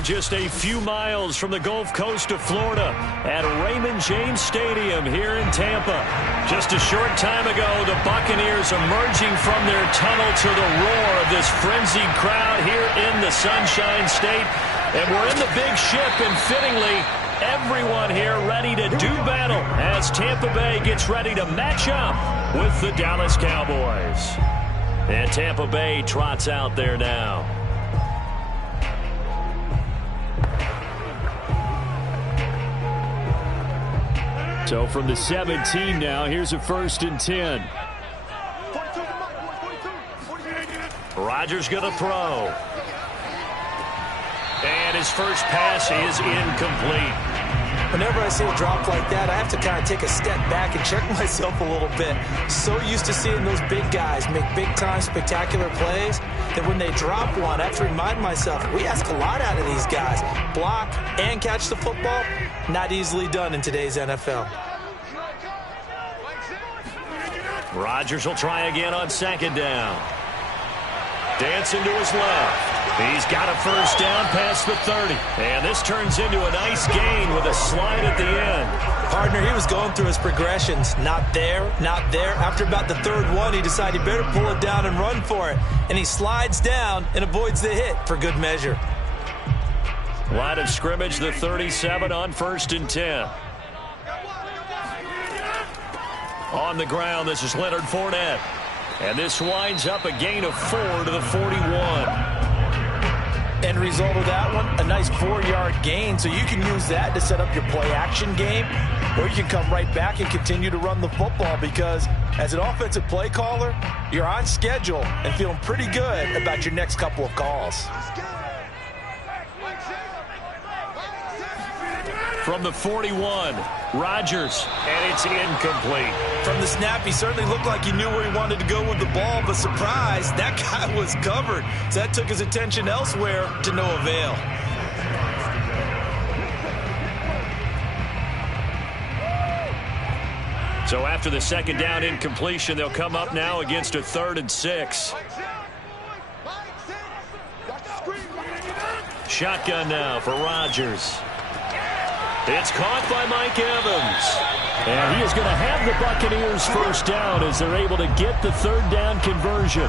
are just a few miles from the Gulf Coast of Florida at Raymond James Stadium here in Tampa. Just a short time ago, the Buccaneers emerging from their tunnel to the roar of this frenzied crowd here in the Sunshine State. And we're in the big ship, and fittingly, everyone here ready to do battle as Tampa Bay gets ready to match up with the Dallas Cowboys. And Tampa Bay trots out there now. So from the 17 now, here's a 1st and 10. Rodgers going to throw. And his first pass is incomplete. Whenever I see a drop like that, I have to kind of take a step back and check myself a little bit. So used to seeing those big guys make big-time spectacular plays that when they drop one, I have to remind myself, we ask a lot out of these guys. Block and catch the football, not easily done in today's NFL. Rodgers will try again on 2nd down. Dancing to his left. He's got a 1st down past the 30. And this turns into a nice gain with a slide at the end. Partner, he was going through his progressions. Not there, not there. After about the 3rd one, he decided he better pull it down and run for it. And he slides down and avoids the hit for good measure. Line of scrimmage, the 37 on 1st and 10. On the ground, this is Leonard Fournette. And this winds up a gain of 4 to the 41. End result of that one, a nice 4-yard gain. So you can use that to set up your play-action game, or you can come right back and continue to run the football because as an offensive play caller, you're on schedule and feeling pretty good about your next couple of calls. From the 41, Rodgers, and it's incomplete. From the snap, he certainly looked like he knew where he wanted to go with the ball, but surprise, that guy was covered. So that took his attention elsewhere to no avail. So after the 2nd down incompletion, they'll come up now against a 3rd and 6. Shotgun now for Rodgers. It's caught by Mike Evans. And he is going to have the Buccaneers 1st down as they're able to get the 3rd down conversion.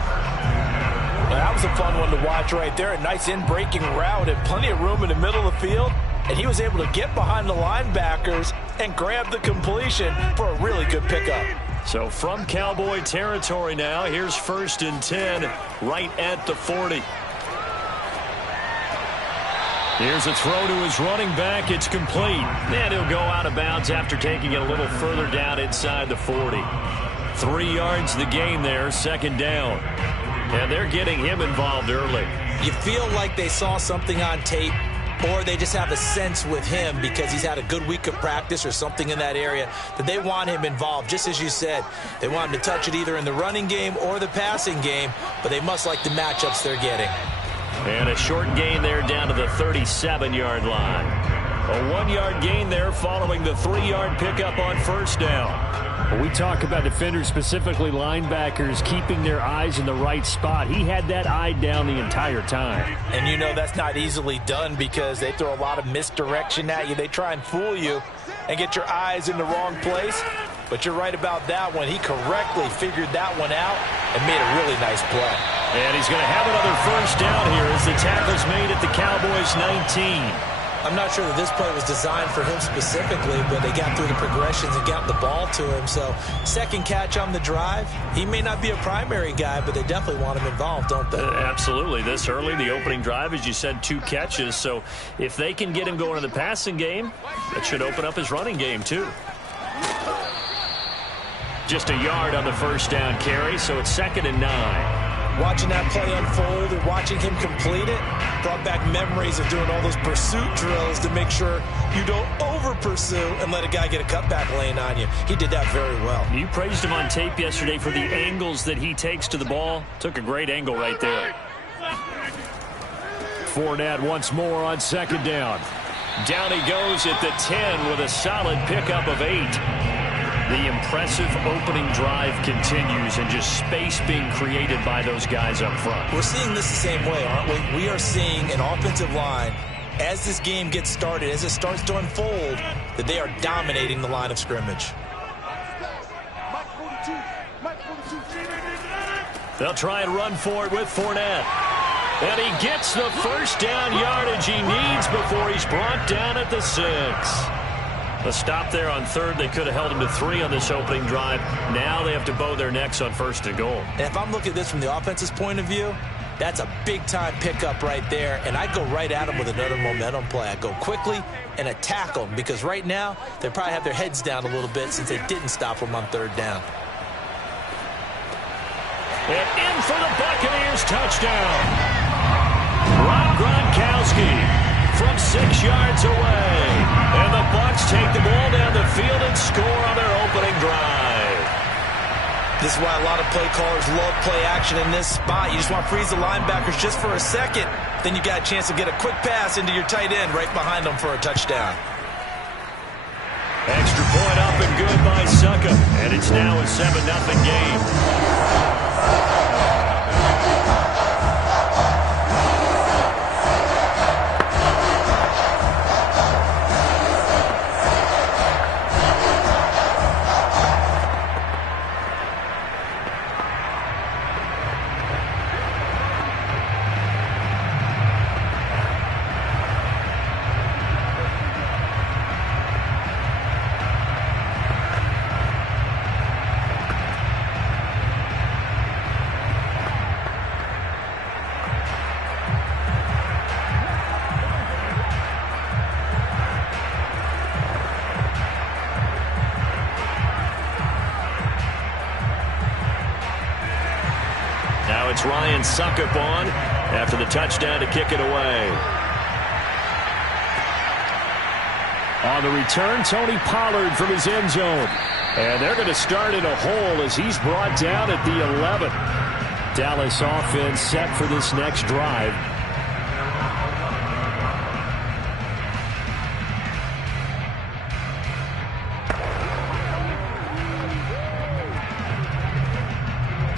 That was a fun one to watch right there. A nice in-breaking route and plenty of room in the middle of the field. And he was able to get behind the linebackers and grab the completion for a really good pickup. So from Cowboy territory now, here's 1st and 10 right at the 40. Here's a throw to his running back. It's complete. And he'll go out of bounds after taking it a little further down inside the 40. 3 yards the gain there, 2nd down. And they're getting him involved early. You feel like they saw something on tape, or they just have a sense with him because he's had a good week of practice or something in that area that they want him involved. Just as you said, they want him to touch it either in the running game or the passing game, but they must like the matchups they're getting. And a short gain there down to the 37-yard line. A 1-yard gain there following the 3-yard pickup on 1st down. When we talk about defenders, specifically linebackers, keeping their eyes in the right spot. He had that eye down the entire time. And you know that's not easily done because they throw a lot of misdirection at you. They try and fool you and get your eyes in the wrong place. But you're right about that one. He correctly figured that one out and made a really nice play. And he's going to have another 1st down here as the tackle's made at the Cowboys' 19. I'm not sure that this play was designed for him specifically, but they got through the progressions and got the ball to him. So 2nd catch on the drive. He may not be a primary guy, but they definitely want him involved, don't they? Absolutely. This early, the opening drive, as you said, 2 catches. So if they can get him going in the passing game, that should open up his running game too. Just a yard on the 1st down carry, so it's 2nd and 9. Watching that play unfold and watching him complete it brought back memories of doing all those pursuit drills to make sure you don't over-pursue and let a guy get a cutback lane on you. He did that very well. You praised him on tape yesterday for the angles that he takes to the ball. Took a great angle right there. Fournette once more on 2nd down. Down he goes at the 10 with a solid pickup of 8. The impressive opening drive continues and just space being created by those guys up front. We're seeing this the same way, aren't we? We are seeing an offensive line as this game gets started, as it starts to unfold, that they are dominating the line of scrimmage. They'll try and run for it with Fournette. And he gets the first down yardage he needs before he's brought down at the 6. A stop there on third. They could have held him to 3 on this opening drive. Now they have to bow their necks on 1st and goal. And if I'm looking at this from the offense's point of view, that's a big-time pickup right there. And I go right at them with another momentum play. I go quickly and attack them because right now they probably have their heads down a little bit since they didn't stop them on 3rd down. And in for the Buccaneers touchdown. Rob Gronkowski from 6 yards away. And the Bucs take the ball down the field and score on their opening drive. This is why a lot of play callers love play action in this spot. You just want to freeze the linebackers just for a second. Then you got a chance to get a quick pass into your tight end right behind them for a touchdown. Extra point up and good by Succa. And it's now a 7-0 game. It's Ryan Suckup on after the touchdown to kick it away. On the return, Tony Pollard from his end zone. And they're going to start in a hole as he's brought down at the 11. Dallas offense set for this next drive.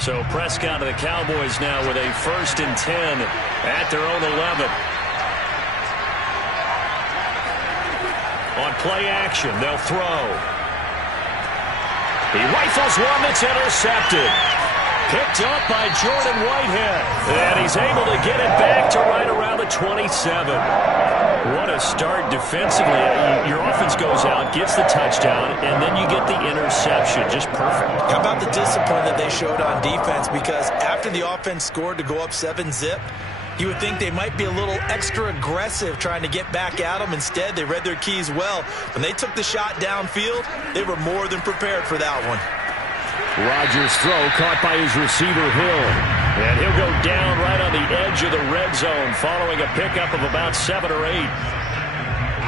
So Prescott of the Cowboys now with a 1st and 10 at their own 11. On play action, they'll throw. He rifles one that's intercepted. Picked up by Jordan Whitehead. And he's able to get it back to right around the 27. What a start defensively. Your offense goes out, gets the touchdown, and then you get the interception. Just perfect. How about the discipline that they showed on defense? Because after the offense scored to go up 7-zip, you would think they might be a little extra aggressive trying to get back at them. Instead, they read their keys well. When they took the shot downfield, they were more than prepared for that one. Rodgers' throw caught by his receiver, Hill. And he'll go down right on the edge of the red zone following a pickup of about 7 or 8.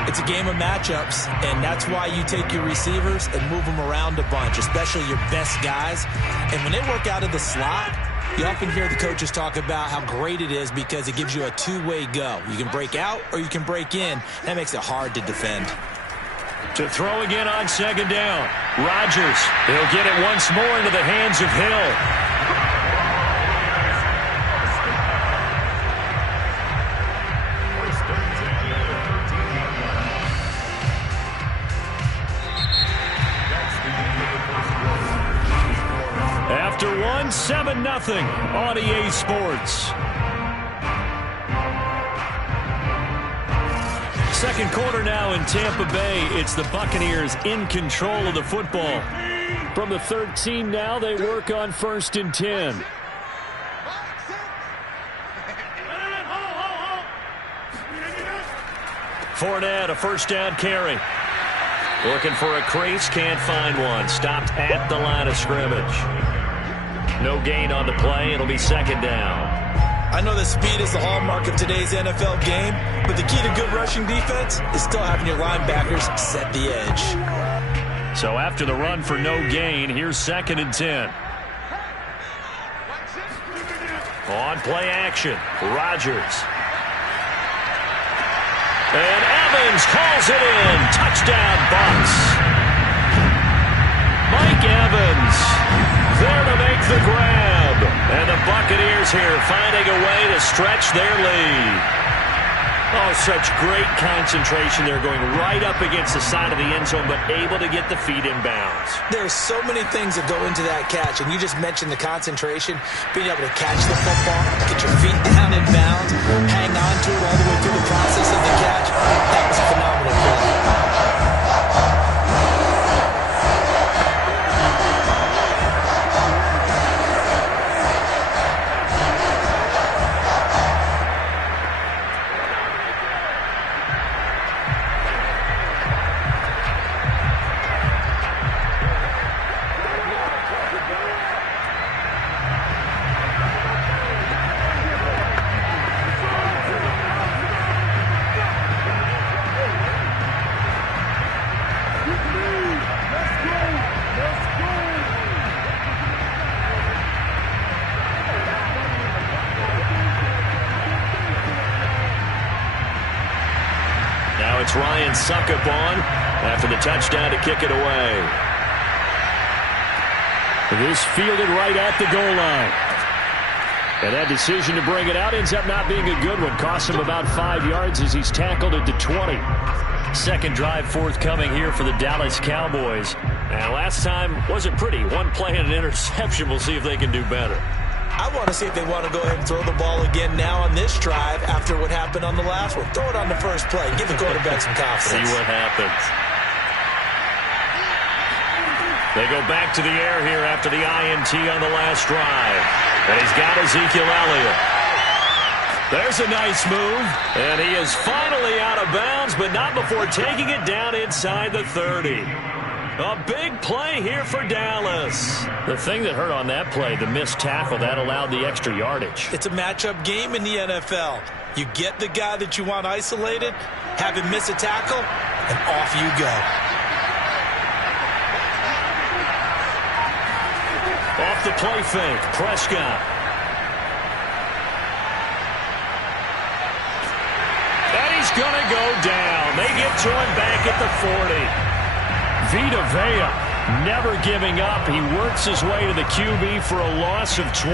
It's a game of matchups, and that's why you take your receivers and move them around a bunch, especially your best guys. And when they work out of the slot, you often hear the coaches talk about how great it is because it gives you a two-way go. You can break out or you can break in. That makes it hard to defend. To throw again on 2nd down. Rodgers, he'll get it once more into the hands of Hill. After 7-0 on EA Sports. Second quarter now in Tampa Bay. It's the Buccaneers in control of the football. From the 13 now, they work on 1st and 10. Fournette, a 1st down carry. Looking for a crease, can't find one. Stopped at the line of scrimmage. No gain on the play. It'll be 2nd down. I know that speed is the hallmark of today's NFL game, but the key to good rushing defense is still having your linebackers set the edge. So after the run for no gain, here's 2nd and 10. On play action, Rodgers. And Evans calls it in. Touchdown, Bucs. Mike Evans there to make the grab. And the Buccaneers here finding a way to stretch their lead. Oh, such great concentration there, going right up against the side of the end zone, but able to get the feet in bounds. There's so many things that go into that catch, and you just mentioned the concentration, being able to catch the football, get your feet down in bounds, hang on to it all the way through the process of the catch. That was a phenomenal play. Now it's Ryan Suckup on after the touchdown to kick it away. This fielded right at the goal line. And that decision to bring it out ends up not being a good one. Costs him about 5 yards as he's tackled at the 20. Second drive forthcoming here for the Dallas Cowboys. And last time wasn't pretty. One play and an interception. We'll see if they can do better. I want to see if they want to go ahead and throw the ball again now on this drive after what happened on the last one. Throw it on the first play. Give the quarterback some confidence. See what happens. They go back to the air here after the INT on the last drive. And he's got Ezekiel Elliott. There's a nice move. And he is finally out of bounds, but not before taking it down inside the 30. A big play here for Dallas. The thing that hurt on that play, the missed tackle, that allowed the extra yardage. It's a matchup game in the NFL. You get the guy that you want isolated, have him miss a tackle, and off you go. Off the play fake, Prescott. And he's going to go down. They get to him back at the 40. Vita Vea never giving up. He works his way to the QB for a loss of 12.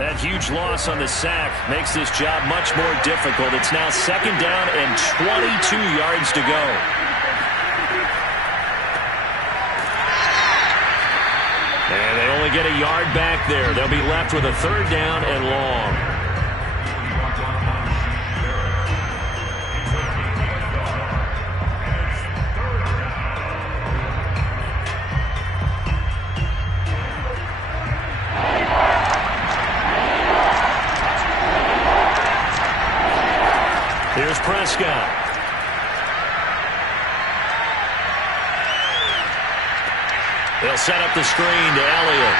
That huge loss on the sack makes this job much more difficult. It's now second down and 22 yards to go. And they only get a yard back there. They'll be left with a third down and long. Here's Prescott. They'll set up the screen to Elliott.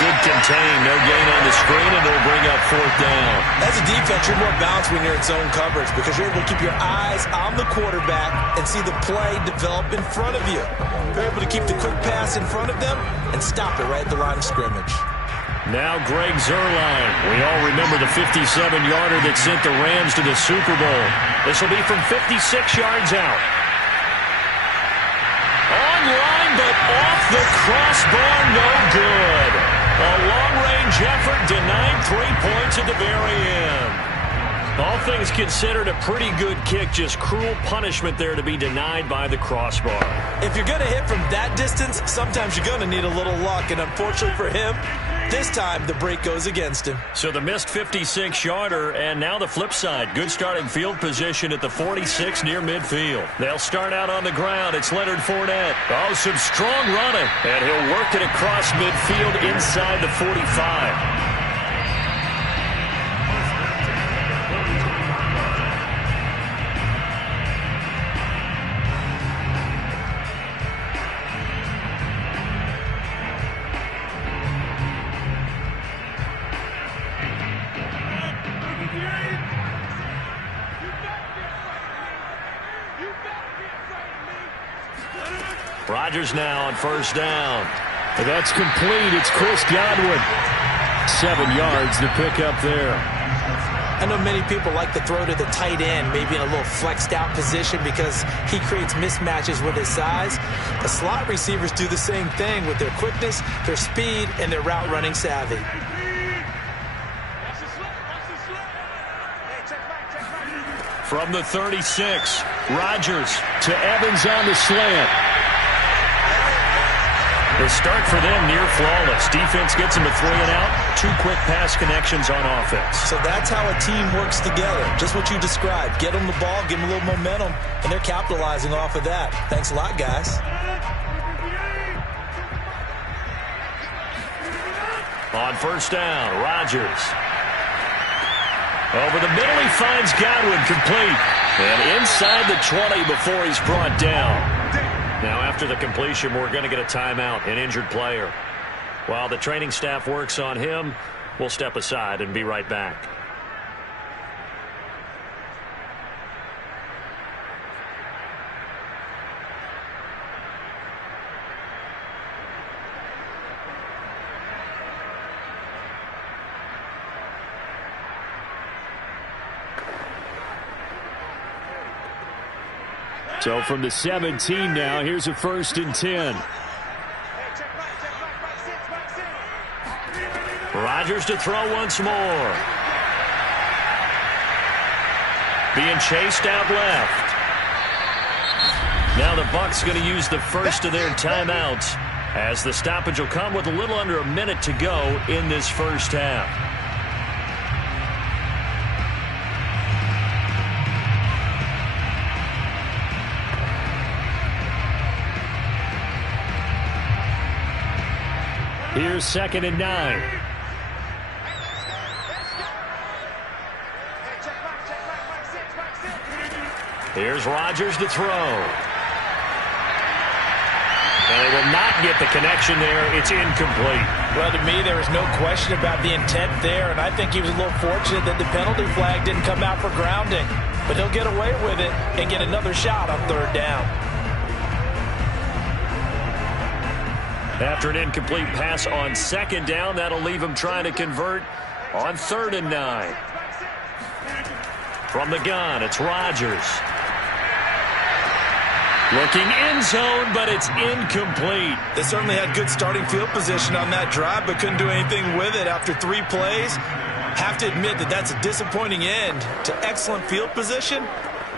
Good contain. No gain on the screen, and they'll bring up fourth down. As a defense, you're more balanced when you're in zone coverage because you're able to keep your eyes on the quarterback and see the play develop in front of you. You're able to keep the quick pass in front of them and stop it right at the line of scrimmage. Now Greg Zuerlein. We all remember the 57-yarder that sent the Rams to the Super Bowl. This will be from 56 yards out. Online, but off the crossbar, no good. A long-range effort denied 3 points at the very end. All things considered, a pretty good kick. Just cruel punishment there to be denied by the crossbar. If you're going to hit from that distance, sometimes you're going to need a little luck. And unfortunately for him, this time the break goes against him. So the missed 56-yarder, and now the flip side. Good starting field position at the 46 near midfield. They'll start out on the ground. It's Leonard Fournette. Oh, some strong running. And he'll work it across midfield inside the 45. Rodgers now on first down. That's complete. It's Chris Godwin. 7 yards to pick up there. I know many people like to throw to the tight end, maybe in a little flexed out position because he creates mismatches with his size. The slot receivers do the same thing with their quickness, their speed, and their route running savvy. From the 36, Rodgers to Evans on the slant. The start for them near flawless. Defense gets them a 3 and out. 2 quick pass connections on offense. So that's how a team works together. Just what you described. Get them the ball, give them a little momentum, and they're capitalizing off of that. Thanks a lot, guys. On first down, Rodgers. Over the middle, he finds Godwin complete. And inside the 20 before he's brought down. Now, after the completion, we're going to get a timeout, an injured player. While the training staff works on him, we'll step aside and be right back. So from the 17 now, here's a 1st and 10. Rodgers to throw once more. Being chased out left. Now the Bucs going to use the first of their timeouts as the stoppage will come with a little under a minute to go in this first half. Here's 2nd and 9. Here's Rodgers to throw. And they will not get the connection there. It's incomplete. Well, to me, there was no question about the intent there, and I think he was a little fortunate that the penalty flag didn't come out for grounding. But he'll get away with it and get another shot on 3rd down. After an incomplete pass on 2nd down, that'll leave him trying to convert on 3rd and 9. From the gun, it's Rodgers. Looking end zone, but it's incomplete. They certainly had good starting field position on that drive, but couldn't do anything with it after 3 plays. Have to admit that that's a disappointing end to excellent field position.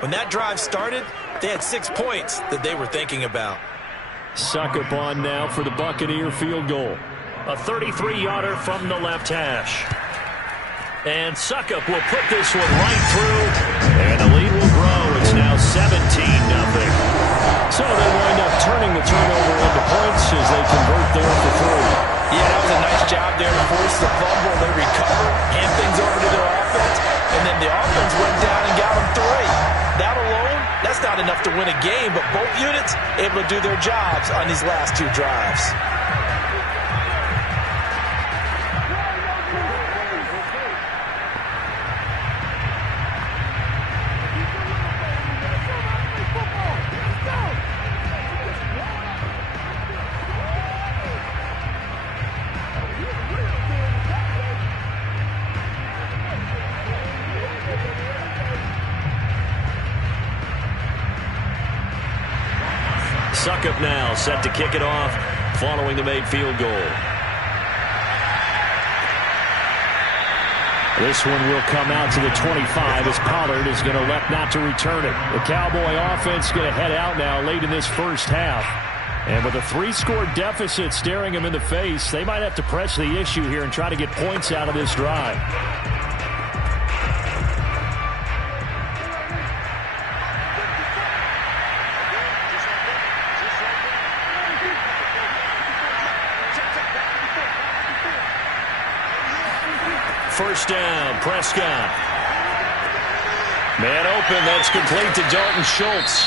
When that drive started, they had 6 points that they were thinking about. Succop on now for the Buccaneer field goal. A 33-yarder from the left hash. And Succop will put this one right through, and the lead will grow. It's now 17-0. So they wind up turning the turnover into points as they convert there for 3. Yeah, that was a nice job there to force the fumble. They recovered, hand things over to their offense, and then the offense went down and got them 3. That alone, that's not enough to win a game, but both units able to do their jobs on these last 2 drives. Succop now set to kick it off following the made field goal. This one will come out to the 25 as Pollard is going to elect not to return it. The Cowboy offense going to head out now late in this first half. And with a 3-score deficit staring them in the face, they might have to press the issue here and try to get points out of this drive. First down, Prescott. Man open, that's complete to Dalton Schultz.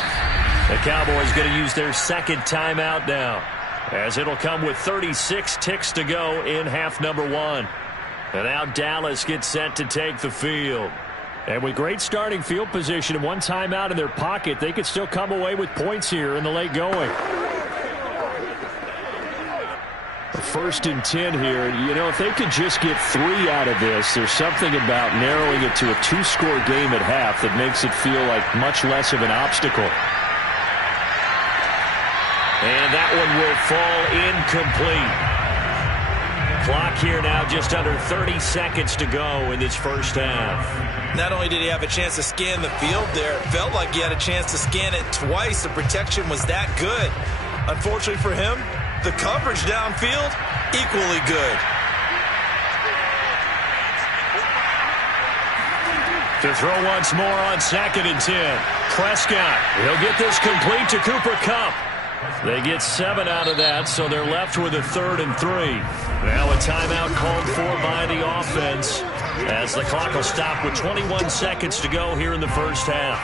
The Cowboys going to use their 2nd timeout now, as it'll come with 36 ticks to go in half number 1. And now Dallas gets set to take the field. And with great starting field position and 1 timeout in their pocket, they could still come away with points here in the late going. First and 10 here. You know, if they could just get 3 out of this, there's something about narrowing it to a 2-score game at half that makes it feel like much less of an obstacle. And that one will fall incomplete. Clock here now just under 30 seconds to go in this first half. Not only did he have a chance to scan the field there, it felt like he had a chance to scan it twice. The protection was that good. Unfortunately for him, the coverage downfield, equally good. To throw once more on 2nd and 10. Prescott, he'll get this complete to Cooper Kupp. They get 7 out of that, so they're left with a 3rd and 3. Now a timeout called for by the offense as the clock will stop with 21 seconds to go here in the first half.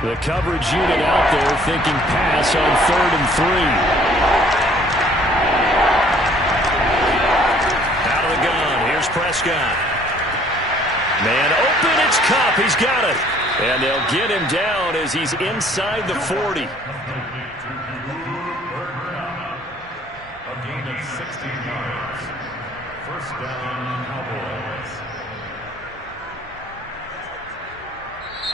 The coverage unit out there thinking pass on 3rd and 3. Out of the gun, here's Prescott. Man open, it's Kupp. He's got it. And they'll get him down as he's inside the 40. A gain of 16 yards. First down, Cowboys.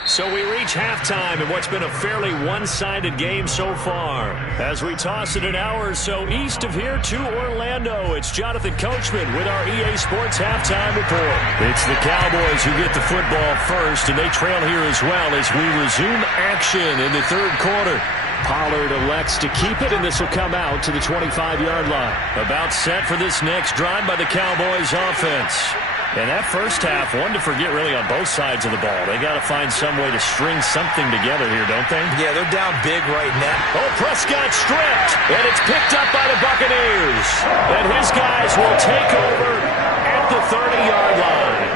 So we reach halftime in what's been a fairly one-sided game so far. As we toss it an hour or so east of here to Orlando, it's Jonathan Coachman with our EA Sports Halftime Report. It's the Cowboys who get the football first, and they trail here as well as we resume action in the 3rd quarter. Pollard elects to keep it, and this will come out to the 25-yard line. About set for this next drive by the Cowboys offense. And that first half, one to forget really on both sides of the ball. They got to find some way to string something together here, don't they? Yeah, they're down big right now. Oh, Prescott stripped, and it's picked up by the Buccaneers. And his guys will take over at the 30-yard line.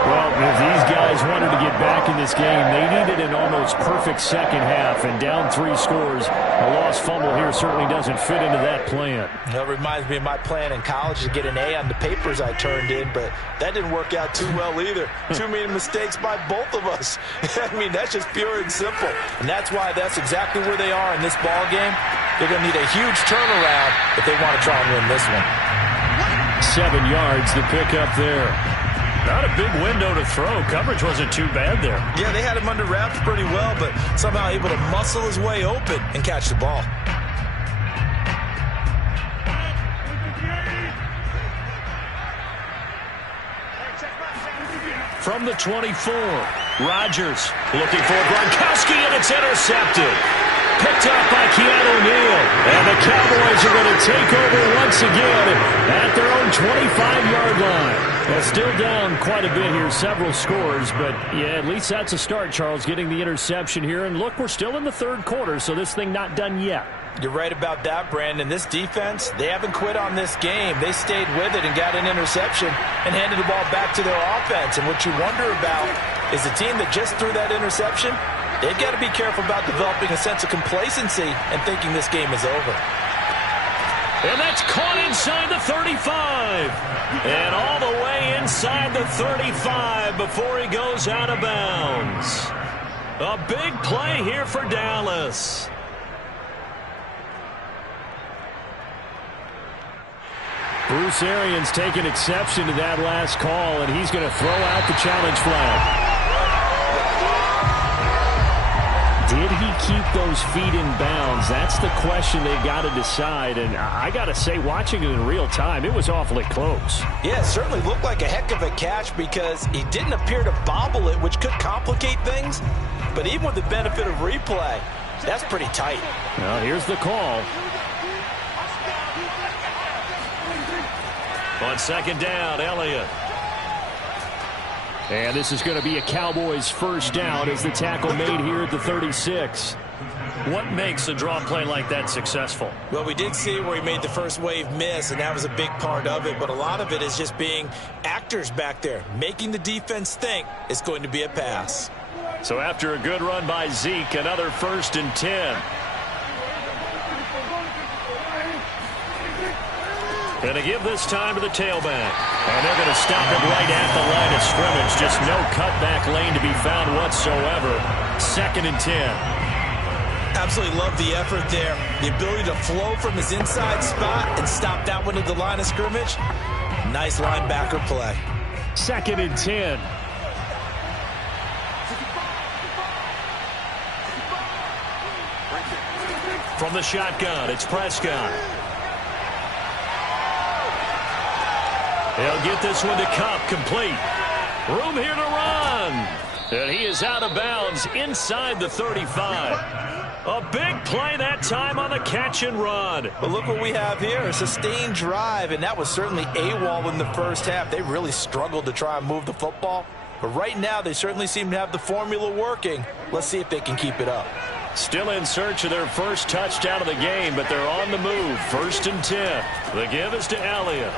Well, if these guys wanted to get back in this game, they needed an almost perfect second half, and down 3 scores. A lost fumble here certainly doesn't fit into that plan. That reminds me of my plan in college to get an A on the papers I turned in, but that didn't work out too well either. Too many mistakes by both of us. I mean, that's just pure and simple. And that's why that's exactly where they are in this ball game. They're going to need a huge turnaround if they want to try and win this one. 7 yards to pick up there. Not a big window to throw. Coverage wasn't too bad there. Yeah, they had him under wraps pretty well, but somehow able to muscle his way open and catch the ball. From the 24, Rodgers looking for Gronkowski, and it's intercepted. Picked up by Keanu Neal. And the Cowboys are going to take over once again at their own 25-yard line. Well, still down quite a bit here, several scores, but yeah, at least that's a start, Charles, getting the interception here. And look, we're still in the 3rd quarter, so this thing not done yet. You're right about that, Brandon. This defense, they haven't quit on this game. They stayed with it and got an interception and handed the ball back to their offense. And what you wonder about is the team that just threw that interception, they've got to be careful about developing a sense of complacency and thinking this game is over. And that's caught inside the 35. And all the way inside the 35 before he goes out of bounds. A big play here for Dallas. Bruce Arians taking exception to that last call, and he's going to throw out the challenge flag. Did he keep those feet in bounds? That's the question they've got to decide. And I got to say, watching it in real time, it was awfully close. Yeah, it certainly looked like a heck of a catch because he didn't appear to bobble it, which could complicate things. But even with the benefit of replay, that's pretty tight. Well, here's the call. On 2nd down, Elliott. And this is going to be a Cowboys first down as the tackle made here at the 36. What makes a draw play like that successful? Well, we did see where he made the first wave miss, and that was a big part of it. But a lot of it is just being actors back there, making the defense think it's going to be a pass. So after a good run by Zeke, another 1st and 10. Going to give this time to the tailback. And they're going to stop it right at the line of scrimmage. Just no cutback lane to be found whatsoever. 2nd and 10. Absolutely love the effort there. The ability to flow from his inside spot and stop that one at the line of scrimmage. Nice linebacker play. 2nd and 10. From the shotgun, it's Prescott. He'll get this one to Cup, complete. Room here to run. And he is out of bounds inside the 35. A big play that time on the catch and run. But look what we have here, a sustained drive, and that was certainly AWOL in the first half. They really struggled to try and move the football. But right now, they certainly seem to have the formula working. Let's see if they can keep it up. Still in search of their first touchdown of the game, but they're on the move. 1st and 10. The give is to Elliott.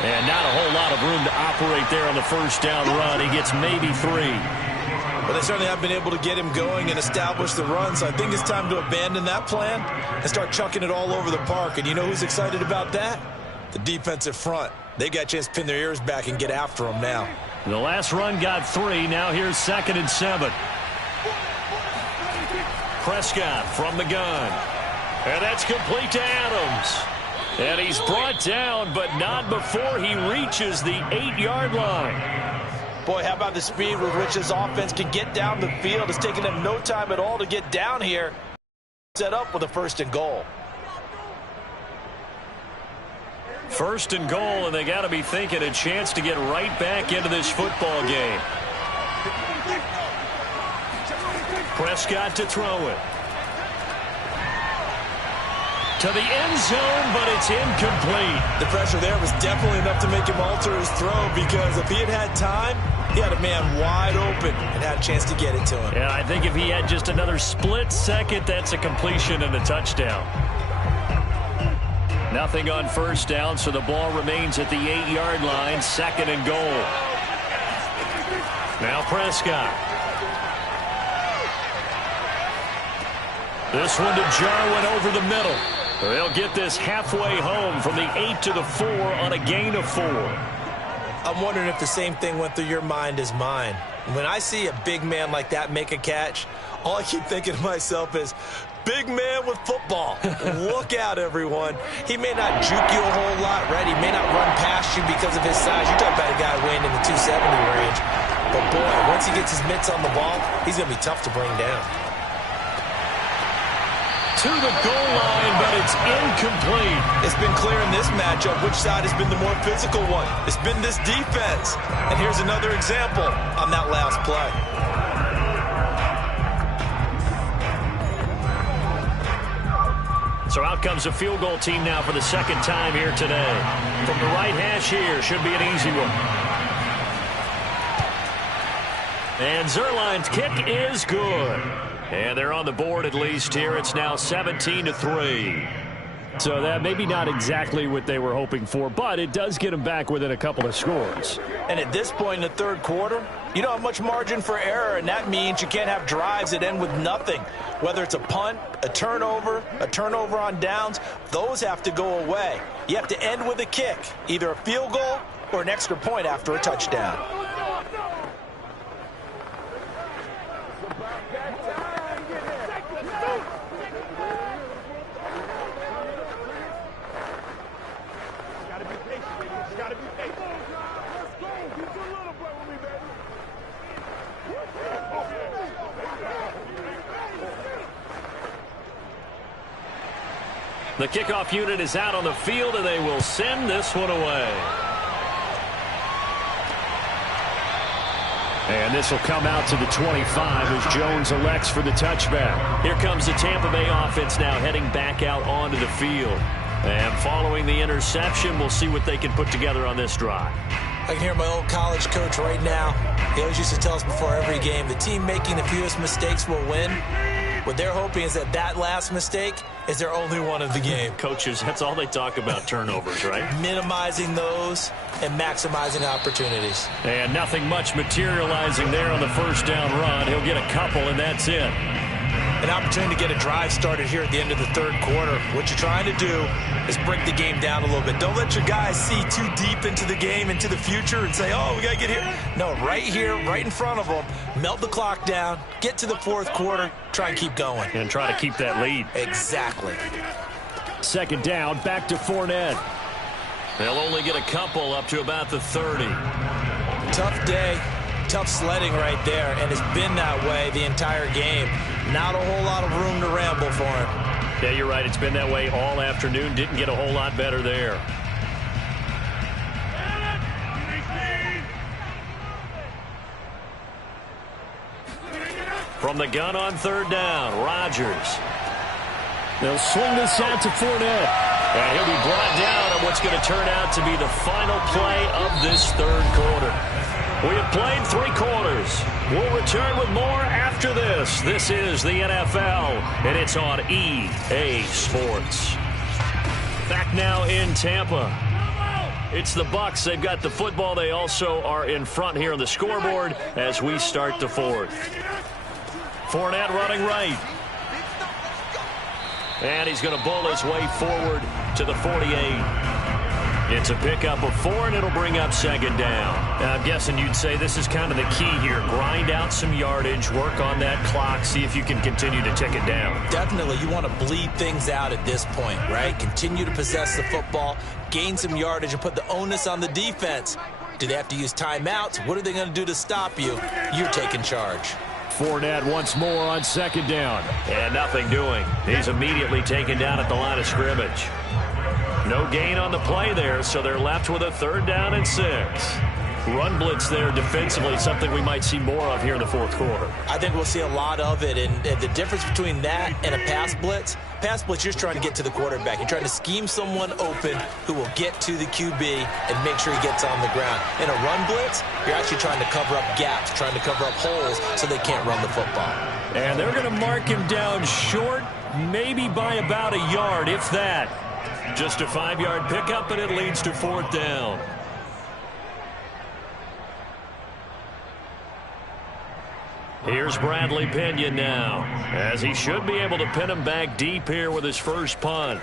And not a whole lot of room to operate there on the first down run. He gets maybe 3. But they certainly have been able to get him going and establish the run, so I think it's time to abandon that plan and start chucking it all over the park. And you know who's excited about that? The defensive front. They got a chance to pin their ears back and get after him now. The last run got 3. Now here's 2nd and 7. Prescott from the gun. And that's complete to Adams. And he's brought down, but not before he reaches the 8-yard line. Boy, how about the speed with which this offense can get down the field? It's taken them no time at all to get down here. Set up with a 1st and goal. 1st and goal, and they got to be thinking a chance to get right back into this football game. Prescott to throw it. To the end zone, but it's incomplete. The pressure there was definitely enough to make him alter his throw, because if he had time, he had a man wide open and had a chance to get it to him. Yeah, I think if he had just another split second, that's a completion and a touchdown. Nothing on 1st down, so the ball remains at the 8-yard line. 2nd and goal. Now Prescott. This one to Jarwin over the middle. They'll get this halfway home from the 8 to the 4 on a gain of 4. I'm wondering if the same thing went through your mind as mine. When I see a big man like that make a catch, all I keep thinking to myself is, big man with football. Look out, everyone. He may not juke you a whole lot, right? He may not run past you because of his size. You're talking about a guy weighing in the 270 range. But, boy, once he gets his mitts on the ball, he's going to be tough to bring down. To the goal line, but it's incomplete. It's been clear in this matchup which side has been the more physical one. It's been this defense. And here's another example on that last play. So out comes a field goal team now for the 2nd time here today. From the right hash here, should be an easy one. And Zerline's kick is good. And they're on the board at least here. It's now 17-3. So that maybe not exactly what they were hoping for, but it does get them back within a couple of scores. And at this point in the 3rd quarter, you don't have much margin for error, and that means you can't have drives that end with nothing. Whether it's a punt, a turnover on downs, those have to go away. You have to end with a kick, either a field goal or an extra point after a touchdown. The kickoff unit is out on the field, and they will send this one away. And this will come out to the 25 as Jones elects for the touchback. Here comes the Tampa Bay offense now heading back out onto the field. And following the interception, we'll see what they can put together on this drive. I can hear my old college coach right now. He always used to tell us before every game, the team making the fewest mistakes will win. What they're hoping is that last mistake is their only one of the game. Coaches, that's all they talk about, turnovers, right? Minimizing those and maximizing opportunities. And nothing much materializing there on the 1st down run. He'll get a couple, and that's it. An opportunity to get a drive started here at the end of the third quarter. What you're trying to do is break the game down a little bit. Don't let your guys see too deep into the game, into the future, and say, oh, we got to get here. No, right here, right in front of them, melt the clock down, get to the fourth quarter, try and keep going. And try to keep that lead. Exactly. Second down, back to Fournette. They'll only get a couple up to about the 30. Tough day, tough sledding right there, and it's been that way the entire game. Not a whole lot of room to ramble for him. Yeah, you're right. It's been that way all afternoon. Didn't get a whole lot better there. From the gun on third down, Rodgers. They'll swing this out to Fournette. And he'll be brought down on what's going to turn out to be the final play of this third quarter. We have played 3 quarters. We'll return with more after this. This is the NFL, and it's on EA Sports. Back now in Tampa. It's the Bucs. They've got the football. They also are in front here on the scoreboard as we start the fourth. Fournette running right. And he's going to bowl his way forward to the 48. It's a pickup of 4, and it'll bring up second down. Now, I'm guessing you'd say this is kind of the key here. Grind out some yardage, work on that clock, see if you can continue to tick it down. Definitely, you want to bleed things out at this point, right? Continue to possess the football, gain some yardage, and put the onus on the defense. Do they have to use timeouts? What are they going to do to stop you? You're taking charge. Fournette once more on second down. And nothing doing. He's immediately taken down at the line of scrimmage. No gain on the play there, so they're left with a third down and 6. Run blitz there defensively, something we might see more of here in the fourth quarter. I think we'll see a lot of it, and the difference between that and a pass blitz, you're just trying to get to the quarterback. You're trying to scheme someone open who will get to the QB and make sure he gets on the ground. In a run blitz, you're actually trying to cover up gaps, trying to cover up holes so they can't run the football. And they're going to mark him down short, maybe by about a yard, if that. Just a 5-yard pickup, and it leads to fourth down. Here's Bradley Pinion now, as he should be able to pin him back deep here with his first punt.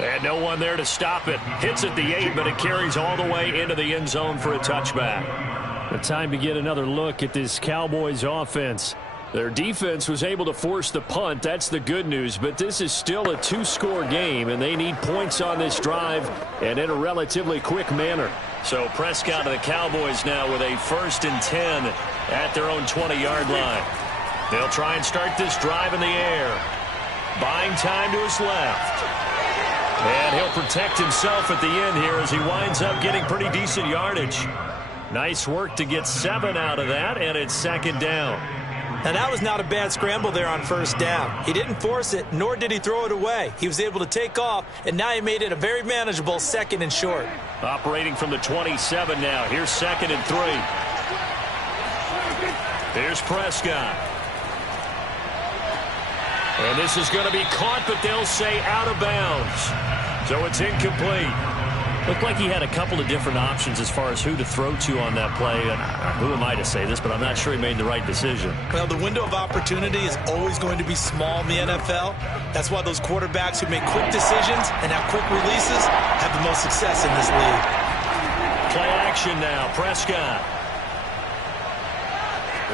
And no one there to stop it. Hits at the 8, but it carries all the way into the end zone for a touchback. The time to get another look at this Cowboys offense. Their defense was able to force the punt. That's the good news. But this is still a 2-score game, and they need points on this drive and in a relatively quick manner. So Prescott of the Cowboys now with a 1st and 10 at their own 20-yard line. They'll try and start this drive in the air. Buying time to his left. And he'll protect himself at the end here as he winds up getting pretty decent yardage. Nice work to get 7 out of that, and it's second down. Now, that was not a bad scramble there on first down. He didn't force it, nor did he throw it away. He was able to take off, and now he made it a very manageable 2nd and short. Operating from the 27 now. Here's 2nd and 3. Here's Prescott. And this is going to be caught, but they'll say out of bounds. So it's incomplete. Looked like he had a couple of different options as far as who to throw to on that play. And who am I to say this, but I'm not sure he made the right decision. Well, the window of opportunity is always going to be small in the NFL. That's why those quarterbacks who make quick decisions and have quick releases have the most success in this league. Play action now. Prescott.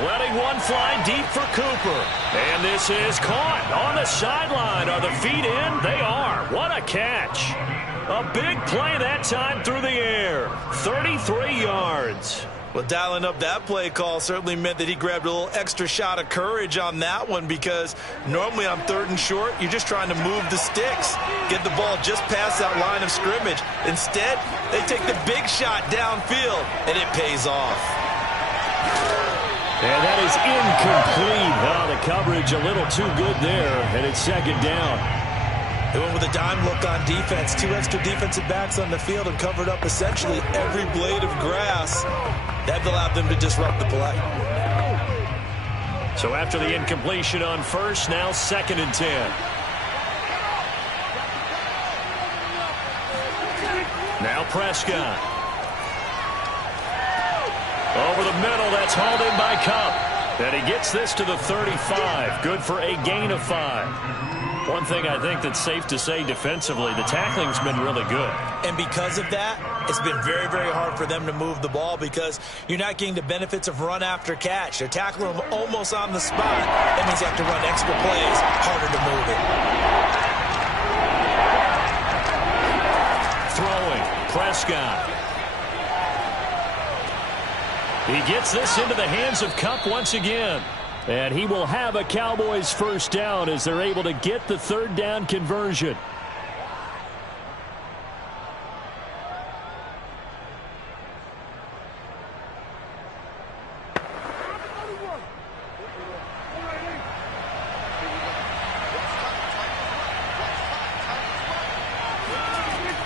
Letting one fly deep for Cooper. And this is caught on the sideline. Are the feet in? They are. What a catch. A big play that time through the air. 33 yards. Well, dialing up that play call certainly meant that he grabbed a little extra shot of courage on that one, because normally on 3rd and short, you're just trying to move the sticks, get the ball just past that line of scrimmage. Instead, they take the big shot downfield, and it pays off. And that is incomplete. Oh, the coverage a little too good there, and it's second down. They went with a dime look on defense. 2 extra defensive backs on the field and covered up essentially every blade of grass. That allowed them to disrupt the play. So after the incompletion on first, now 2nd and 10. Now Prescott. Over the middle, that's hauled in by Cup. And he gets this to the 35. Good for a gain of 5. One thing I think that's safe to say defensively, the tackling's been really good. And because of that, it's been very, very hard for them to move the ball because you're not getting the benefits of run after catch. They're tackling them almost on the spot. That means you have to run extra plays, harder to move it. Throwing, Prescott. He gets this into the hands of Cup once again. And he will have a Cowboys first down as they're able to get the third down conversion.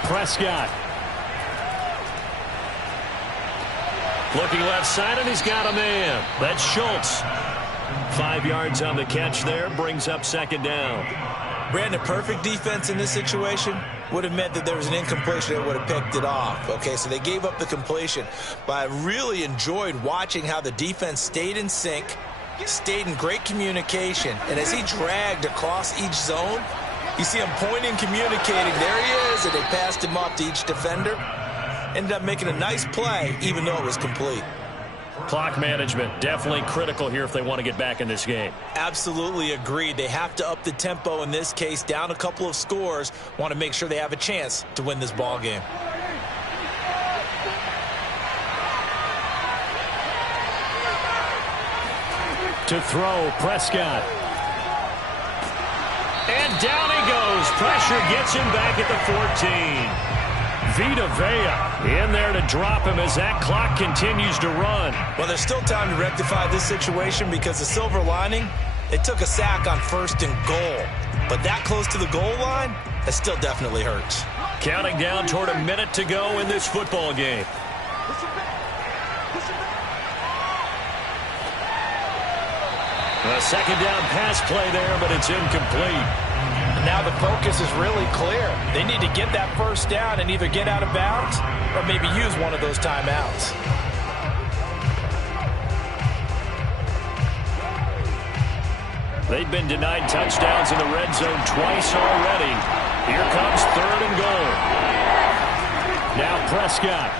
Prescott. Looking left side, and he's got a man. That's Schultz. 5 yards on the catch there, brings up second down. Brandon, perfect defense in this situation would have meant that there was an incompletion that would have picked it off. Okay, so they gave up the completion. But I really enjoyed watching how the defense stayed in sync, stayed in great communication. And as he dragged across each zone, you see him pointing, communicating. There he is, and they passed him off to each defender. Ended up making a nice play, even though it was complete. Clock management, definitely critical here if they want to get back in this game. Absolutely agreed. They have to up the tempo in this case, down a couple of scores. Want to make sure they have a chance to win this ball game. To throw, Prescott. And down he goes. Pressure gets him back at the 14. Vita Vea in there to drop him as that clock continues to run. Well, there's still time to rectify this situation because the silver lining, they took a sack on 1st and goal. But that close to the goal line, that still definitely hurts. Counting down toward a minute to go in this football game. A second down pass play there, but it's incomplete. Now the focus is really clear. They need to get that first down and either get out of bounds or maybe use one of those timeouts. They've been denied touchdowns in the red zone twice already. Here comes 3rd and goal. Now Prescott.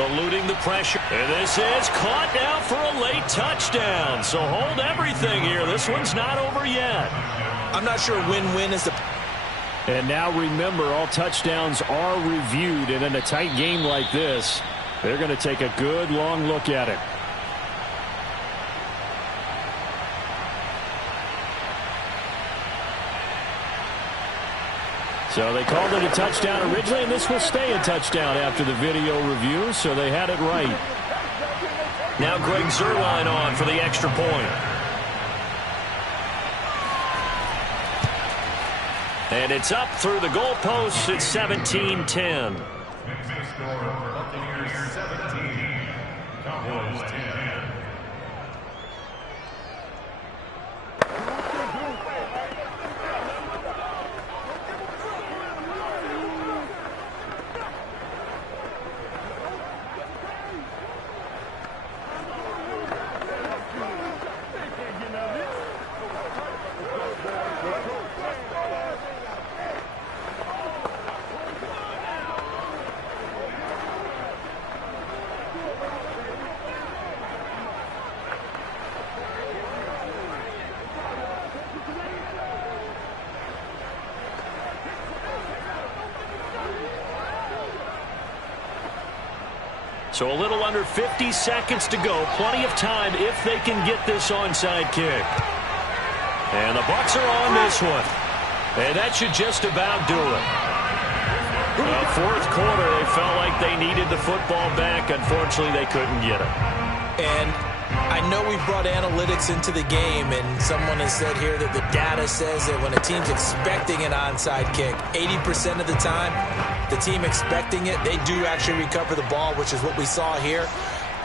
Eluding the pressure. And this is caught now for a late touchdown. So hold everything here. This one's not over yet. I'm not sure win-win is the... And now remember, all touchdowns are reviewed. And in a tight game like this, they're going to take a good long look at it. So they called it a touchdown originally, and this will stay a touchdown after the video review, so they had it right. Now Greg Zuerlein on for the extra point. And it's up through the goalposts. It's 17-10. Buccaneers 17, Cowboys 10. So a little under 50 seconds to go. Plenty of time if they can get this onside kick. And the Bucs are on this one. And that should just about do it. Well, 4th quarter, they felt like they needed the football back. Unfortunately, they couldn't get it. And I know we've brought analytics into the game, and someone has said here that the data says that when a team's expecting an onside kick, 80% of the time, the team expecting it, they do actually recover the ball, which is what we saw here.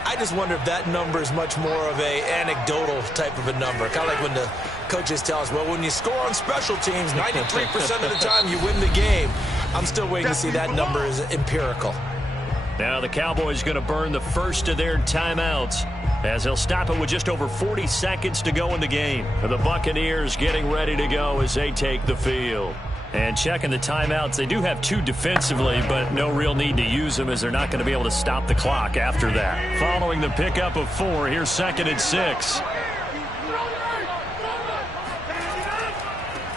I just wonder if that number is much more of a anecdotal type of a number. Kind of like when the coaches tell us, well, when you score on special teams, 93% of the time you win the game. I'm still waiting to see that number is empirical. Now the Cowboys going to burn the first of their timeouts as they'll stop it with just over 40 seconds to go in the game. The Buccaneers getting ready to go as they take the field. And checking the timeouts, they do have 2 defensively, but no real need to use them as they're not going to be able to stop the clock after that. Following the pickup of 4, here's 2nd and 6.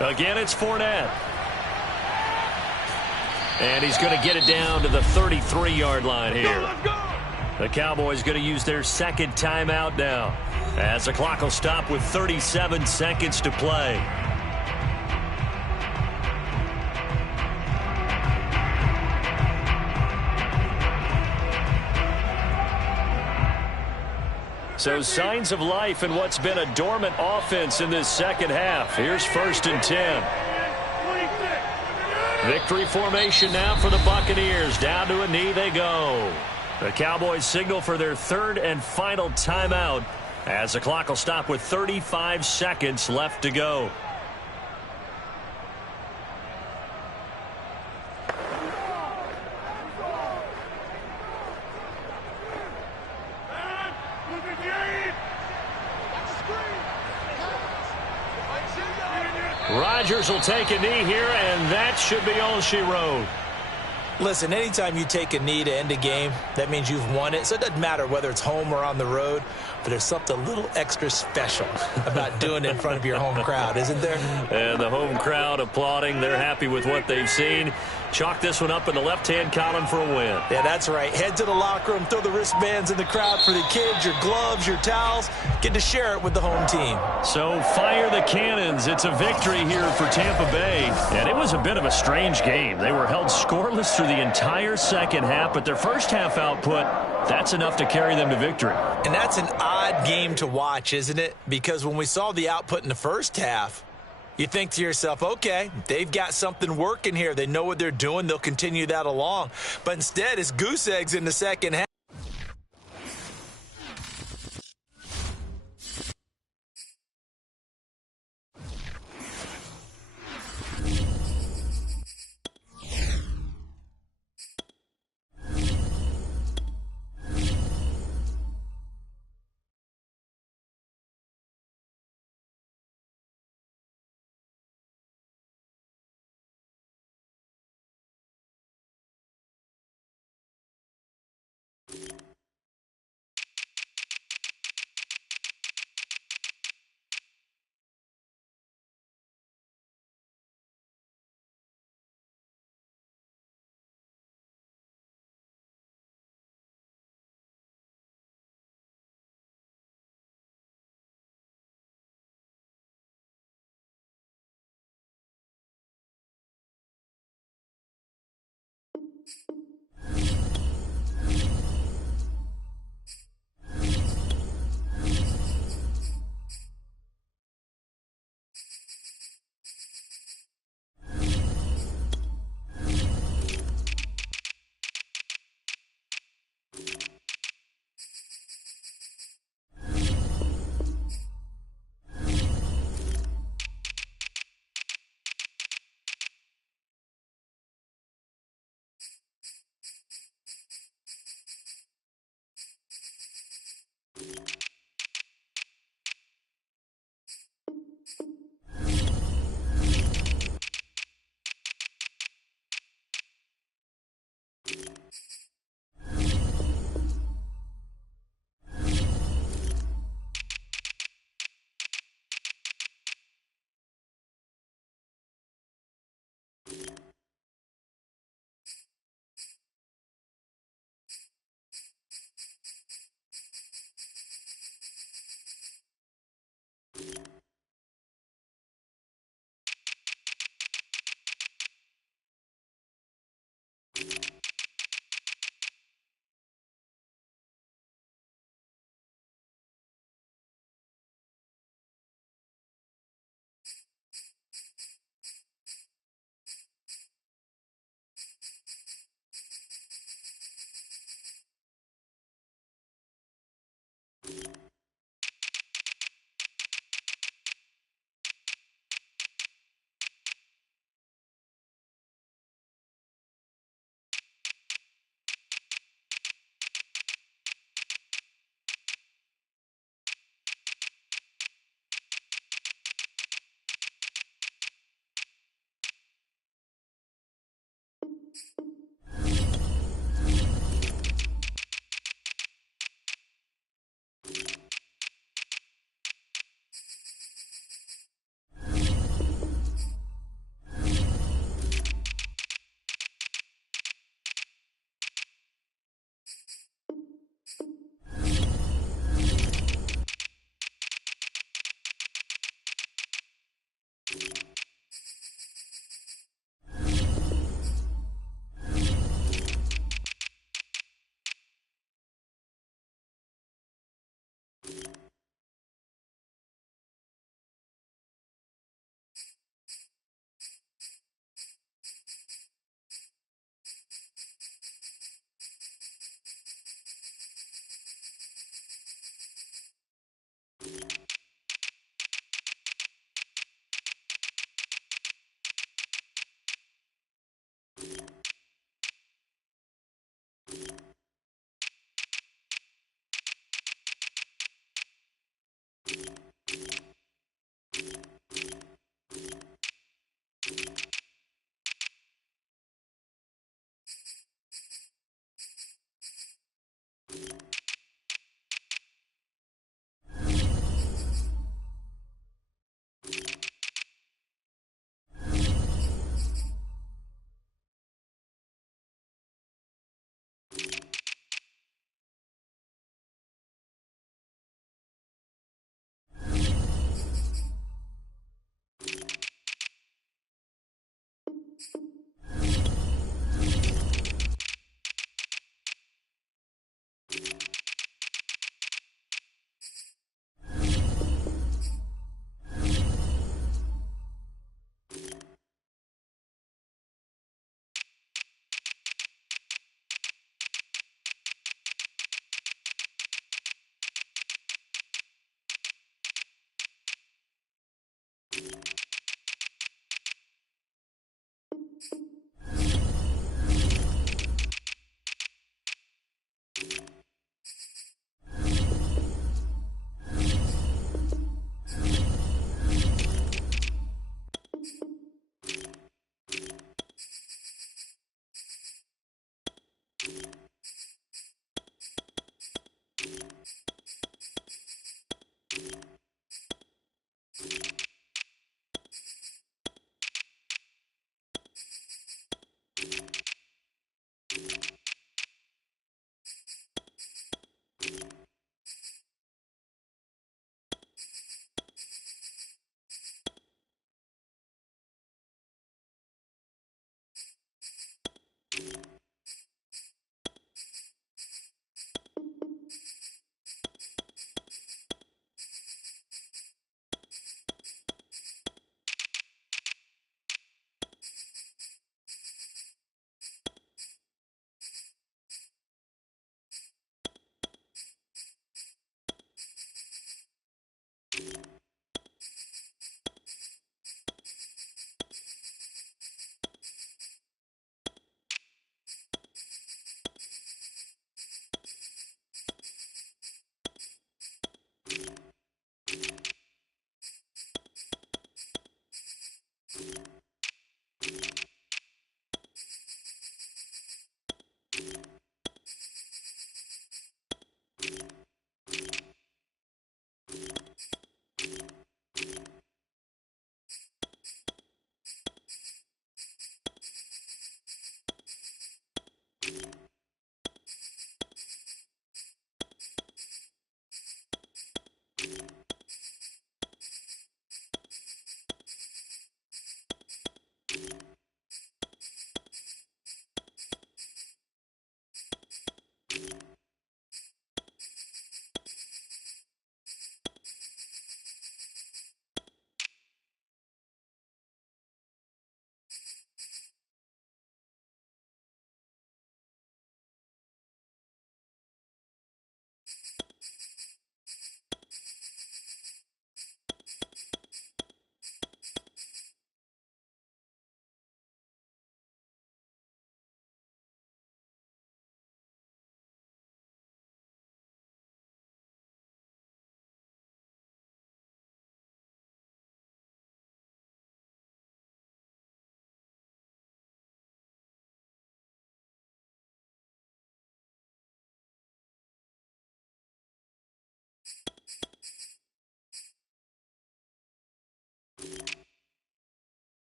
Again, it's Fournette. And he's going to get it down to the 33-yard line here. The Cowboys going to use their 2nd timeout now as the clock will stop with 37 seconds to play. So signs of life in what's been a dormant offense in this second half. Here's 1st and 10. Victory formation now for the Buccaneers. Down to a knee they go. The Cowboys signal for their 3rd and final timeout as the clock will stop with 35 seconds left to go. Rodgers will take a knee here, and that should be all she wrote. Listen, anytime you take a knee to end a game, that means you've won it. So it doesn't matter whether it's home or on the road, but there's something a little extra special about doing it in front of your home crowd, isn't there? And the home crowd applauding. They're happy with what they've seen. Chalk this one up in the left-hand column for a win. Yeah, that's right. Head to the locker room, throw the wristbands in the crowd for the kids, your gloves, your towels. Get to share it with the home team. So fire the cannons. It's a victory here for Tampa Bay. And it was a bit of a strange game. They were held scoreless through the entire second half, but their first half output, that's enough to carry them to victory. And that's an odd game to watch, isn't it? Because when we saw the output in the first half, you think to yourself, okay, they've got something working here. They know what they're doing. They'll continue that along. But instead, it's goose eggs in the second half.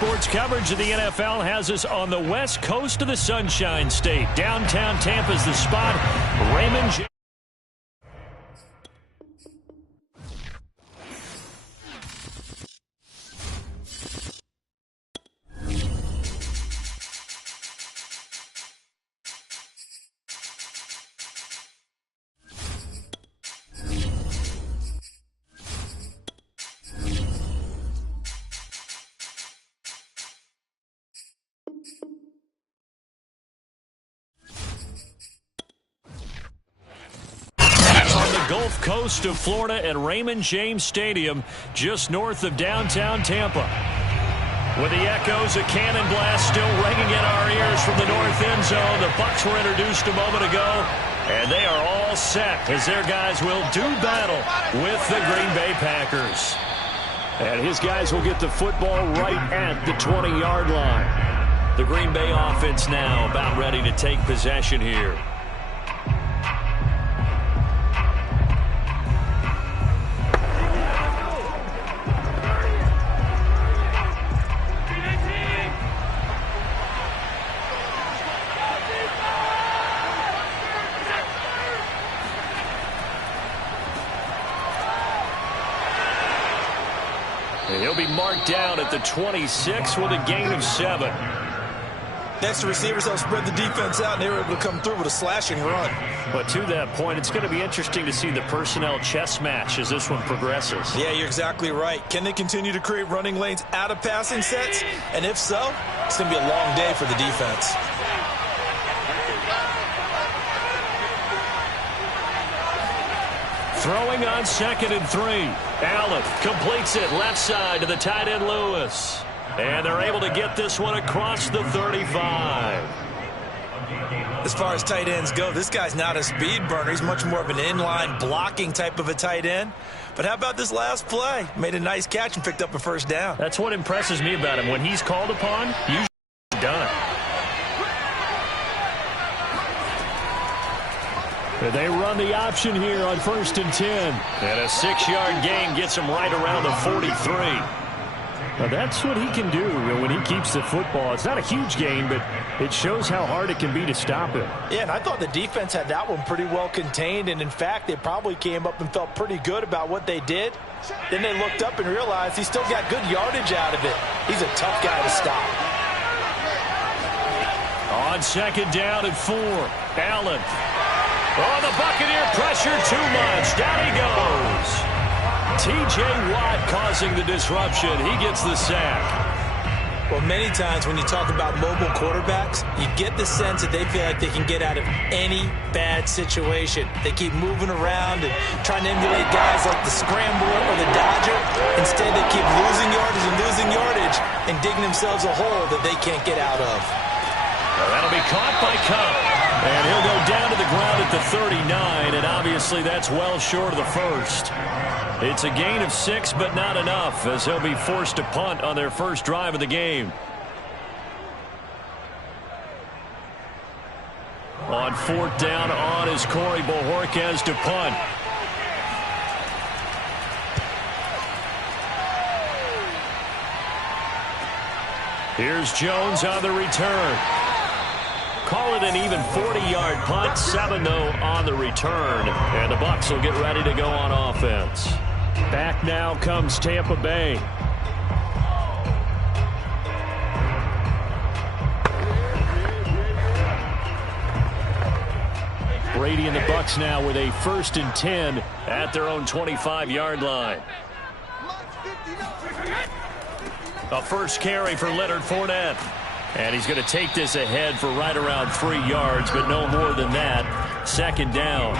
sports coverage of the NFL has us on the west coast of the Sunshine State. Downtown Tampa's the spot. Raymond James. Gulf Coast of Florida at Raymond James Stadium, just north of downtown Tampa. With the echoes of cannon blast still ringing in our ears from the north end zone, the Bucs were introduced a moment ago, and they are all set as their guys will do battle with the Green Bay Packers. And his guys will get the football right at the 20-yard line. The Green Bay offense now about ready to take possession here. He'll be marked down at the 26 with a gain of 7. Next, the receivers help spread the defense out, and they were able to come through with a slashing run. But to that point, it's going to be interesting to see the personnel chess match as this one progresses. Yeah, you're exactly right. Can they continue to create running lanes out of passing sets? And if so, it's going to be a long day for the defense. Throwing on 2nd and 3. Allen completes it left side to the tight end Lewis. And they're able to get this one across the 35. As far as tight ends go, this guy's not a speed burner. He's much more of an inline blocking type of a tight end. But how about this last play? Made a nice catch and picked up a first down. That's what impresses me about him. When he's called upon, usually done. They run the option here on 1st and 10. And a 6-yard gain gets him right around the 43. Now that's what he can do when he keeps the football. It's not a huge gain, but it shows how hard it can be to stop him. Yeah, and I thought the defense had that one pretty well contained, and in fact, they probably came up and felt pretty good about what they did. Then they looked up and realized he still got good yardage out of it. He's a tough guy to stop. On 2nd down and 4, Allen. Oh, the Buccaneer pressure too much. Down he goes. T.J. Watt causing the disruption. He gets the sack. Well, many times when you talk about mobile quarterbacks, you get the sense that they feel like they can get out of any bad situation. They keep moving around and trying to emulate guys like the Scrambler or the Dodger. Instead, they keep losing yardage and digging themselves a hole that they can't get out of. Well, that'll be caught by Cup. And he'll go down to the ground at the 39, and obviously that's well short of the first. It's a gain of 6, but not enough, as they'll be forced to punt on their first drive of the game. On 4th down on is Corey Bojorquez to punt. Here's Jones on the return. Call it an even 40-yard punt, 7 though on the return, and the Bucs will get ready to go on offense. Back now comes Tampa Bay. Brady and the Bucs now with a 1st and 10 at their own 25-yard line. A first carry for Leonard Fournette. And he's going to take this ahead for right around 3 yards, but no more than that. 2nd down.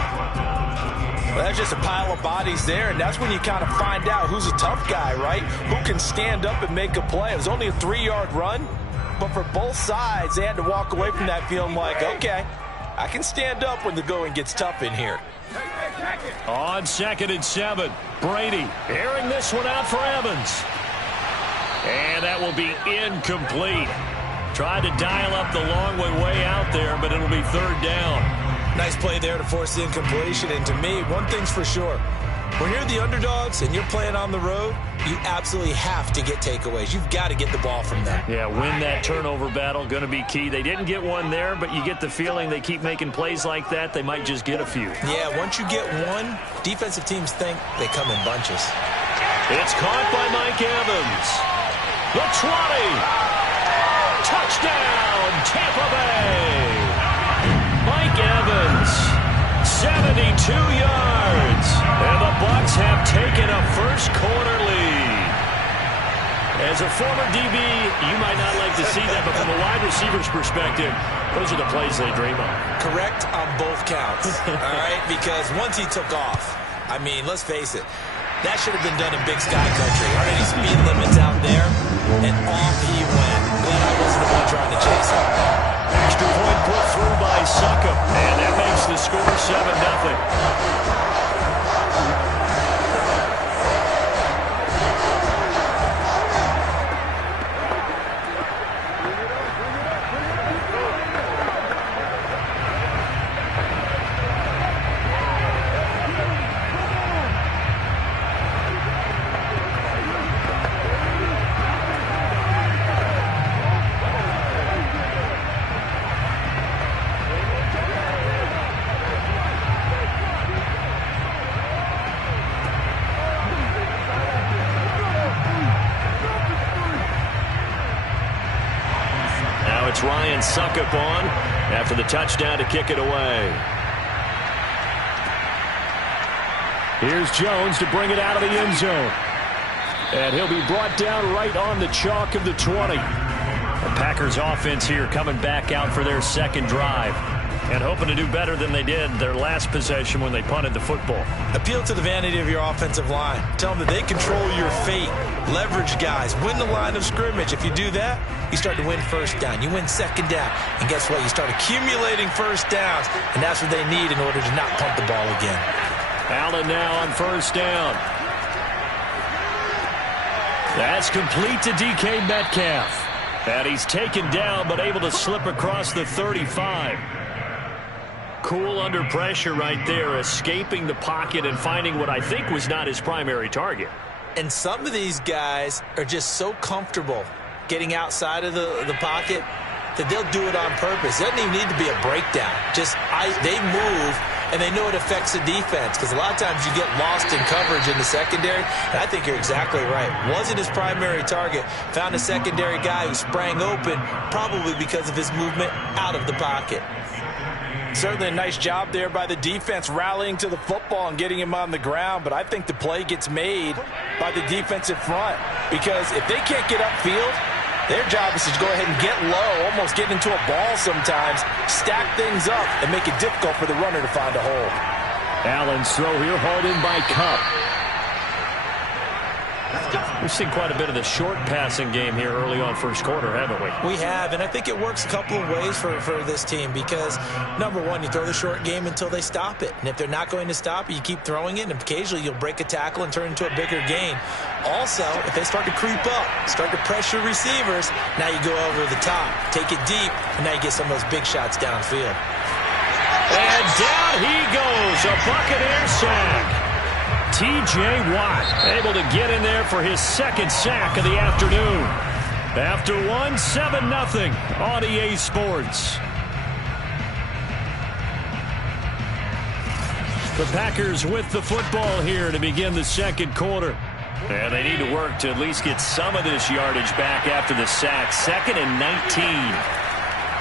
Well, that's just a pile of bodies there, and that's when you kind of find out who's a tough guy, right? Who can stand up and make a play. It was only a 3-yard run, but for both sides, they had to walk away from that feeling like, okay, I can stand up when the going gets tough in here. On 2nd and 7, Brady airing this one out for Evans. And that will be incomplete. Tried to dial up the long way out there, but it'll be 3rd down. Nice play there to force the incompletion. And to me, one thing's for sure. When you're the underdogs and you're playing on the road, you absolutely have to get takeaways. You've got to get the ball from them. Yeah, win that turnover battle, going to be key. They didn't get one there, but you get the feeling they keep making plays like that, they might just get a few. Yeah, once you get one, defensive teams think they come in bunches. It's caught by Mike Evans. The 20. Touchdown, Tampa Bay. Mike Evans, 72 yards. And the Bucs have taken a first quarter lead. As a former DB, you might not like to see that, but from a wide receiver's perspective, those are the plays they dream of. Correct on both counts, all right? Because once he took off, I mean, let's face it, that should have been done in Big Sky Country. Already speed limits out there, and off he went. Glad I wasn't the one trying to chase him. Extra point put through by Suckup, and that makes the score 7-0. It's Ryan Suckup on after the touchdown to kick it away. Here's Jones to bring it out of the end zone. And he'll be brought down right on the chalk of the 20. The Packers offense here coming back out for their second drive and hoping to do better than they did their last possession when they punted the football. Appeal to the vanity of your offensive line. Tell them that they control your fate. Leverage guys. Win the line of scrimmage. If you do that, you start to win first down. You win second down. And guess what? You start accumulating first downs. And that's what they need in order to not punt the ball again. Allen now on first down. That's complete to DK Metcalf. And he's taken down but able to slip across the 35. Cool under pressure right there, escaping the pocket and finding what I think was not his primary target. And some of these guys are just so comfortable getting outside of the pocket that they'll do it on purpose. It doesn't even need to be a breakdown. They move, and they know it affects the defense because a lot of times you get lost in coverage in the secondary, and I think you're exactly right. Wasn't his primary target. Found a secondary guy who sprang open, probably because of his movement out of the pocket. Certainly a nice job there by the defense rallying to the football and getting him on the ground, but I think the play gets made by the defensive front because if they can't get upfield, their job is to go ahead and get low, almost get into a ball sometimes, stack things up, and make it difficult for the runner to find a hole. Allen's throw here hauled in by Cup. We've seen quite a bit of the short passing game here early on first quarter, haven't we? We have, and I think it works a couple of ways for this team because, number one, you throw the short game until they stop it. And if they're not going to stop it, you keep throwing it, and occasionally you'll break a tackle and turn it into a bigger gain. Also, if they start to creep up, start to pressure receivers, now you go over the top, take it deep, and now you get some of those big shots downfield. And down he goes, a Buccaneer sack. T.J. Watt able to get in there for his second sack of the afternoon. After one, 7-0 on EA Sports. The Packers with the football here to begin the second quarter. And they need to work to at least get some of this yardage back after the sack. 2nd and 19.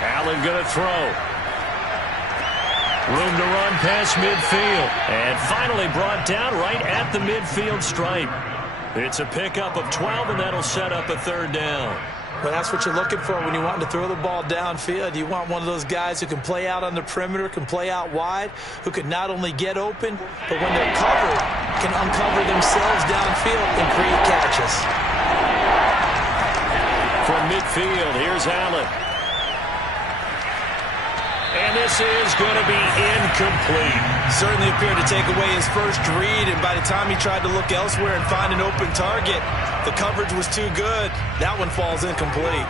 Allen going to throw. Room to run past midfield. And finally brought down right at the midfield stripe. It's a pickup of 12, and that'll set up a third down. Well, that's what you're looking for when you want to throw the ball downfield. You want one of those guys who can play out on the perimeter, can play out wide, who can not only get open, but when they're covered, can uncover themselves downfield and create catches. From midfield, here's Allen. And this is going to be incomplete. Certainly appeared to take away his first read, and by the time he tried to look elsewhere and find an open target, the coverage was too good. That one falls incomplete.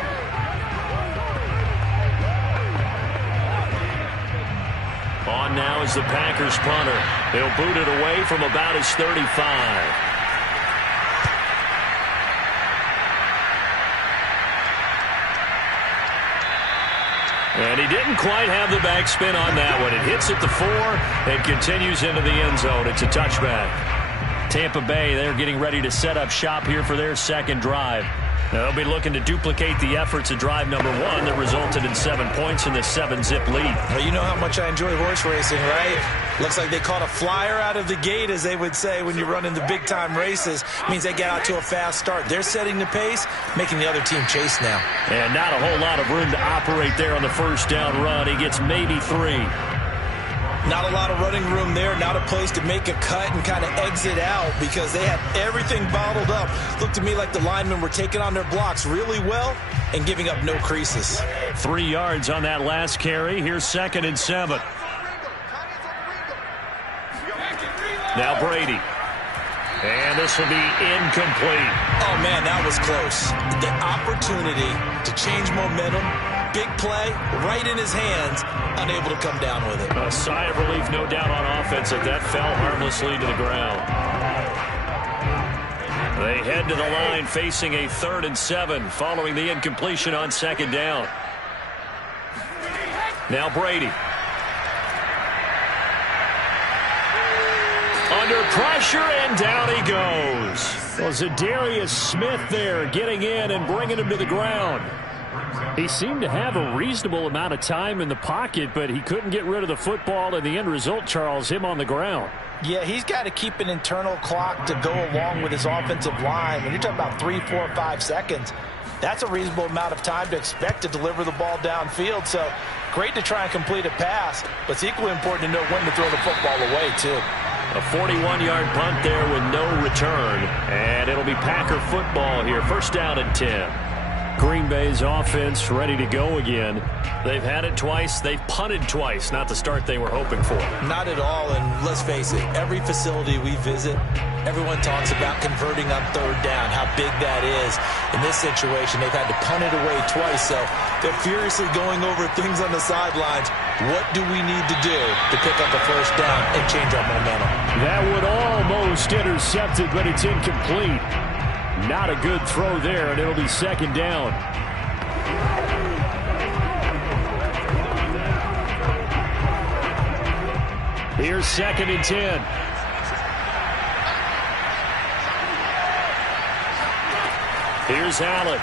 On now is the Packers punter. He'll boot it away from about his 35. And he didn't quite have the backspin on that one. It hits at the 4 and continues into the end zone. It's a touchback. Tampa Bay, they're getting ready to set up shop here for their second drive. They'll be looking to duplicate the efforts of drive number 1 that resulted in 7 points in the 7-zip lead. Well, you know how much I enjoy horse racing, right? Looks like they caught a flyer out of the gate, as they would say when you run into big-time races. Means they get out to a fast start. They're setting the pace, making the other team chase now. And not a whole lot of room to operate there on the first down run. He gets maybe 3. Not a lot of running room there, not a place to make a cut and kind of exit out because they had everything bottled up. Looked to me like the linemen were taking on their blocks really well and giving up no creases. 3 yards on that last carry. Here's 2nd and 7. Now Brady. And this will be incomplete. Oh, man, that was close. The opportunity to change momentum, big play, right in his hands, unable to come down with it. A sigh of relief, no doubt, on offense that fell harmlessly to the ground. They head to the line facing a 3rd and 7 following the incompletion on 2nd down. Now Brady. Under pressure, and down he goes. Well, Zadarius Smith there getting in and bringing him to the ground. He seemed to have a reasonable amount of time in the pocket, but he couldn't get rid of the football, and the end result, Charles, him on the ground. Yeah, he's got to keep an internal clock to go along with his offensive line. When you're talking about 3, 4, 5 seconds, that's a reasonable amount of time to expect to deliver the ball downfield. So great to try and complete a pass, but it's equally important to know when to throw the football away, too. A 41-yard punt there with no return. And it'll be Packer football here. 1st down and 10. Green Bay's offense ready to go again. They've had it twice. They've punted twice. Not the start they were hoping for. Not at all, and let's face it, every facility we visit, everyone talks about converting on 3rd down, how big that is. In this situation, they've had to punt it away twice, so they're furiously going over things on the sidelines. What do we need to do to pick up a 1st down and change our momentum? That would almost intercept it, but it's incomplete. Not a good throw there, and it'll be 2nd down. Here's 2nd and 10. Here's Allen.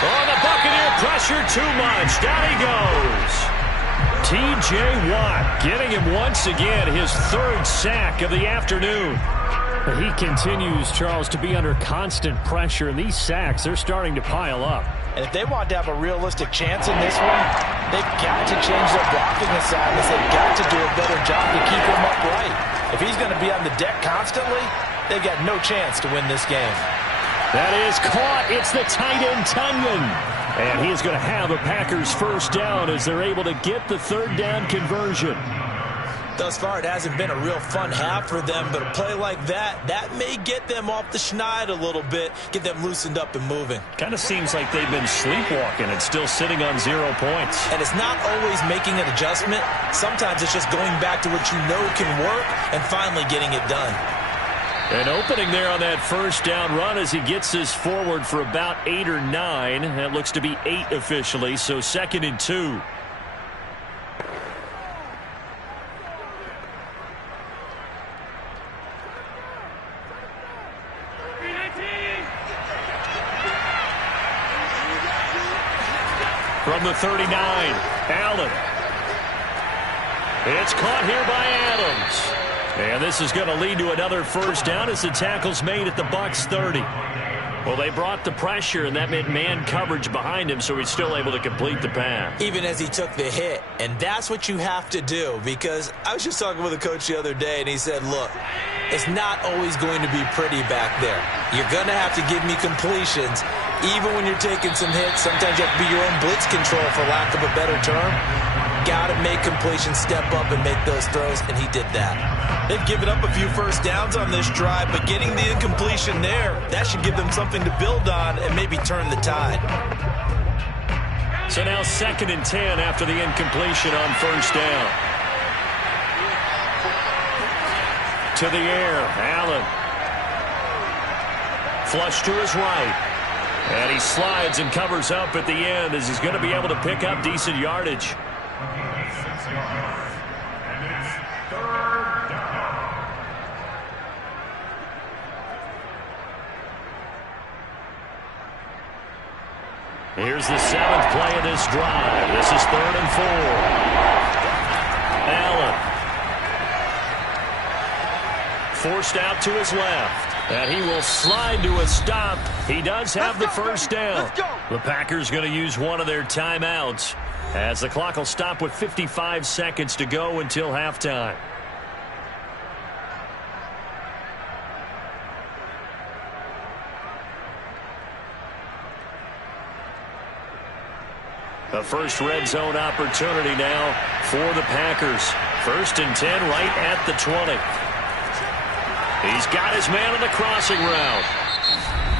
Oh, the Buccaneer pressure too much. Down he goes. T.J. Watt getting him once again his 3rd sack of the afternoon. He continues, Charles, to be under constant pressure, and these sacks, they're starting to pile up. And if they want to have a realistic chance in this one, they've got to change their blocking assignments. They've got to do a better job to keep him upright. If he's going to be on the deck constantly, they've got no chance to win this game. That is caught. It's the tight end, Tunyon. And he's going to have a Packers 1st down as they're able to get the 3rd down conversion. Thus far, it hasn't been a real fun half for them, but a play like that may get them off the schneid a little bit, get them loosened up and moving. Kind of seems like they've been sleepwalking and still sitting on 0 points. And it's not always making an adjustment. Sometimes it's just going back to what you know can work and finally getting it done. An opening there on that 1st down run as he gets this forward for about 8 or 9. That looks to be 8 officially, so 2nd and 2. From the 39, Allen. It's caught here by Adams. And this is going to lead to another 1st down as the tackle's made at the Bucs 30. Well, they brought the pressure, and that meant man coverage behind him, so he's still able to complete the pass. Even as he took the hit. And that's what you have to do, because I was just talking with a coach the other day, and he said, look, it's not always going to be pretty back there. You're going to have to give me completions. Even when you're taking some hits, sometimes you have to be your own blitz control, for lack of a better term. Got to make completions, step up and make those throws, and he did that. They've given up a few 1st downs on this drive, but getting the incompletion there, that should give them something to build on and maybe turn the tide. So now 2nd and 10 after the incompletion on first down. To the air, Allen. Flush to his right. And he slides and covers up at the end as he's going to be able to pick up decent yardage. 6 yards. And it's 3rd down. Here's the 7th play of this drive. This is 3rd and 4. Allen. Forced out to his left. And he will slide to a stop. He does have the first down. The Packers going to use one of their timeouts as the clock will stop with 55 seconds to go until halftime. The first red zone opportunity now for the Packers. 1st and 10 right at the 20. He's got his man on the crossing route.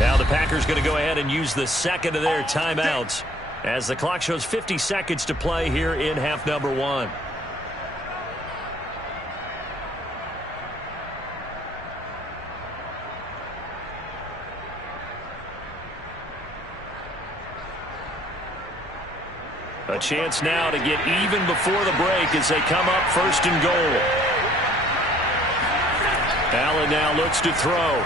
Now the Packers going to go ahead and use the 2nd of their timeouts as the clock shows 50 seconds to play here in half number 1. A chance now to get even before the break as they come up 1st and goal. Allen now looks to throw.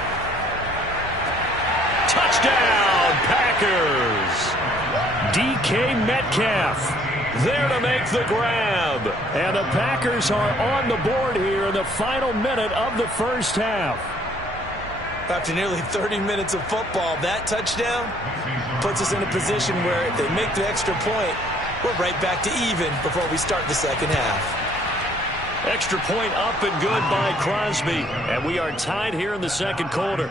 Touchdown, Packers! DK Metcalf there to make the grab. And the Packers are on the board here in the final minute of the first half. After nearly 30 minutes of football, that touchdown puts us in a position where if they make the extra point, we're right back to even before we start the second half. Extra point up and good by Crosby. And we are tied here in the second quarter.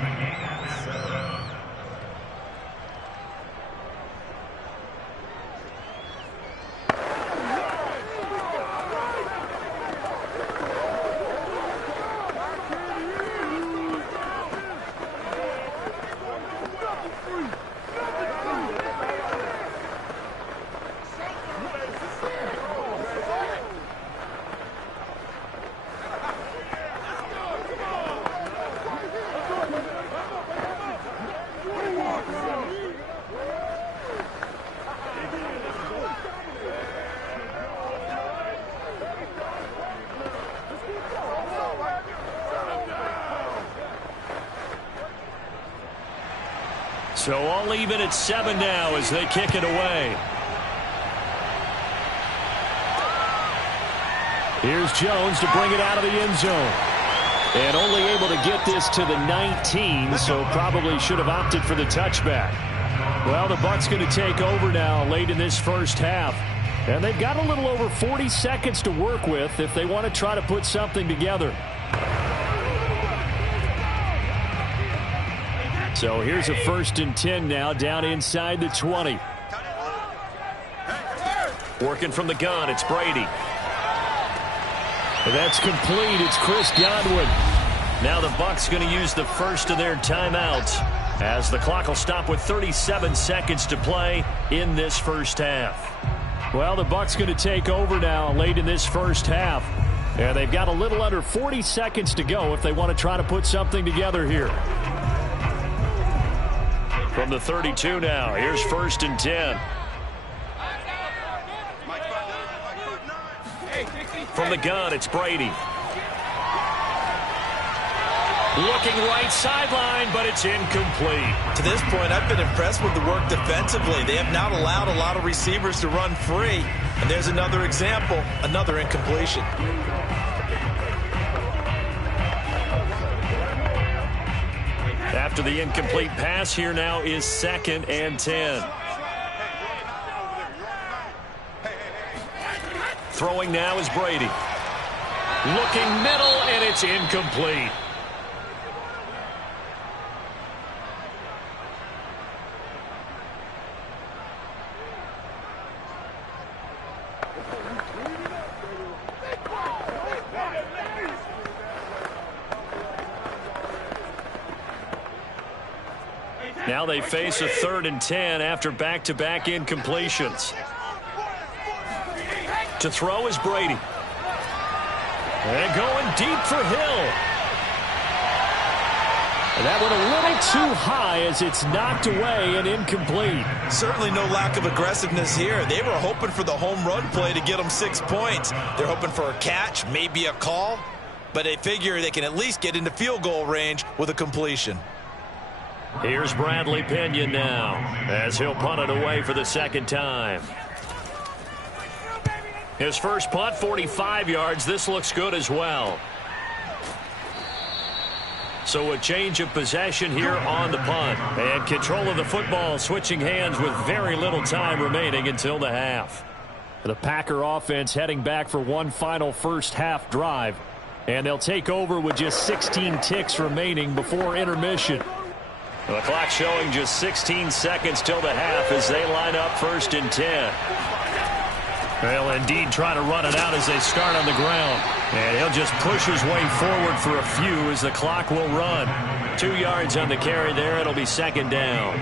So all even at 7 now as they kick it away. Here's Jones to bring it out of the end zone. And only able to get this to the 19, so probably should have opted for the touchback. Well, the Bucs going to take over now late in this first half. And they've got a little over 40 seconds to work with if they want to try to put something together. So here's a 1st and 10 now down inside the 20. Working from the gun, it's Brady. And that's complete. It's Chris Godwin. Now the Bucs going to use the first of their timeouts as the clock will stop with 37 seconds to play in this first half. Well, the Bucs going to take over now late in this first half. And they've got a little under 40 seconds to go if they want to try to put something together here. From the 32 now, here's 1st and 10. From the gun, it's Brady. Looking right sideline, but it's incomplete. To this point, I've been impressed with the work defensively. They have not allowed a lot of receivers to run free. And there's another example, another incompletion. After the incomplete pass, here now is 2nd and 10. Throwing now is Brady. Looking middle, and it's incomplete. Now they face a 3rd and 10 after back-to-back incompletions. To throw is Brady. And going deep for Hill. And that went a little too high as it's knocked away and incomplete. Certainly no lack of aggressiveness here. They were hoping for the home run play to get them 6 points. They're hoping for a catch, maybe a call, but they figure they can at least get into field goal range with a completion. Here's Bradley Pinion now as he'll punt it away for the second time. His first punt, 45 yards. This looks good as well. So a change of possession here on the punt. And control of the football switching hands with very little time remaining until the half. The Packer offense heading back for one final first half drive. And they'll take over with just 16 ticks remaining before intermission. The clock showing just 16 seconds till the half as they line up 1st and 10. They'll indeed try to run it out as they start on the ground. And he'll just push his way forward for a few as the clock will run. 2 yards on the carry there. It'll be 2nd down.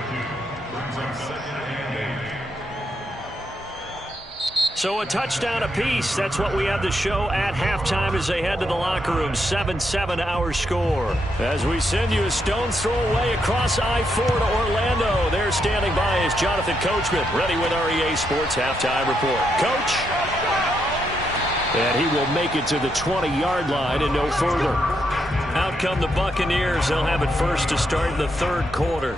So a touchdown apiece. That's what we have to show at halftime as they head to the locker room. 7-7 our score. As we send you a stone's throw away across I-4 to Orlando. There standing by is Jonathan Coachman, ready with our EA Sports Halftime Report. Coach. And he will make it to the 20-yard line and no further. Out come the Buccaneers. They'll have it first to start in the 3rd quarter.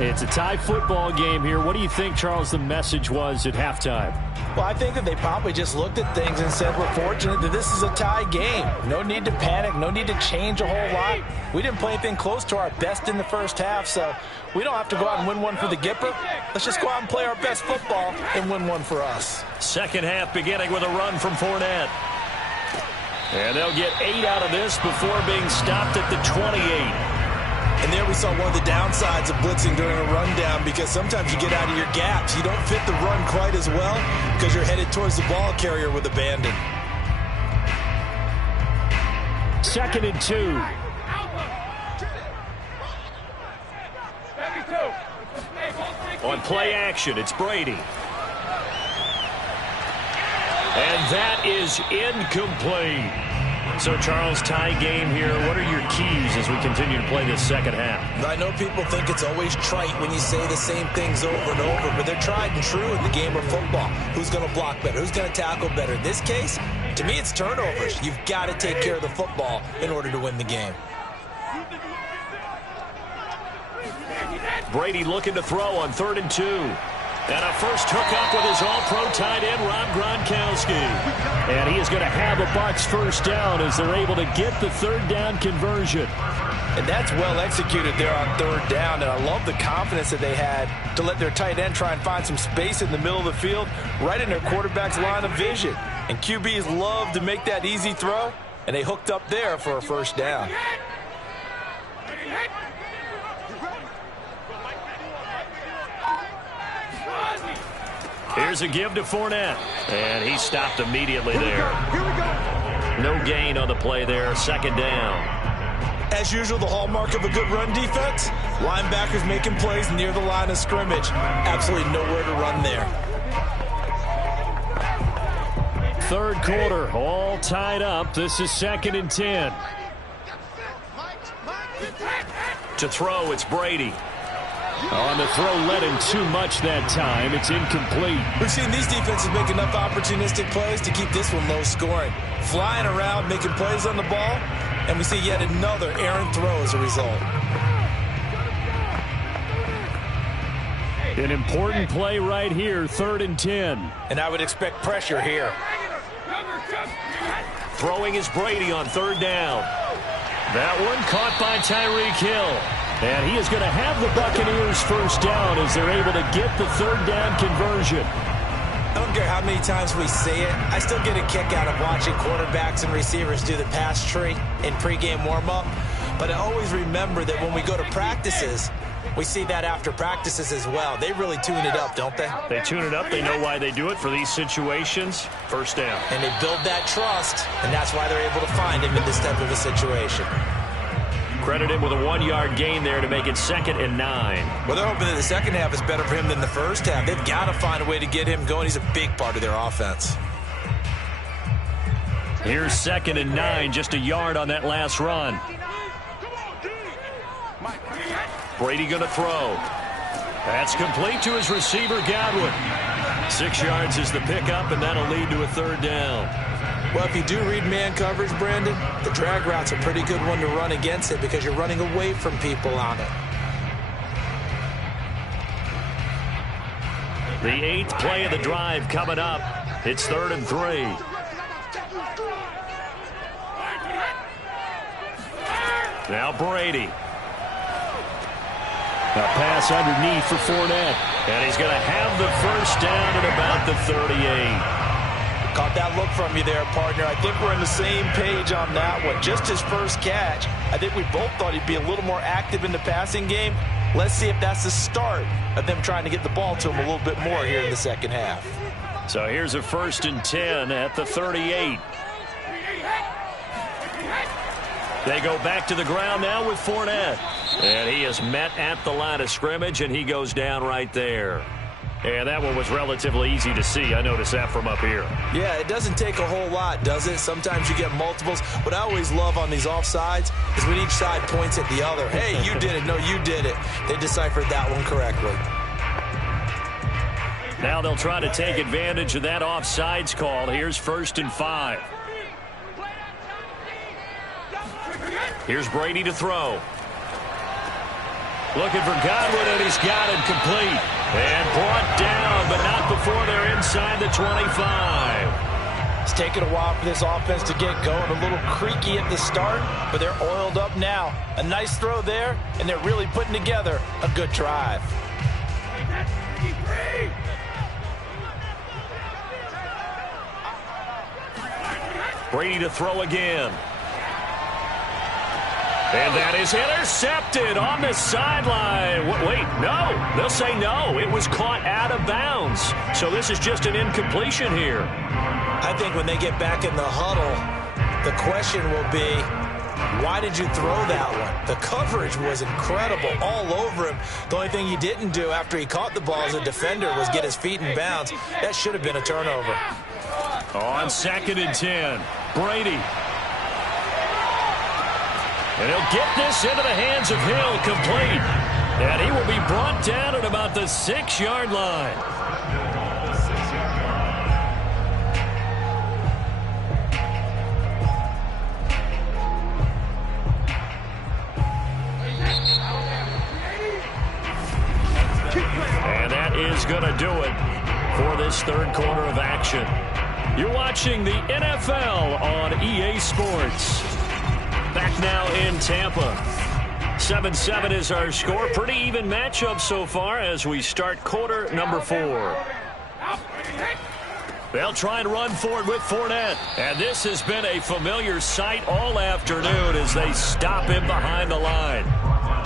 It's a tie football game here. What do you think, Charles, the message was at halftime? Well, I think that they probably just looked at things and said, we're fortunate that this is a tie game. No need to panic. No need to change a whole lot. We didn't play anything close to our best in the first half, so we don't have to go out and win one for the Gipper. Let's just go out and play our best football and win one for us. Second half beginning with a run from Fournette. And they'll get 8 out of this before being stopped at the 28. And there we saw one of the downsides of blitzing during a rundown, because sometimes you get out of your gaps. You don't fit the run quite as well because you're headed towards the ball carrier with abandon. 2nd and 2. On play action, it's Brady. And that is incomplete. So, Charles, tie game here. What are your keys as we continue to play this second half? I know people think it's always trite when you say the same things over and over, but they're tried and true in the game of football. Who's going to block better? Who's going to tackle better? In this case, to me, it's turnovers. You've got to take care of the football in order to win the game. Brady looking to throw on 3rd and 2. And a first hookup with his all-pro tight end, Rob Gronkowski. And he is going to have a Bucs first down as they're able to get the 3rd down conversion. And that's well executed there on 3rd down. And I love the confidence that they had to let their tight end try and find some space in the middle of the field, right in their quarterback's line of vision. And QBs love to make that easy throw, and they hooked up there for a first down. Here's a give to Fournette. And he stopped immediately there. No gain on the play there. 2nd down. As usual, the hallmark of a good run defense, linebackers making plays near the line of scrimmage. Absolutely nowhere to run there. 3rd quarter, all tied up. This is 2nd and 10. To throw, it's Brady. On the throw, led him too much that time. It's incomplete. We've seen these defenses make enough opportunistic plays to keep this one low scoring. Flying around, making plays on the ball, and we see yet another errant throw as a result. An important play right here, 3rd and 10. And I would expect pressure here. Throwing is Brady on 3rd down. That one caught by Tyreek Hill. And he is going to have the Buccaneers first down as they're able to get the 3rd down conversion. I don't care how many times we see it. I still get a kick out of watching quarterbacks and receivers do the pass tree in pregame warm-up. But I always remember that when we go to practices, we see that after practices as well. They really tune it up, don't they? They tune it up. They know why they do it for these situations. First down. And they build that trust, and that's why they're able to find him in this type of a situation. Credit him with a 1-yard gain there to make it 2nd and 9. Well, they're hoping that the second half is better for him than the first half. They've got to find a way to get him going. He's a big part of their offense. Here's 2nd and 9, just a yard on that last run. Brady going to throw. That's complete to his receiver, Godwin. 6 yards is the pickup, and that'll lead to a 3rd down. Well, if you do read man coverage, Brandon, the drag route's a pretty good one to run against it because you're running away from people on it. The 8th play of the drive coming up. It's 3rd and 3. Now Brady. A pass underneath for Fournette. And he's going to have the 1st down at about the 38. Caught that look from you there, partner. I think we're on the same page on that one. Just his first catch. I think we both thought he'd be a little more active in the passing game. Let's see if that's the start of them trying to get the ball to him a little bit more here in the second half. So here's a 1st and 10 at the 38. They go back to the ground now with Fournette. And he is met at the line of scrimmage, and he goes down right there. And that one was relatively easy to see. I noticed that from up here. Yeah, it doesn't take a whole lot, does it? Sometimes you get multiples. What I always love on these offsides is when each side points at the other. Hey, you did it. No, you did it. They deciphered that one correctly. Now they'll try to take advantage of that offsides call. Here's 1st and 5. Here's Brady to throw. Looking for Godwin, and he's got it complete. And brought down, but not before they're inside the 25. It's taken a while for this offense to get going. A little creaky at the start, but they're oiled up now. A nice throw there, and they're really putting together a good drive. Brady to throw again. And that is intercepted on the sideline. Wait, no. They'll say no. It was caught out of bounds. So this is just an incompletion here. I think when they get back in the huddle, the question will be, why did you throw that one? The coverage was incredible all over him. The only thing he didn't do after he caught the ball as a defender was get his feet in bounds. That should have been a turnover. On 2nd and 10, Brady. And he'll get this into the hands of Hill, complete. And he will be brought down at about the 6-yard line. And that is going to do it for this 3rd quarter of action. You're watching the NFL on EA Sports. Back now in Tampa. 7-7 is our score. Pretty even matchup so far as we start quarter number 4. They'll try and run forward with Fournette. And this has been a familiar sight all afternoon as they stop him behind the line.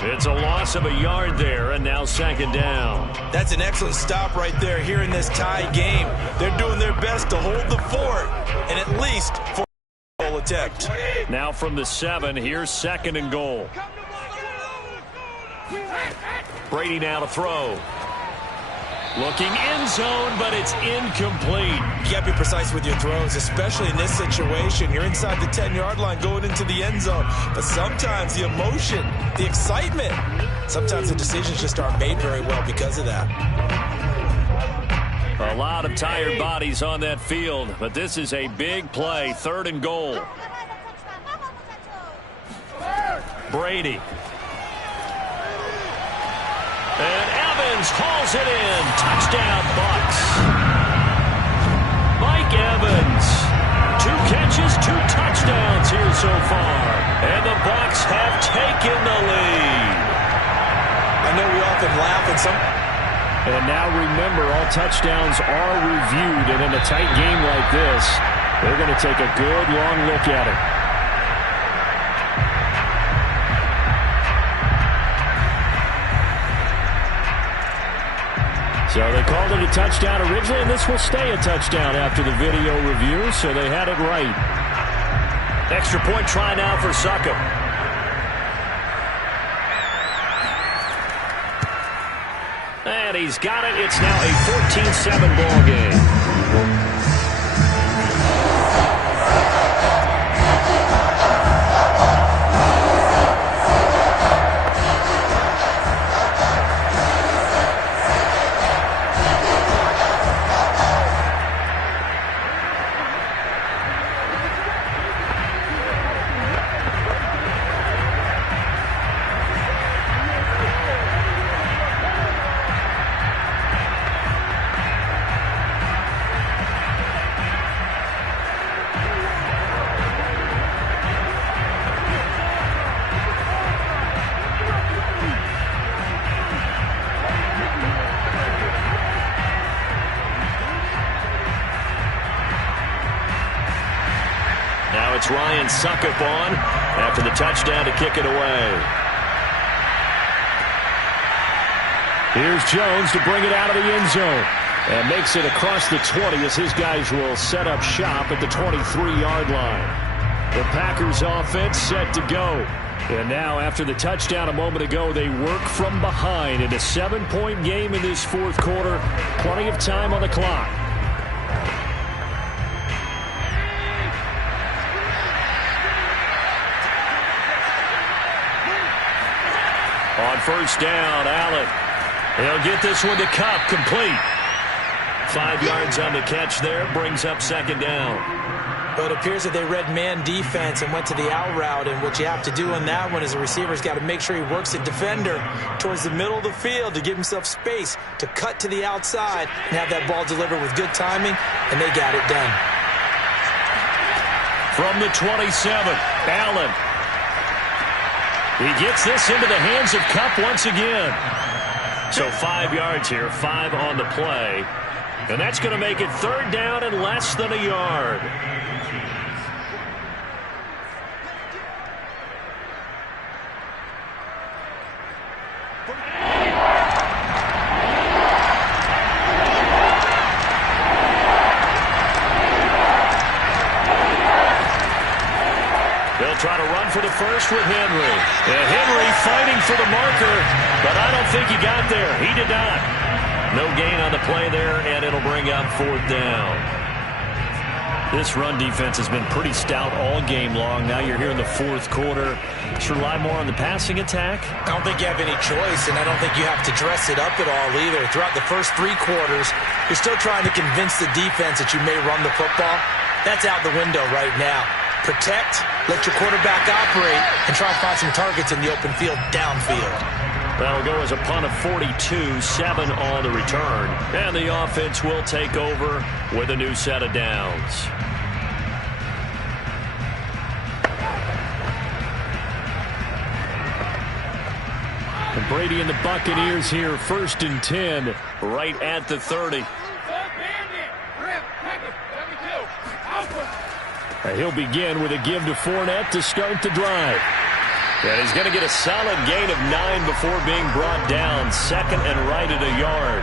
It's a loss of a yard there, and now 2nd down. That's an excellent stop right there here in this tie game. They're doing their best to hold the fort, and at least for a goal attempt. Now from the 7, here's 2nd and goal. Brady now to throw. Looking end zone, but it's incomplete. You got to be precise with your throws, especially in this situation. You're inside the 10-yard line going into the end zone. But sometimes the emotion, the excitement, sometimes the decisions just aren't made very well because of that. A lot of tired bodies on that field, but this is a big play. 3rd and goal. Brady. And Evans hauls it in. Touchdown, Bucs. Mike Evans. 2 catches, 2 touchdowns here so far. And the Bucs have taken the lead. I know we often laugh at some. And now remember, all touchdowns are reviewed. And in a tight game like this, they're going to take a good long look at it. So they called it a touchdown originally, and this will stay a touchdown after the video review, so they had it right. Extra point try now for Succop. And he's got it. It's now a 14-7 ball game. gets Ryan Suckup on after the touchdown to kick it away. Here's Jones to bring it out of the end zone. And makes it across the 20 as his guys will set up shop at the 23-yard line. The Packers offense set to go. And now after the touchdown a moment ago, they work from behind in a 7-point game in this fourth quarter. Plenty of time on the clock. On first down, Allen. He'll get this one to Kupp, complete. 5 yards on the catch there, brings up second down. But it appears that they read man defense and went to the out route, and what you have to do on that one is the receiver's got to make sure he works the defender towards the middle of the field to give himself space to cut to the outside and have that ball delivered with good timing, and they got it done. From the 27, Allen. He gets this into the hands of Kupp once again. So 5 yards here, 5 on the play. And that's going to make it third down and less than a yard. They'll try to run for the first with Henry. And Henry fighting for the marker, but I don't think he got there. He did not. No gain on the play there, and it'll bring up fourth down. This run defense has been pretty stout all game long. Now you're here in the fourth quarter. Should rely more on the passing attack? I don't think you have any choice, and I don't think you have to dress it up at all either. Throughout the first 3 quarters, you're still trying to convince the defense that you may run the football. That's out the window right now. Protect, let your quarterback operate, and try to find some targets in the open field downfield. That'll go as a punt of 42, 7 on the return. And the offense will take over with a new set of downs. And Brady and the Buccaneers here, 1st and 10, right at the 30. And he'll begin with a give to Fournette to start the drive. And he's going to get a solid gain of 9 before being brought down. Second and right at a yard.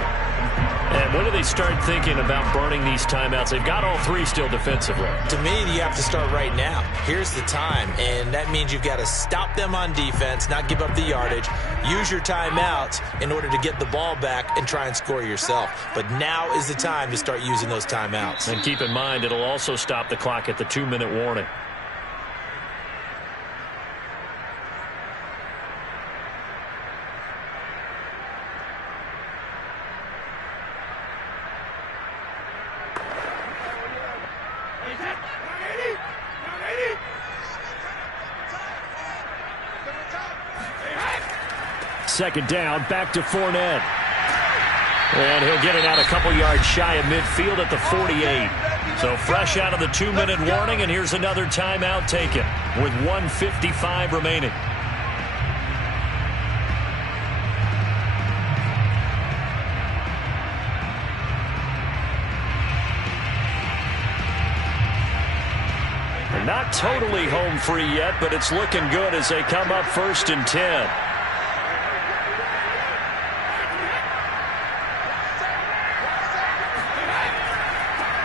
And when do they start thinking about burning these timeouts? They've got all 3 still defensively. To me, you have to start right now. Here's the time, and that means you've got to stop them on defense, not give up the yardage, use your timeouts in order to get the ball back and try and score yourself. But now is the time to start using those timeouts. And keep in mind, it'll also stop the clock at the 2-minute warning. Second down, back to Fournette. And he'll get it out a couple yards shy of midfield at the 48. So fresh out of the 2-minute warning, and here's another timeout taken with 1:55 remaining. They're not totally home free yet, but it's looking good as they come up 1st and 10.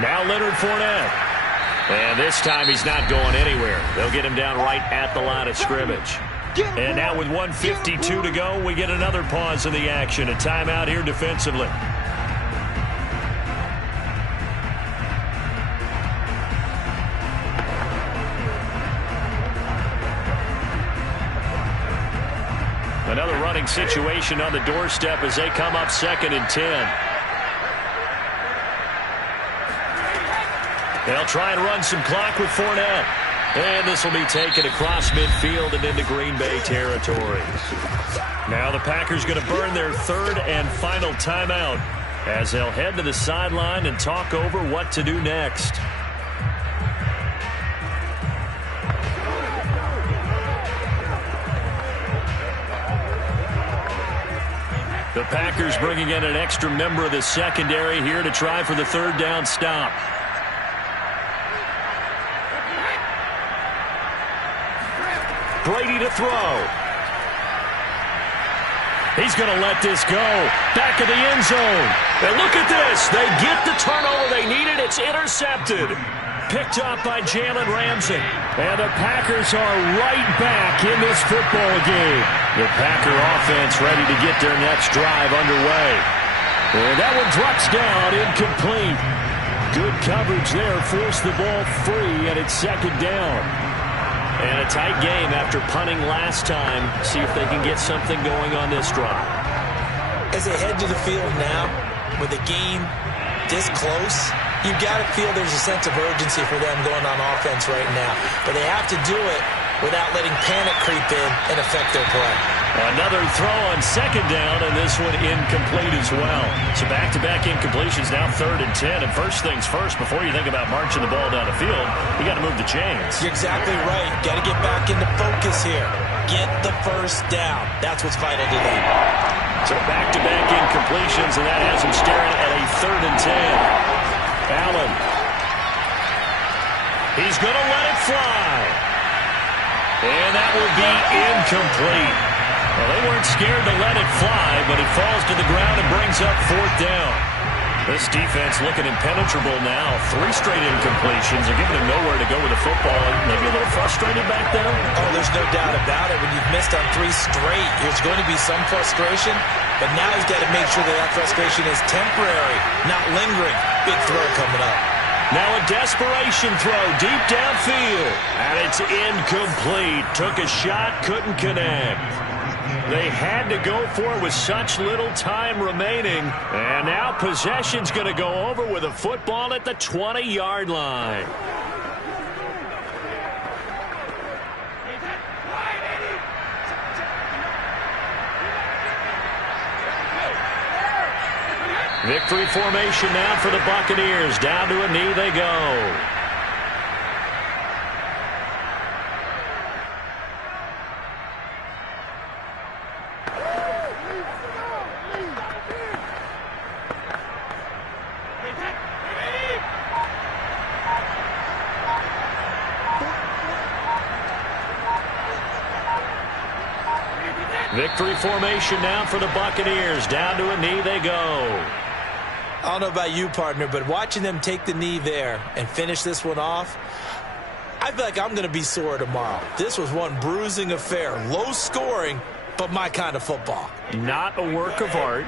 Now Leonard Fournette. And this time he's not going anywhere. They'll get him down right at the line of scrimmage. And now with 1:52 to go, we get another pause in the action. A timeout here defensively. Another running situation on the doorstep as they come up 2nd and 10. They'll try and run some clock with Fournette. And this will be taken across midfield and into Green Bay territory. Now the Packers going to burn their 3rd and final timeout as they'll head to the sideline and talk over what to do next. The Packers bringing in an extra member of the secondary here to try for the 3rd down stop. Brady to throw. He's going to let this go. Back of the end zone. And look at this. They get the turnover they needed. It's intercepted. Picked up by Jalen Ramsey. And the Packers are right back in this football game. The Packer offense ready to get their next drive underway. And that one drops down, incomplete. Good coverage there. Forced the ball free, and it's second down. And a tight game after punting last time. See if they can get something going on this drive. As they head to the field now, with the game this close, you've got to feel there's a sense of urgency for them going on offense right now. But they have to do it without letting panic creep in and affect their play. Another throw on second down, and this one incomplete as well. So back-to-back incompletions, now 3rd and 10. And first things first, before you think about marching the ball down the field, you got to move the chains. You're exactly right. Got to get back into focus here. Get the first down. That's what's vital to them. So back-to-back incompletions, and that has him staring at a 3rd and 10. Allen. He's going to let it fly. And that will be incomplete. Well, they weren't scared to let it fly, but it falls to the ground and brings up 4th down. This defense looking impenetrable now. 3 straight incompletions. They're giving him nowhere to go with the football. Maybe a little frustrated back there? Oh, there's no doubt about it. When you've missed on 3 straight, there's going to be some frustration. But now he's got to make sure that that frustration is temporary, not lingering. Big throw coming up. Now a desperation throw deep downfield. And it's incomplete. Took a shot, couldn't connect. They had to go for it with such little time remaining. And now possession's going to go over with a football at the 20-yard line. Victory formation now for the Buccaneers. Down to a knee they go. Victory formation now for the Buccaneers. Down to a knee they go. I don't know about you, partner, but watching them take the knee there and finish this one off, I feel like I'm going to be sore tomorrow. This was one bruising affair. Low scoring, but my kind of football. Not a work of art,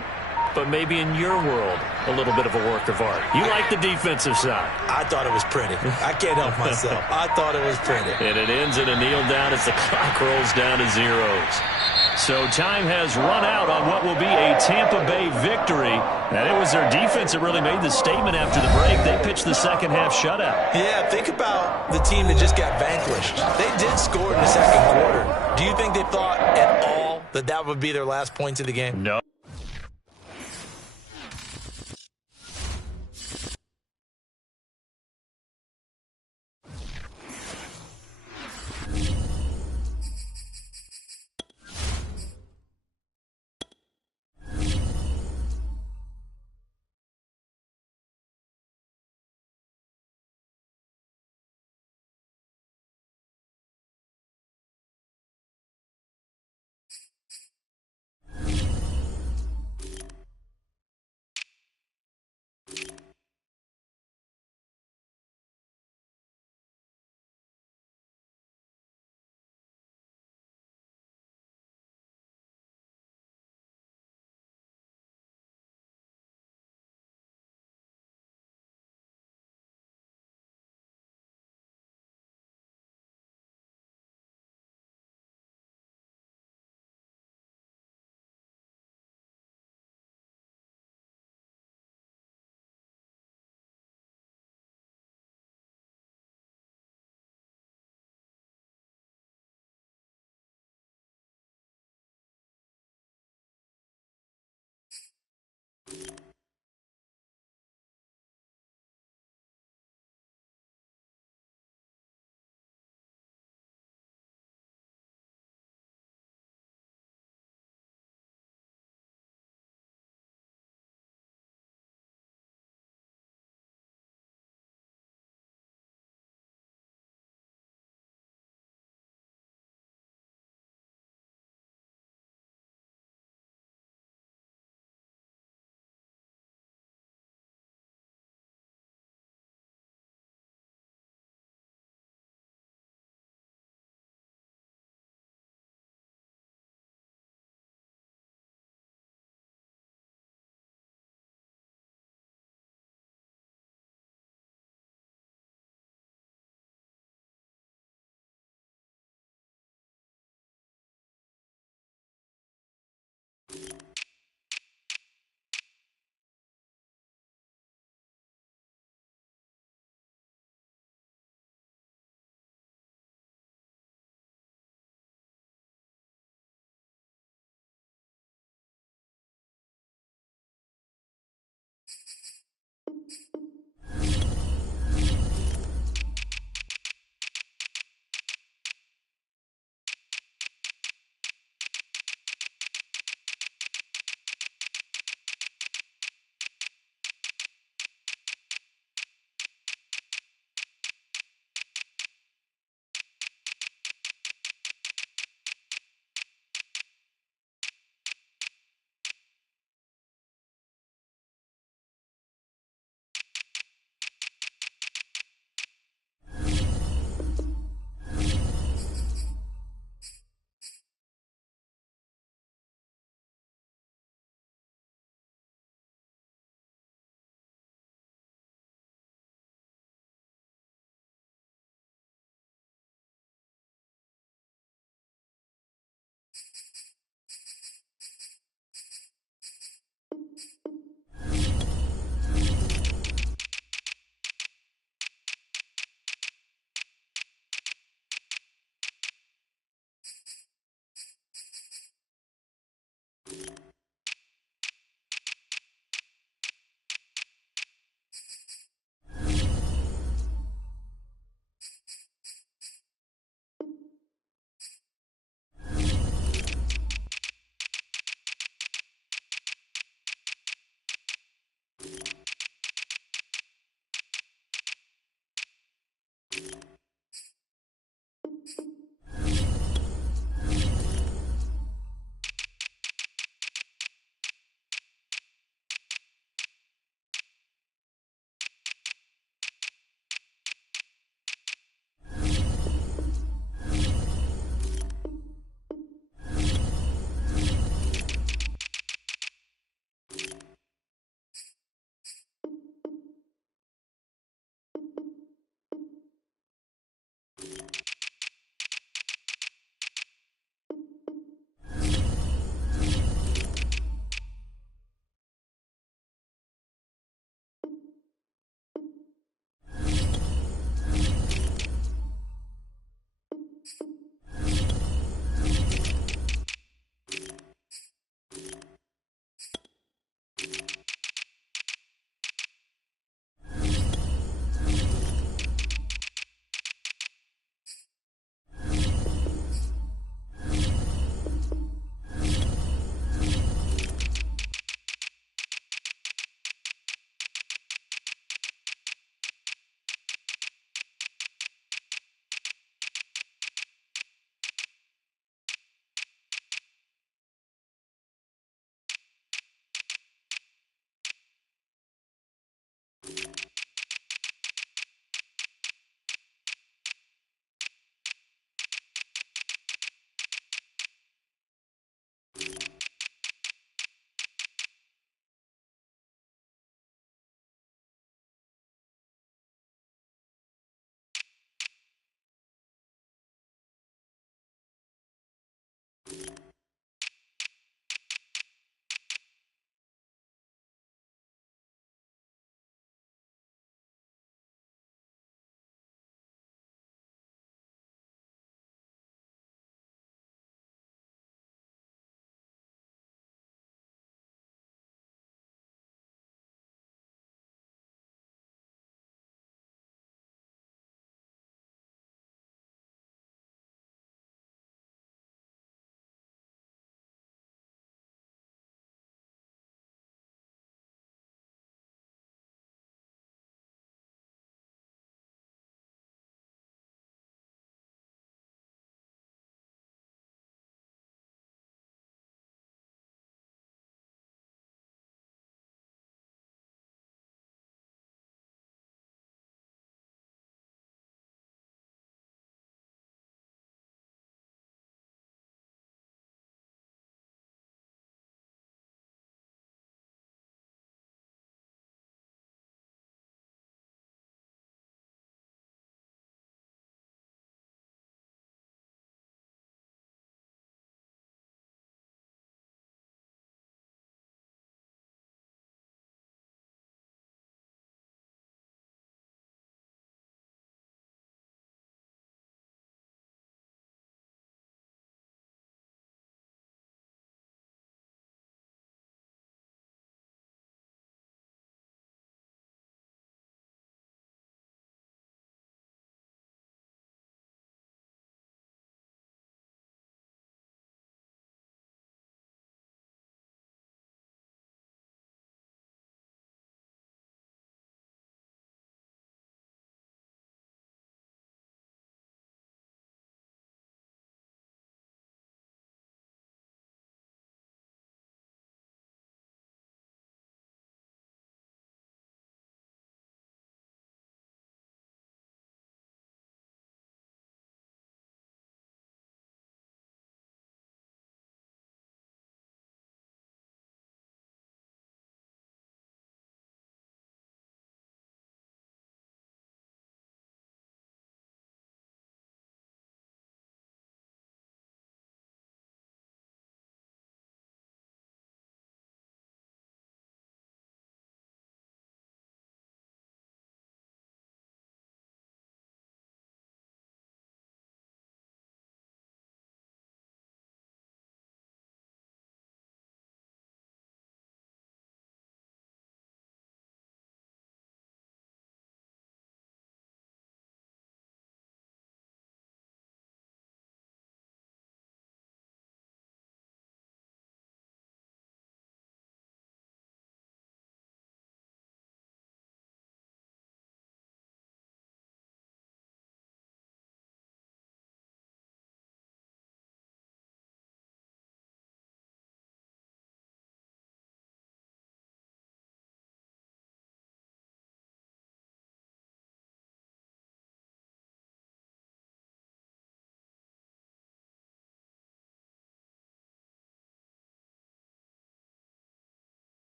but maybe in your world, a little bit of a work of art. You like the defensive side. I thought it was pretty. I can't help myself. I thought it was pretty. And it ends in a kneel down as the clock rolls down to zeros. So time has run out on what will be a Tampa Bay victory. And it was their defense that really made the statement after the break. They pitched the second half shutout. Yeah, think about the team that just got vanquished. They did score in the second quarter. Do you think they thought at all that that would be their last points of the game? No.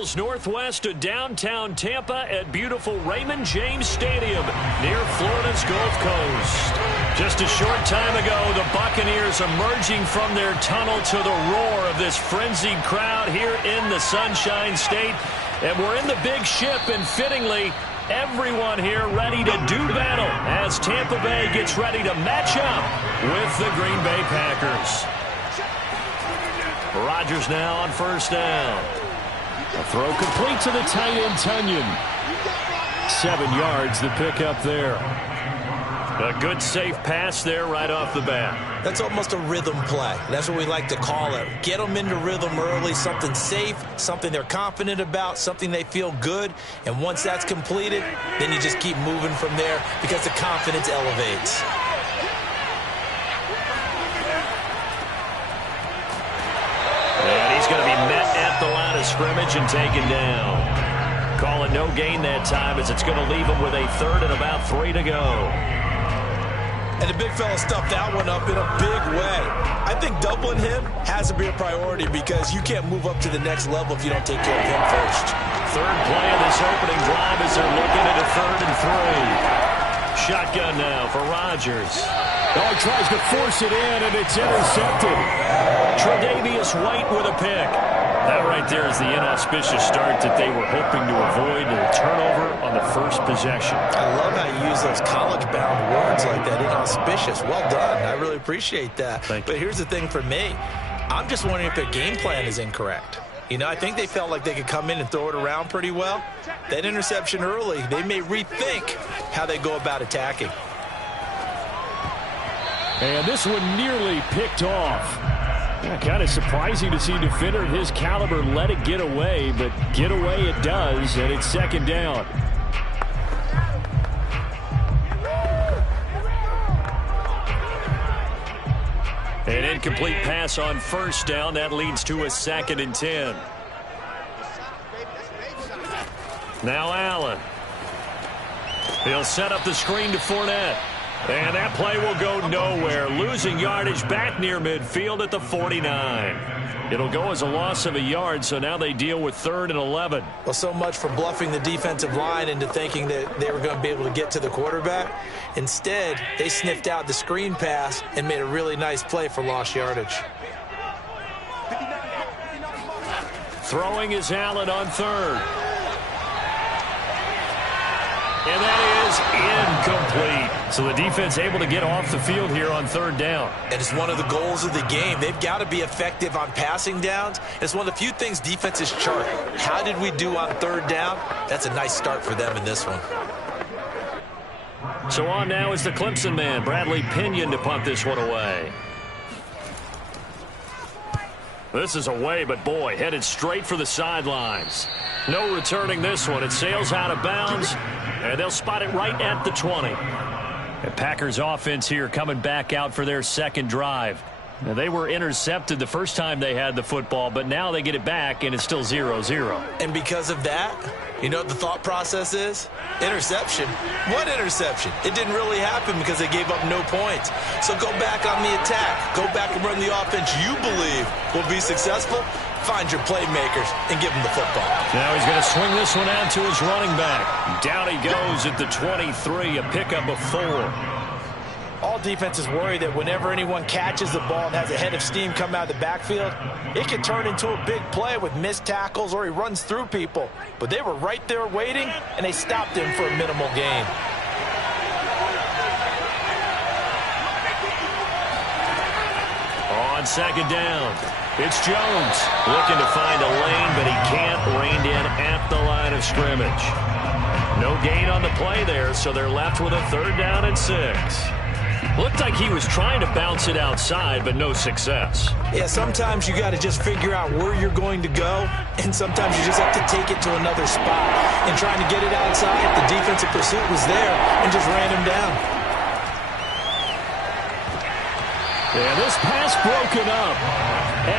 miles northwest of downtown Tampa at beautiful Raymond James Stadium near Florida's Gulf Coast. Just a short time ago, the Buccaneers emerging from their tunnel to the roar of this frenzied crowd here in the Sunshine State. And we're in the big ship, and fittingly, everyone here ready to do battle as Tampa Bay gets ready to match up with the Green Bay Packers. Rodgers now on first down. A throw complete to the tight end, Tunyon. 7 yards, the pickup there. A good, safe pass there right off the bat. That's almost a rhythm play. That's what we like to call it. Get them into rhythm early, something safe, something they're confident about, something they feel good. And once that's completed, then you just keep moving from there because the confidence elevates. And he's going to be met at the line of scrimmage and taken down. Call it no gain that time as it's going to leave him with a third and about 3 to go. And the big fella stuffed that one up in a big way. I think doubling him has to be a priority because you can't move up to the next level if you don't take care of him first. Third play of this opening drive as they're looking at a 3rd and 3. Shotgun now for Rodgers. Oh, he tries to force it in, and it's intercepted. Tre'Davious White with a pick. That right there is the inauspicious start that they were hoping to avoid, and a turnover on the first possession. I love how you use those college-bound words like that, inauspicious. Well done. I really appreciate that. Thank you. But here's the thing for me. I'm just wondering if their game plan is incorrect. You know, I think they felt like they could come in and throw it around pretty well. That interception early, they may rethink how they go about attacking. And this one nearly picked off. Yeah, kind of surprising to see a defender of his caliber let it get away, but get away it does, and it's 2nd down. An incomplete pass on first down. That leads to a 2nd and 10. Now Allen. He'll set up the screen to Fournette. And that play will go nowhere. Losing yardage back near midfield at the 49. It'll go as a loss of a yard, so now they deal with 3rd and 11. Well, so much for bluffing the defensive line into thinking that they were going to be able to get to the quarterback. Instead, they sniffed out the screen pass and made a really nice play for lost yardage. Throwing is Allen on 3rd. And that is incomplete. So the defense able to get off the field here on 3rd down. And it's one of the goals of the game. They've got to be effective on passing downs. It's one of the few things defenses chart. How did we do on 3rd down? That's a nice start for them in this one. So on now is the Clemson man, Bradley Pinion, to punt this one away. This is away, but boy, headed straight for the sidelines. No returning this one. It sails out of bounds, and they'll spot it right at the 20. And Packers offense here coming back out for their 2nd drive. Now, they were intercepted the first time they had the football, but now they get it back, and it's still 0-0. And because of that, you know what the thought process is? Interception. What interception? It didn't really happen because they gave up no points. So go back on the attack. Go back and run the offense you believe will be successful. Find your playmakers and give them the football. Now he's going to swing this one out to his running back. Down he goes at the 23, a pickup of 4. All defenses worry that whenever anyone catches the ball and has a head of steam come out of the backfield, it can turn into a big play with missed tackles or he runs through people. But they were right there waiting, and they stopped him for a minimal gain. On 2nd down, it's Jones looking to find a lane, but he can't. Reined in at the line of scrimmage. No gain on the play there, so they're left with a 3rd down and 6. Looked like he was trying to bounce it outside, but no success. Yeah, sometimes you got to just figure out where you're going to go, and sometimes you just have to take it to another spot. And trying to get it outside, the defensive pursuit was there and just ran him down. And this pass broken up.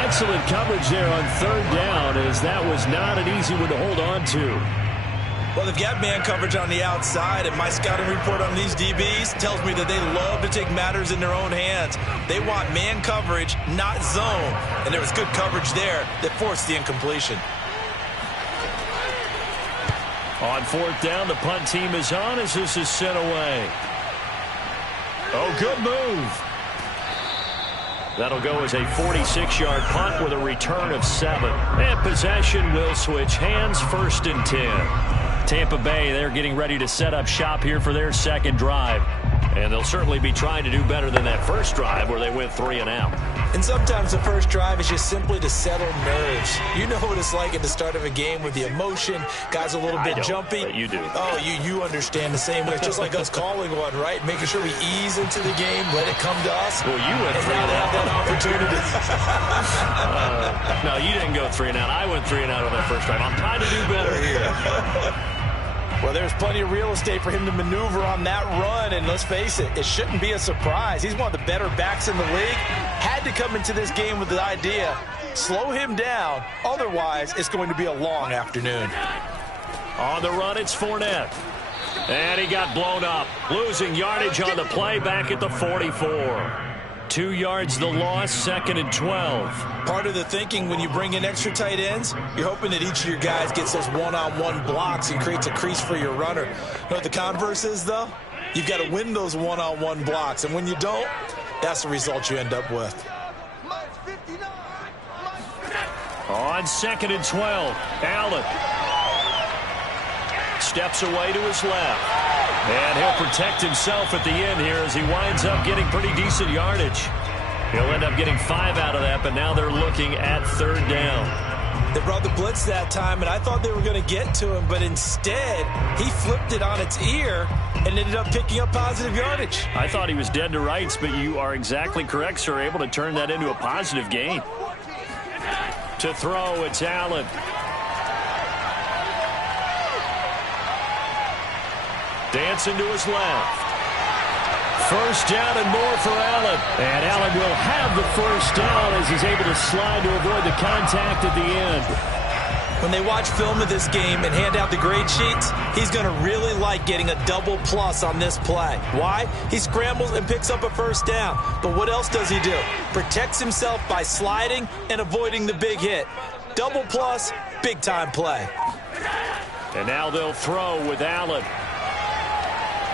Excellent coverage there on 3rd down, as that was not an easy one to hold on to. Well, they've got man coverage on the outside, and my scouting report on these DBs tells me that they love to take matters in their own hands. They want man coverage, not zone. And there was good coverage there that forced the incompletion. On fourth down, the punt team is on as this is sent away. Oh, good move. That'll go as a 46-yard punt with a return of 7. And possession will switch hands, 1st and 10. Tampa Bay, they're getting ready to set up shop here for their second drive. And they'll certainly be trying to do better than that first drive where they went 3 and out. And sometimes the first drive is just simply to settle nerves. You know what it's like at the start of a game with the emotion. Guys a little bit jumpy. But you do. Oh, you understand the same way. It's just like us calling one, right? Making sure we ease into the game, let it come to us. Well, you went 3 and and out. That opportunity. No, you didn't go 3 and out. I went 3 and out on that first drive. I'm trying to do better here. Well, there's plenty of real estate for him to maneuver on that run, and let's face it, it shouldn't be a surprise. He's one of the better backs in the league. Had to come into this game with the idea, slow him down, otherwise it's going to be a long afternoon. On the run, it's Fournette. And he got blown up, losing yardage on the play back at the 44. 2 yards the loss, 2nd and 12. Part of the thinking when you bring in extra tight ends, you're hoping that each of your guys gets those one-on-one blocks and creates a crease for your runner. You know what the converse is, though? You've got to win those one-on-one blocks, and when you don't, that's the result you end up with. On 2nd and 12, Allen steps away to his left. And he'll protect himself at the end here as he winds up getting pretty decent yardage. He'll end up getting 5 out of that, but now they're looking at 3rd down. They brought the blitz that time, and I thought they were going to get to him, but instead he flipped it on its ear and ended up picking up positive yardage. I thought he was dead to rights, but you are exactly correct, sir. Able to turn that into a positive gain. To throw, it's Allen. Dancing to his left. 1st down and more for Allen. And Allen will have the 1st down as he's able to slide to avoid the contact at the end. When they watch film of this game and hand out the grade sheets, he's going to really like getting a double plus on this play. Why? He scrambles and picks up a 1st down. But what else does he do? Protects himself by sliding and avoiding the big hit. Double plus, big time play. And now they'll throw with Allen.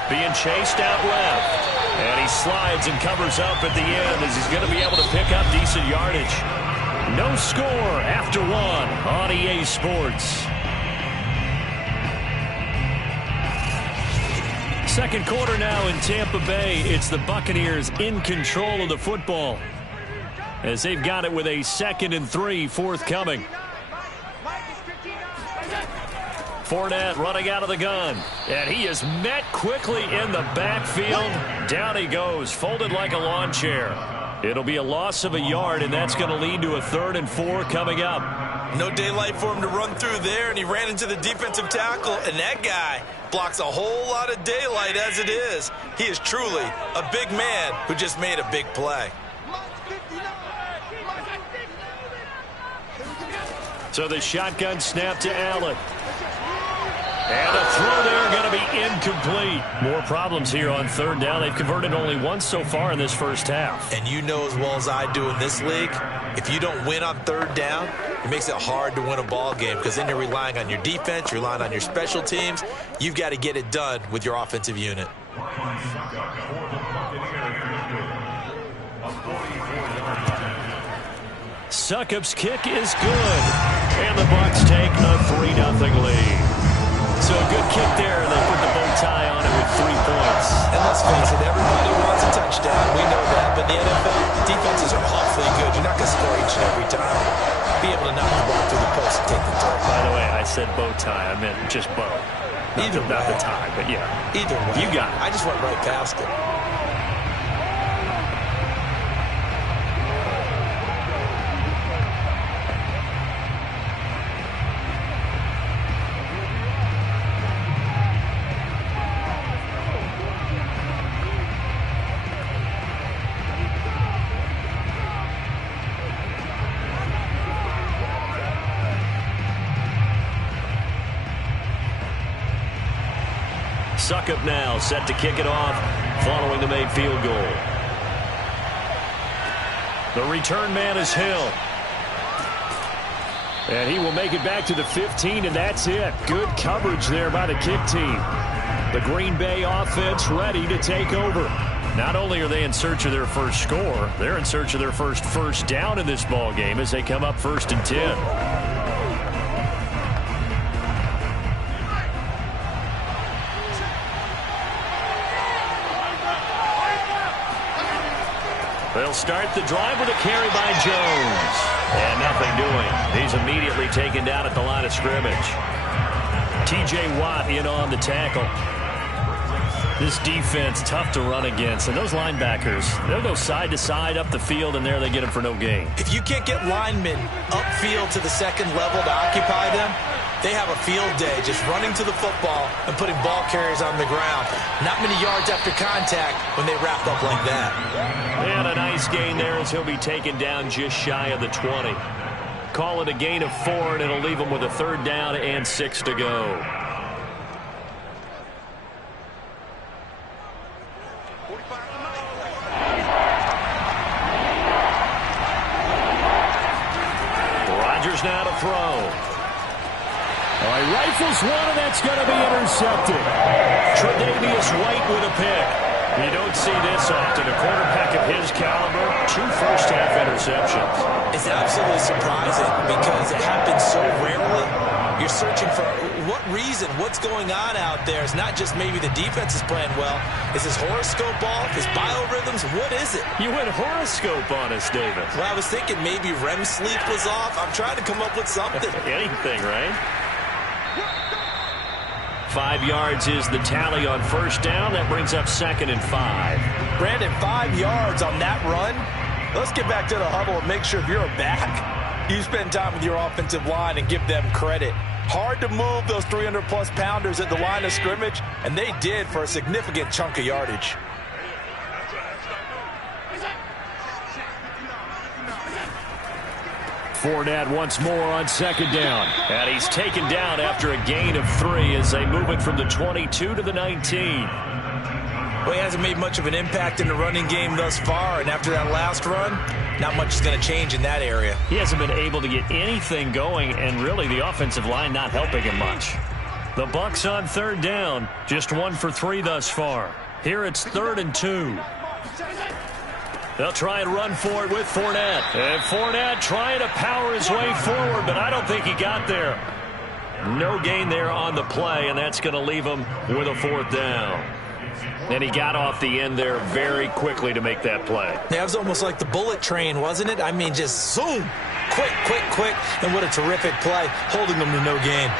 Being chased out left. And he slides and covers up at the end as he's going to be able to pick up decent yardage. No score after 1 on EA Sports. Second quarter now in Tampa Bay. It's the Buccaneers in control of the football as they've got it with a 2nd and 3 forthcoming. Fournette running out of the gun. And he is met quickly in the backfield. Down he goes, folded like a lawn chair. It'll be a loss of a yard, and that's going to lead to a 3rd and 4 coming up. No daylight for him to run through there, and he ran into the defensive tackle, and that guy blocks a whole lot of daylight as it is. He is truly a big man who just made a big play. So the shotgun snap to Allen. And a throw there going to be incomplete. More problems here on 3rd down. They've converted only once so far in this first half. And you know as well as I do in this league, if you don't win on 3rd down, it makes it hard to win a ball game because then you're relying on your defense, you're relying on your special teams. You've got to get it done with your offensive unit. Succop's kick is good. And the Bucs take a 3-0 lead. So a good kick there, and they put the bow tie on it with 3 points. And let's face it, everybody wants a touchdown. We know that, but the NFL defenses are awfully good. You're not going to score each and every time. Be able to knock the ball through the post and take the throw. By the way, I said bow tie. I meant just bow. Not the tie, but yeah. Either way. You got it. I just went right past it. Succop now set to kick it off following the made field goal. The return man is Hill. And he will make it back to the 15, and that's it. Good coverage there by the kick team. The Green Bay offense ready to take over. Not only are they in search of their first score, they're in search of their first down in this ball game as they come up 1st and 10. They'll start the drive with a carry by Jones. And nothing doing. He's immediately taken down at the line of scrimmage. T.J. Watt in on the tackle. This defense tough to run against. And those linebackers, they'll go side to side up the field, and there they get them for no gain. If you can't get linemen upfield to the second level to occupy them, they have a field day just running to the football and putting ball carriers on the ground. Not many yards after contact when they wrap up like that. And a nice gain there as he'll be taken down just shy of the 20. Call it a gain of 4, and it'll leave him with a 3rd down and 6 to go. Rodgers now to throw. All right, rifles one, and that's going to be intercepted. Tre'Davious White with a pick. You don't see this often. A quarterback of his caliber, 2 first-half interceptions. It's absolutely surprising because it happens so rarely. You're searching for what reason, what's going on out there. It's not just maybe the defense is playing well. Is his horoscope off? His biorhythms? What is it? You went horoscope on us, David. Well, I was thinking maybe REM sleep was off. I'm trying to come up with something. Anything, right? 5 yards is the tally on 1st down. That brings up 2nd and 5. Brandon, 5 yards on that run. Let's get back to the huddle and make sure if you're back, you spend time with your offensive line and give them credit. Hard to move those 300-plus pounders at the line of scrimmage, and they did for a significant chunk of yardage. Fournette once more on 2nd down. And he's taken down after a gain of 3 as they move it from the 22 to the 19. Well, he hasn't made much of an impact in the running game thus far, and after that last run, not much is going to change in that area. He hasn't been able to get anything going, and really the offensive line not helping him much. The Bucs on 3rd down, just 1 for 3 thus far. Here it's 3rd and 2. They'll try and run for it with Fournette. And Fournette trying to power his way forward, but I don't think he got there. No gain there on the play, and that's going to leave him with a 4th down. And he got off the end there very quickly to make that play. That was almost like the bullet train, wasn't it? I mean, just zoom. Quick, quick, quick. And what a terrific play, holding them to no gain.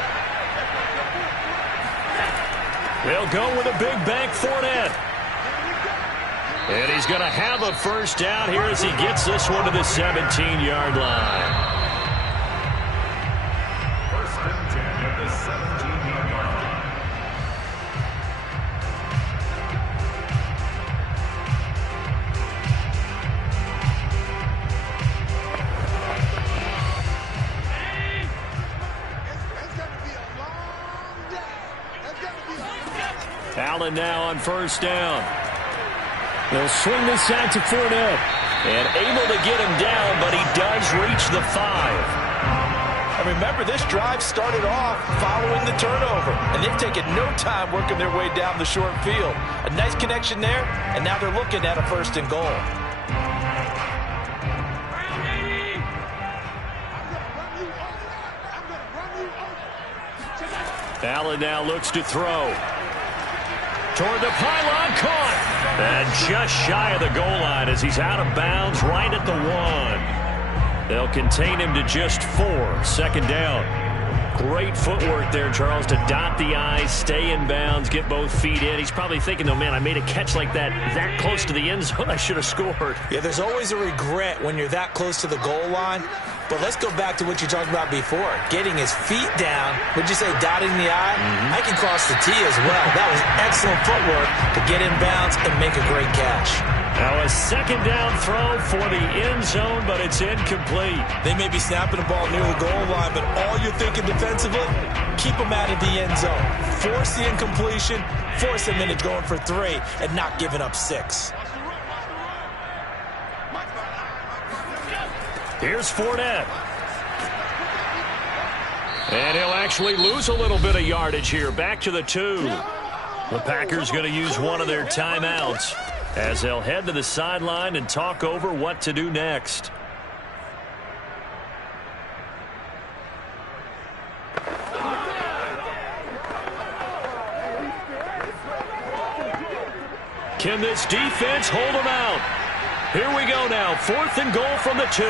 They'll go with a big bank Fournette. And he's going to have a 1st down here as he gets this one to the 17-yard line. 1st and 10 at the 17-yard line. Allen now on 1st down. They'll swing this out to Fournette. And able to get him down, but he does reach the 5. And remember, this drive started off following the turnover. And they've taken no time working their way down the short field. A nice connection there, and now they're looking at a 1st and goal. Allen now looks to throw. Toward the pylon, caught. And just shy of the goal line as he's out of bounds right at the 1. They'll contain him to just 4. 2nd down. Great footwork there, Charles, to dot the I's, stay in bounds, get both feet in. He's probably thinking, though, man, I made a catch like that close to the end zone. I should have scored. Yeah, there's always a regret when you're that close to the goal line. But let's go back to what you talked about before. Getting his feet down. Would you say dotting the I? I can cross the T as well. That was excellent footwork to get in bounds and make a great catch. Now a 2nd down throw for the end zone, but it's incomplete. They may be snapping the ball near the goal line, but all you're thinking defensively, keep them out of the end zone. Force the incompletion, force them into going for 3, and not giving up 6. Here's Fournette. And he'll actually lose a little bit of yardage here. Back to the 2. The Packers going to use one of their timeouts as they'll head to the sideline and talk over what to do next. Can this defense hold them out? Here we go now. 4th and goal from the 2.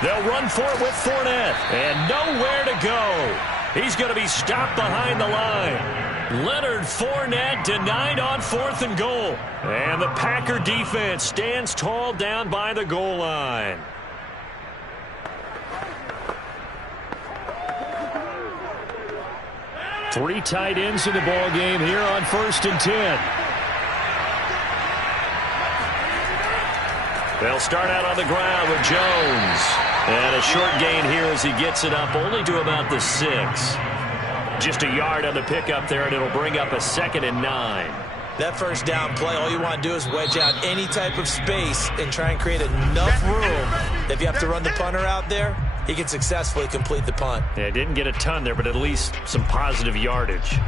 They'll run for it with Fournette. And nowhere to go. He's going to be stopped behind the line. Leonard Fournette denied on 4th and goal. And the Packer defense stands tall down by the goal line. Three tight ends in the ball game here on 1st and 10. They'll start out on the ground with Jones. And a short gain here as he gets it up only to about the 6. Just a yard on the pickup there, and it'll bring up a 2nd and 9. That first down play, all you want to do is wedge out any type of space and try and create enough room. If you have to run the punter out there, he can successfully complete the punt. Yeah, didn't get a ton there, but at least some positive yardage.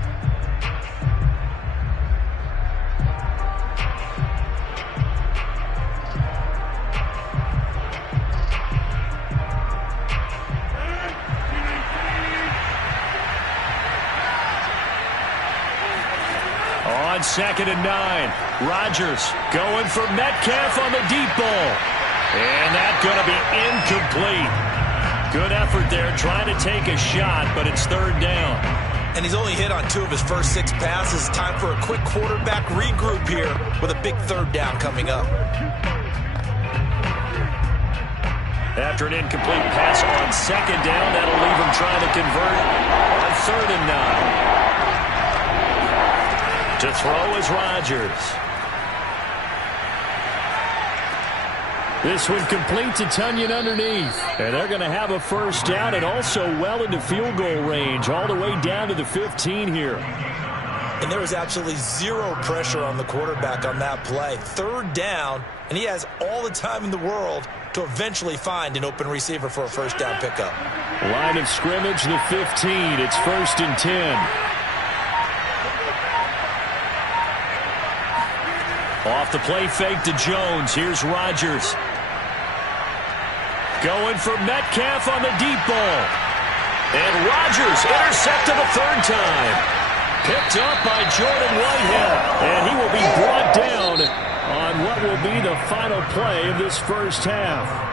On 2nd and 9, Rodgers going for Metcalf on the deep ball. And that's going to be incomplete. Good effort there trying to take a shot, but it's 3rd down. And he's only hit on 2 of his first 6 passes. Time for a quick quarterback regroup here with a big 3rd down coming up. After an incomplete pass on 2nd down, that'll leave him trying to convert on 3rd and 9. To throw is Rodgers. This one complete to Tunyon underneath. And they're going to have a 1st down and also well into field goal range all the way down to the 15 here. And there was absolutely zero pressure on the quarterback on that play. 3rd down, and he has all the time in the world to eventually find an open receiver for a 1st down pickup. Line of scrimmage, the 15. It's 1st and 10. Off the play fake to Jones. Here's Rodgers. Going for Metcalf on the deep ball. And Rodgers intercepted the 3rd time. Picked up by Jordan Whitehead. And he will be brought down on what will be the final play of this 1st half.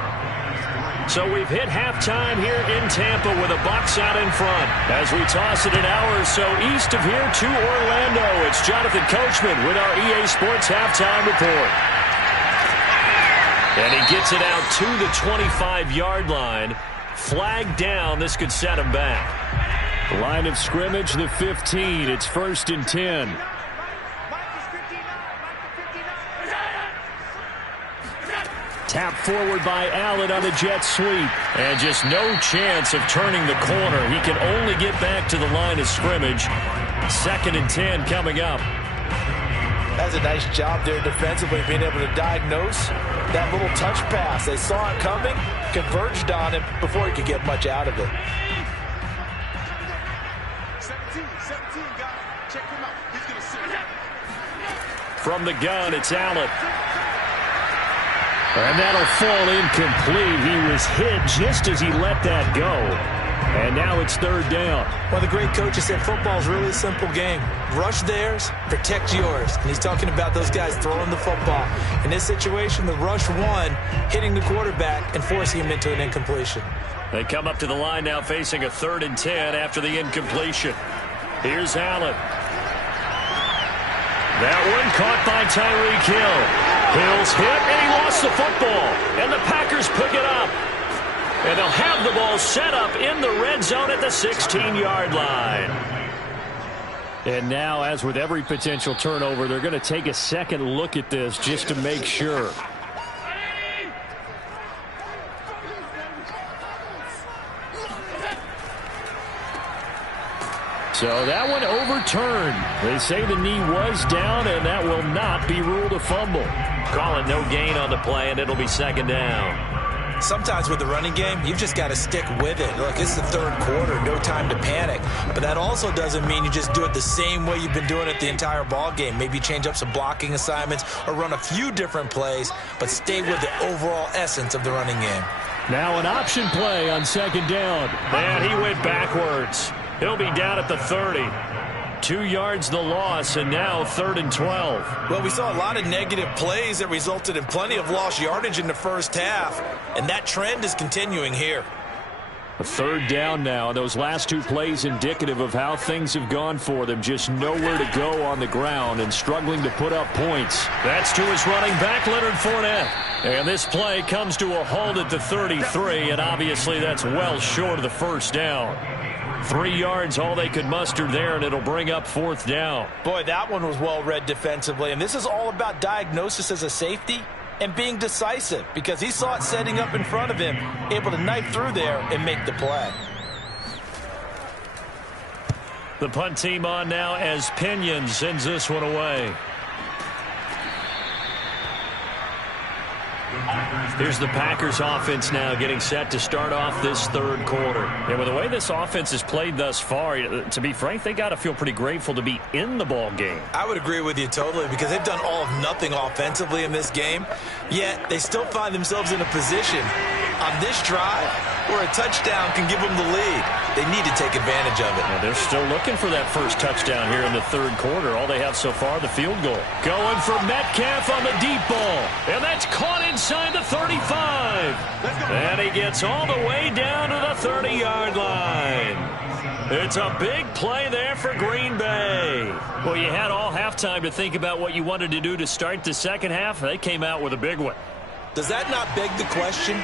So we've hit halftime here in Tampa with the Bucs out in front. As we toss it an hour or so east of here to Orlando, it's Jonathan Coachman with our EA Sports Halftime Report. And he gets it out to the 25-yard line. Flag down. This could set him back. Line of scrimmage, the 15. It's 1st and 10. Tap forward by Allen on the jet sweep. And just no chance of turning the corner. He can only get back to the line of scrimmage. 2nd and 10 coming up. That's a nice job there defensively, being able to diagnose that little touch pass. They saw it coming, converged on him before he could get much out of it. 17, got it. Check him out. He's going to sit. From the gun, it's Allen. And that'll fall incomplete. He was hit just as he let that go. And now it's 3rd down. One of the great coaches said football's really a simple game. Rush theirs, protect yours. And he's talking about those guys throwing the football. In this situation, the rush won, hitting the quarterback and forcing him into an incompletion. They come up to the line now facing a 3rd and 10 after the incompletion. Here's Allen. That one caught by Tyreek Hill. Hill's hit, and he lost the football. And the Packers pick it up. And they'll have the ball set up in the red zone at the 16-yard line. And now, as with every potential turnover, they're going to take a second look at this just to make sure. So that one overturned. They say the knee was down, and that will not be ruled a fumble. Calling no gain on the play, and it'll be 2nd down. Sometimes with the running game, you've just got to stick with it. Look, it's the third quarter, no time to panic. But that also doesn't mean you just do it the same way you've been doing it the entire ball game. Maybe change up some blocking assignments or run a few different plays, but stay with the overall essence of the running game. Now an option play on second down. And he went backwards. He'll be down at the 30. 2 yards the loss, and now 3rd and 12. Well, we saw a lot of negative plays that resulted in plenty of lost yardage in the first half, and that trend is continuing here. A 3rd down now. Those last 2 plays indicative of how things have gone for them. Just nowhere to go on the ground and struggling to put up points. That's to his running back, Leonard Fournette. And this play comes to a halt at the 33, and obviously that's well short of the first down. 3 yards, all they could muster there, and it'll bring up 4th down. Boy, that one was well read defensively, and this is all about diagnosis as a safety and being decisive, because he saw it setting up in front of him, able to knife through there and make the play. The punt team on now as Pinion sends this one away. Here's the Packers offense now getting set to start off this 3rd quarter. And with the way this offense has played thus far, to be frank, they got to feel pretty grateful to be in the ball game. I would agree with you totally, because they've done all of nothing offensively in this game, yet they still find themselves in a position on this drive where a touchdown can give them the lead. They need to take advantage of it. Now they're still looking for that first touchdown here in the 3rd quarter. All they have so far, the field goal. Going for Metcalf on the deep ball. And that's caught inside the 35. And he gets all the way down to the 30-yard line. It's a big play there for Green Bay. Well, you had all halftime to think about what you wanted to do to start the second half. They came out with a big one. Does that not beg the question?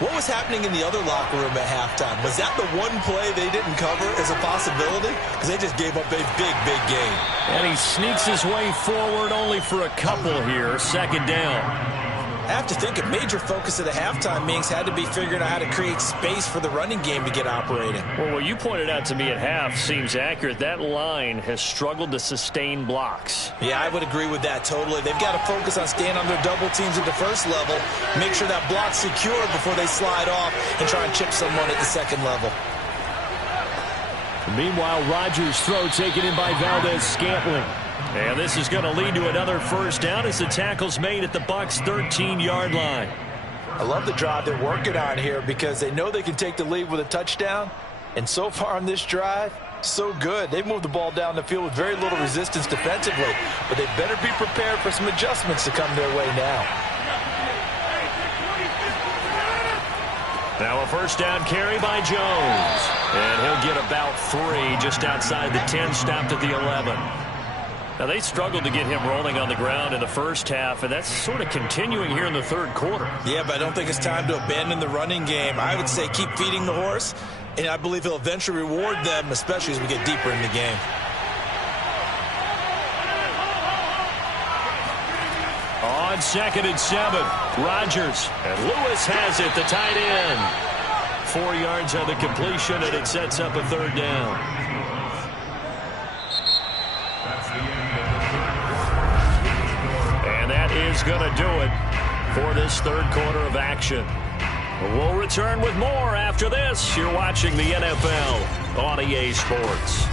What was happening in the other locker room at halftime? Was that the one play they didn't cover as a possibility? Because they just gave up a big game. And he sneaks his way forward only for a couple here. 2nd down. I have to think a major focus of the halftime meetings had to be figuring out how to create space for the running game to get operating. Well, what you pointed out to me at half seems accurate. That line has struggled to sustain blocks. Yeah, I would agree with that totally. They've got to focus on staying on their double teams at the first level, make sure that block's secure before they slide off and try and chip someone at the second level. Meanwhile, Rodgers' throw taken in by Valdez-Scantling. And this is going to lead to another first down as the tackle's made at the Bucs' 13-yard line. I love the drive they're working on here because they know they can take the lead with a touchdown. And so far on this drive, so good. They've moved the ball down the field with very little resistance defensively. But they better be prepared for some adjustments to come their way now. Now a first down carry by Jones. And he'll get about 3 just outside the 10, stopped at the 11. Now, they struggled to get him rolling on the ground in the first half, and that's sort of continuing here in the 3rd quarter. Yeah, but I don't think it's time to abandon the running game. I would say keep feeding the horse, and I believe he'll eventually reward them, especially as we get deeper in the game. On 2nd and 7, Rodgers, and Lewis has it, the tight end. 4 yards on the completion, and it sets up a 3rd down. And that is going to do it for this 3rd quarter of action. We'll return with more after this. You're watching the NFL on EA Sports.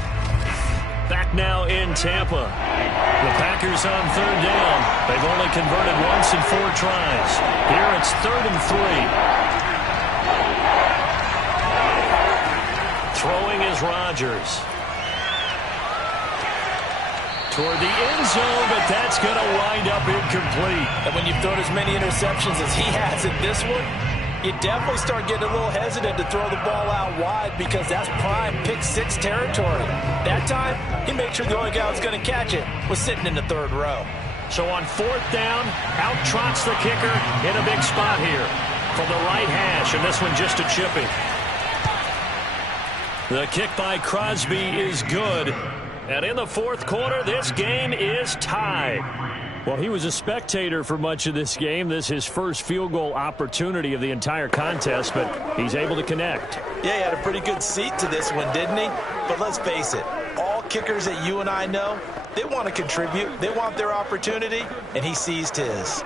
Back now in Tampa. The Packers on 3rd down. They've only converted once in 4 tries. Here it's 3rd and 3. Throwing is Rodgers. Toward the end zone, but that's going to wind up incomplete. And when you've thrown as many interceptions as he has in this one, you definitely start getting a little hesitant to throw the ball out wide because that's prime pick-6 territory. That time, he made sure the only guy who was going to catch it was sitting in the 3rd row. So on 4th down, out trots the kicker in a big spot here from the right hash, and this one just a chipping. The kick by Crosby is good. And in the 4th quarter, this game is tied. Well, he was a spectator for much of this game. This is his first field goal opportunity of the entire contest, but he's able to connect. Yeah, he had a pretty good seat to this one, didn't he? But let's face it, all kickers that you and I know, they want to contribute. They want their opportunity, and he seized his.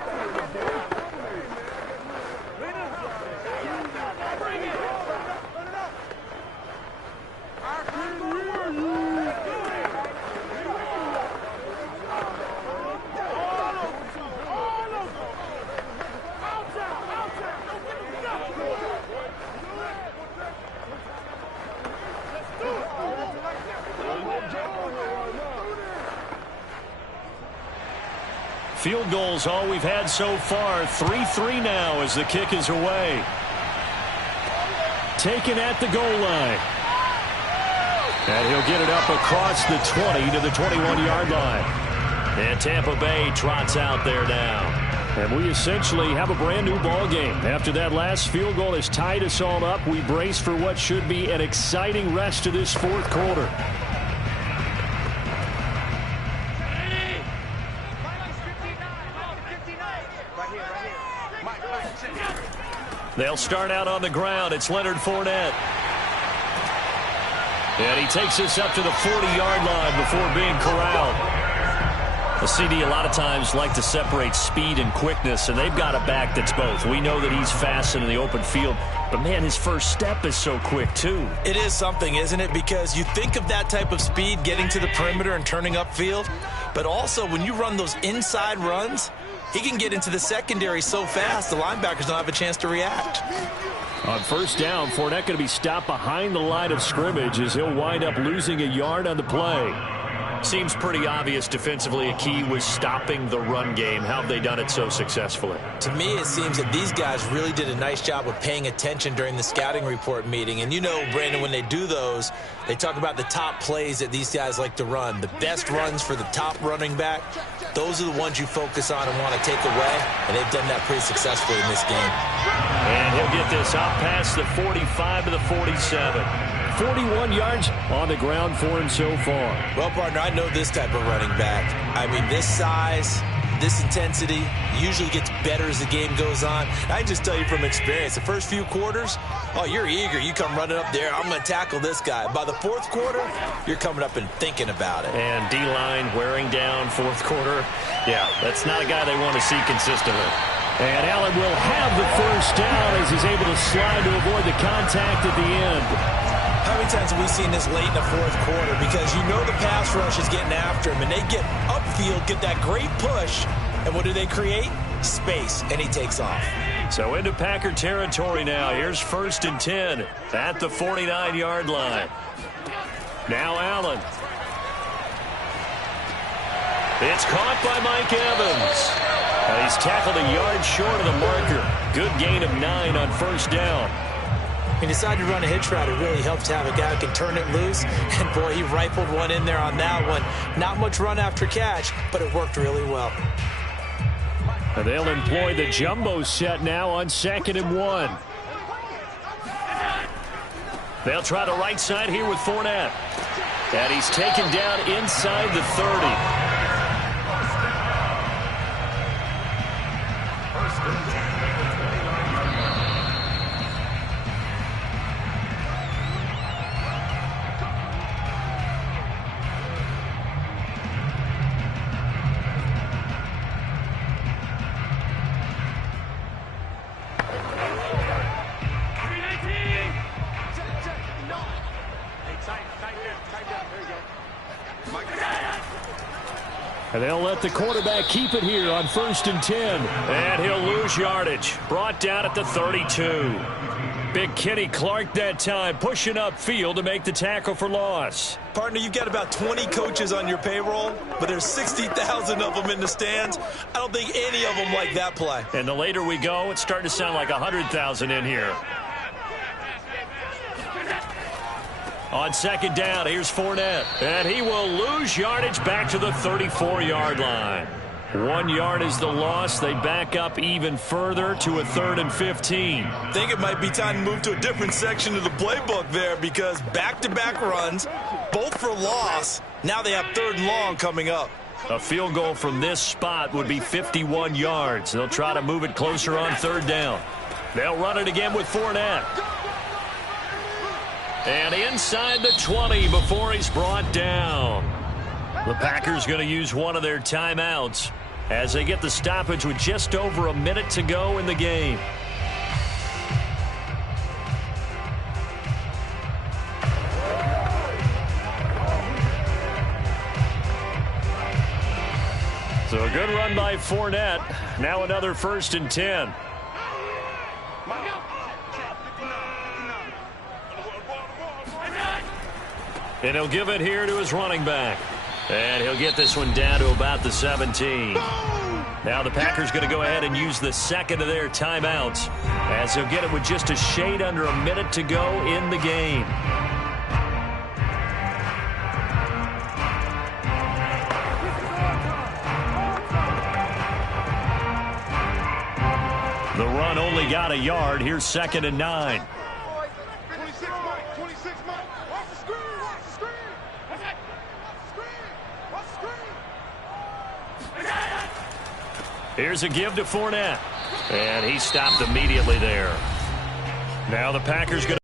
field goal's all we've had so far. 3-3 now as the kick is away. Taken at the goal line. And he'll get it up across the 20 to the 21-yard line. And Tampa Bay trots out there now. And we essentially have a brand-new ball game. After that last field goal has tied us all up, we brace for what should be an exciting rest of this fourth quarter. They'll start out on the ground. It's Leonard Fournette. And he takes us up to the 40-yard line before being corralled. The CD a lot of times like to separate speed and quickness, and they've got a back that's both. We know that he's fast in the open field, but, man, his first step is so quick, too. It is something, isn't it? Because you think of that type of speed getting to the perimeter and turning upfield, but also when you run those inside runs, he can get into the secondary so fast the linebackers don't have a chance to react. On first down, Fournette going to be stopped behind the line of scrimmage as he'll wind up losing a yard on the play. Seems pretty obvious defensively a key was stopping the run game. How have they done it so successfully? To me, it seems that these guys really did a nice job of paying attention during the scouting report meeting. And you know, Brandon, when they do those, they talk about the top plays that these guys like to run. The best runs for the top running back, those are the ones you focus on and want to take away. And they've done that pretty successfully in this game. And he'll get this out past the 45 to the 47. 41 yards on the ground for him so far. Well, partner, I know this type of running back. I mean, this size, this intensity usually gets better as the game goes on. I can just tell you from experience, the first few quarters, oh, you're eager. You come running up there, I'm going to tackle this guy. By the fourth quarter, you're coming up and thinking about it. And D-line wearing down fourth quarter. Yeah, that's not a guy they want to see consistently. And Allen will have the first down as he's able to slide to avoid the contact at the end. How many times have we seen this late in the fourth quarter? Because you know the pass rush is getting after him, and they get upfield, get that great push, and what do they create? Space, and he takes off. So into Packer territory now. Here's 1st and 10 at the 49-yard line. Now Allen. It's caught by Mike Evans. And he's tackled a yard short of the marker. Good gain of 9 on first down. He decided to run a hitch route. It really helps to have a guy who can turn it loose. And, boy, he rifled one in there on that one. Not much run after catch, but it worked really well. And they'll employ the jumbo set now on 2nd and 1. They'll try the right side here with Fournette. And he's taken down inside the 30. And they'll let the quarterback keep it here on 1st and 10. And he'll lose yardage. Brought down at the 32. Big Kenny Clark that time, pushing upfield to make the tackle for loss. Partner, you've got about 20 coaches on your payroll, but there's 60,000 of them in the stands. I don't think any of them like that play. And the later we go, it's starting to sound like 100,000 in here. On 2nd down, here's Fournette. And he will lose yardage back to the 34-yard line. 1 yard is the loss. They back up even further to a 3rd and 15. I think it might be time to move to a different section of the playbook there because back-to-back runs, both for loss. Now they have 3rd and long coming up. A field goal from this spot would be 51 yards. They'll try to move it closer on 3rd down. They'll run it again with Fournette. And inside the 20 before he's brought down. The Packers going to use one of their timeouts as they get the stoppage with just over a minute to go in the game. So a good run by Fournette. Now another 1st and 10. And he'll give it here to his running back. And he'll get this one down to about the 17. Now the Packers going to go ahead and use the second of their timeouts as they'll get it with just a shade under a minute to go in the game. The run only got a yard. Here's 2nd and 9. 26 Mike, 26 Mike. Watch the screen, watch the screen. Watch the screen. Here's a give to Fournette. And he stopped immediately there. Now the Packers going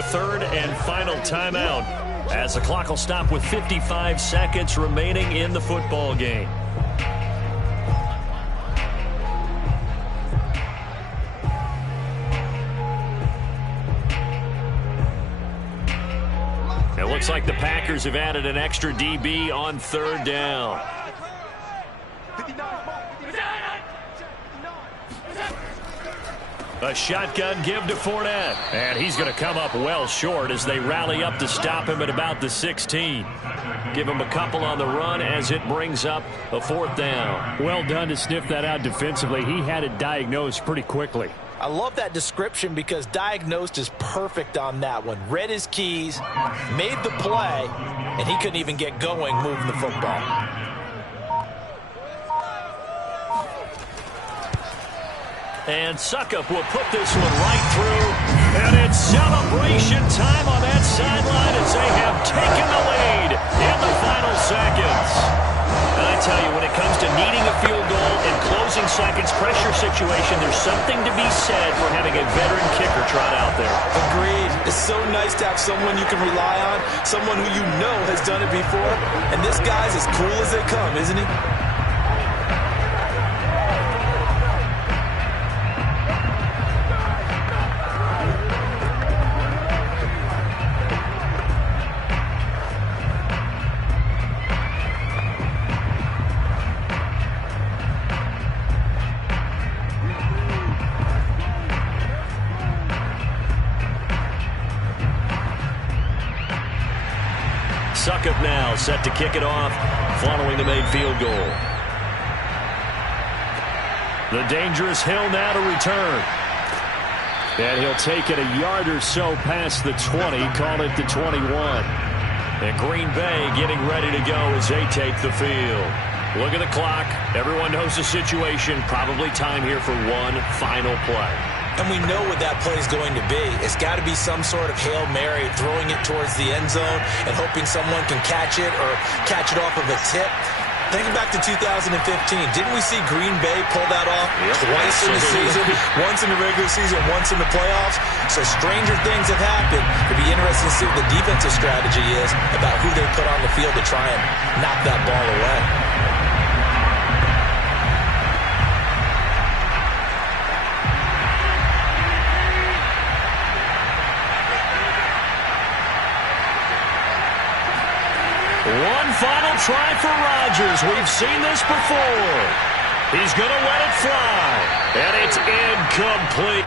to third and final timeout as the clock will stop with 55 seconds remaining in the football game. It looks like the Packers have added an extra DB on 3rd down. A shotgun give to Fournette. And he's going to come up well short as they rally up to stop him at about the 16. Give him a couple on the run as it brings up a 4th down. Well done to sniff that out defensively. He had it diagnosed pretty quickly. I love that description because diagnosed is perfect on that one. Read his keys, made the play, and he couldn't even get going moving the football. And Suckup will put this one right through. And it's celebration time on that sideline as they have taken the lead in the final seconds. And I tell you, when it comes to needing a field goal in closing seconds, pressure situation, there's something to be said for having a veteran kicker trot out there. Agreed. It's so nice to have someone you can rely on, someone who you know has done it before. And this guy's as cool as they come, isn't he? Suckup now set to kick it off following the made field goal. The dangerous Hill now to return. And he'll take it a yard or so past the 20, call it the 21. And Green Bay getting ready to go as they take the field. Look at the clock. Everyone knows the situation. Probably time here for one final play. And we know what that play is going to be. It's got to be some sort of Hail Mary, throwing it towards the end zone and hoping someone can catch it or catch it off of a tip. Thinking back to 2015, didn't we see Green Bay pull that off twice in the season? Once in the regular season, once in the playoffs. So stranger things have happened. It'd be interesting to see what the defensive strategy is about who they put on the field to try and knock that ball away. One final try for Rodgers. We've seen this before. He's going to let it fly. And it's incomplete.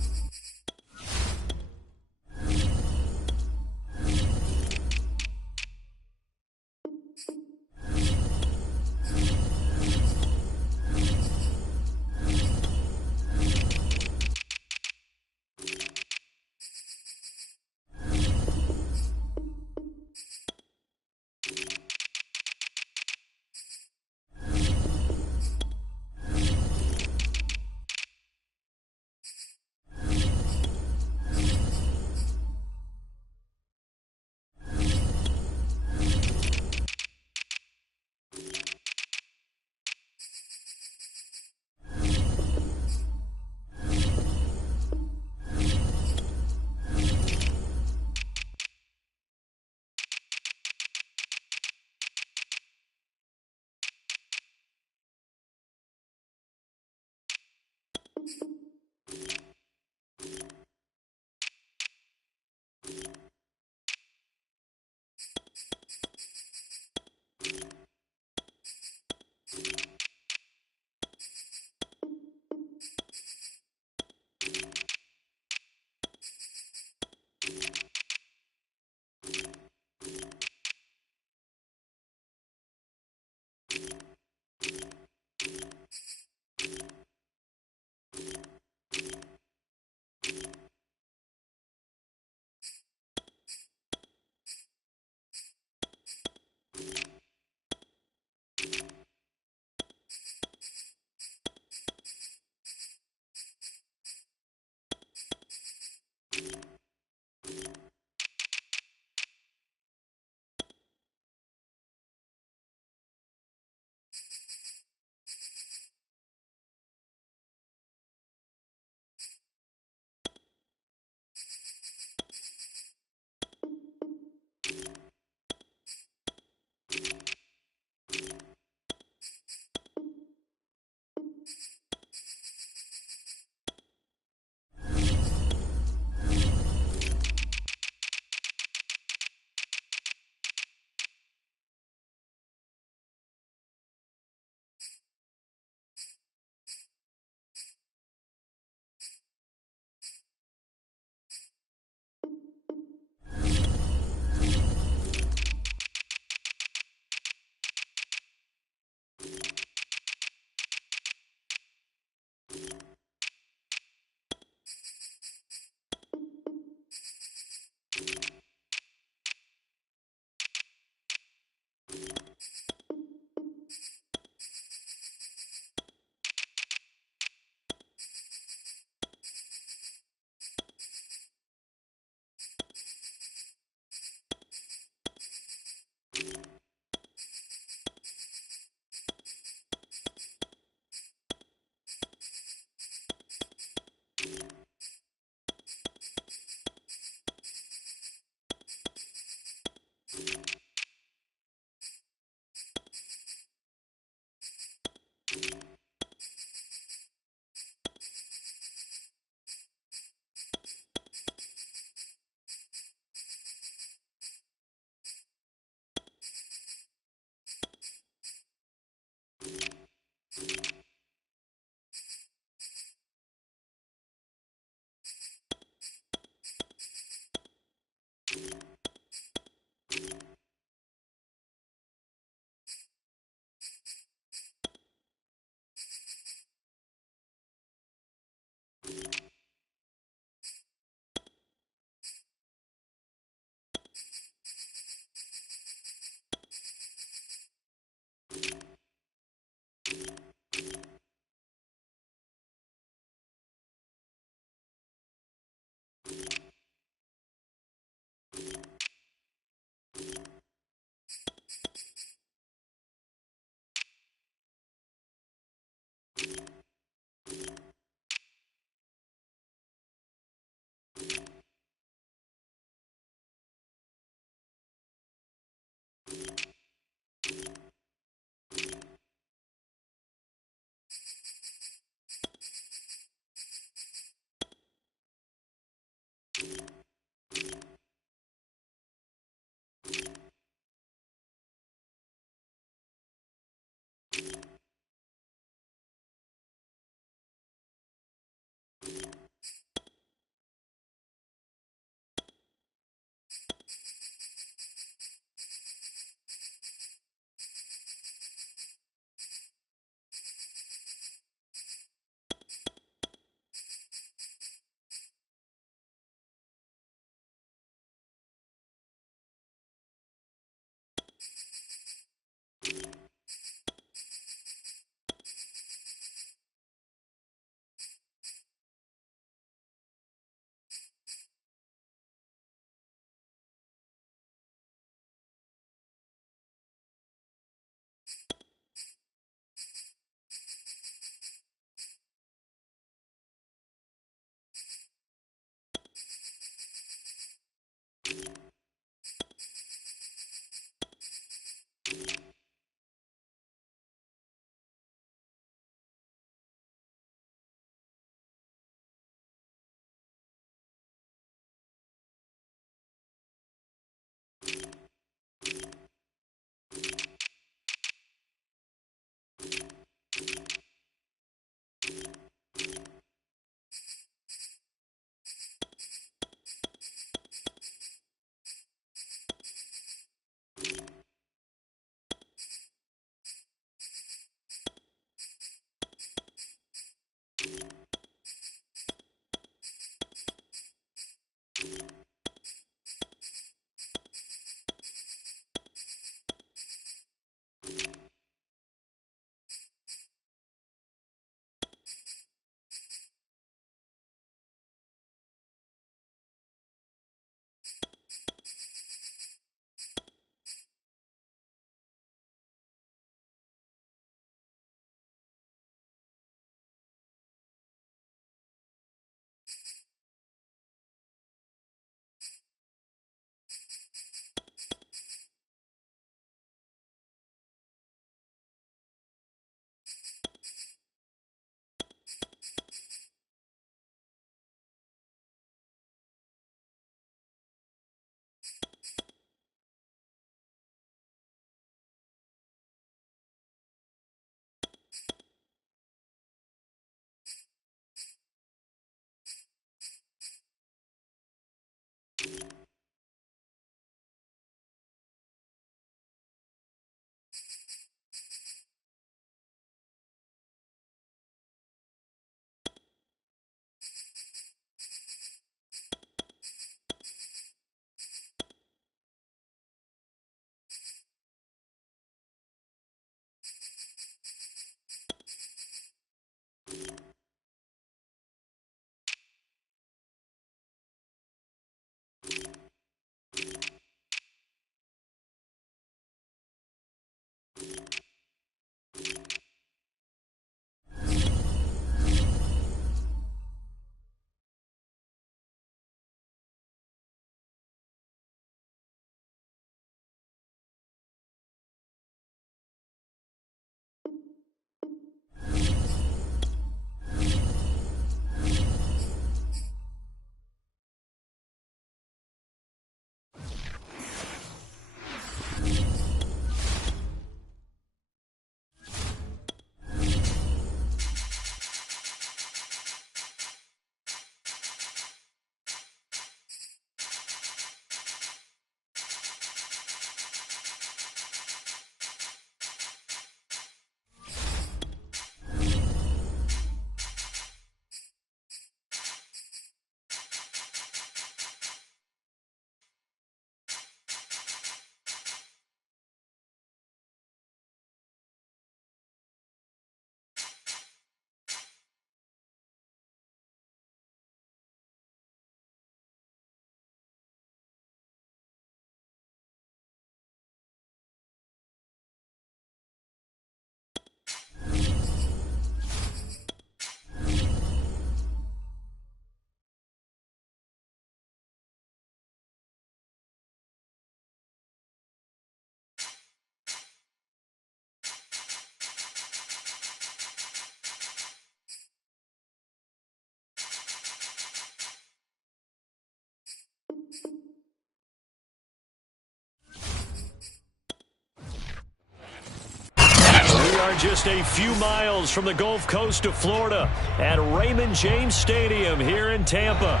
just a few miles from the Gulf Coast of Florida at Raymond James Stadium here in Tampa.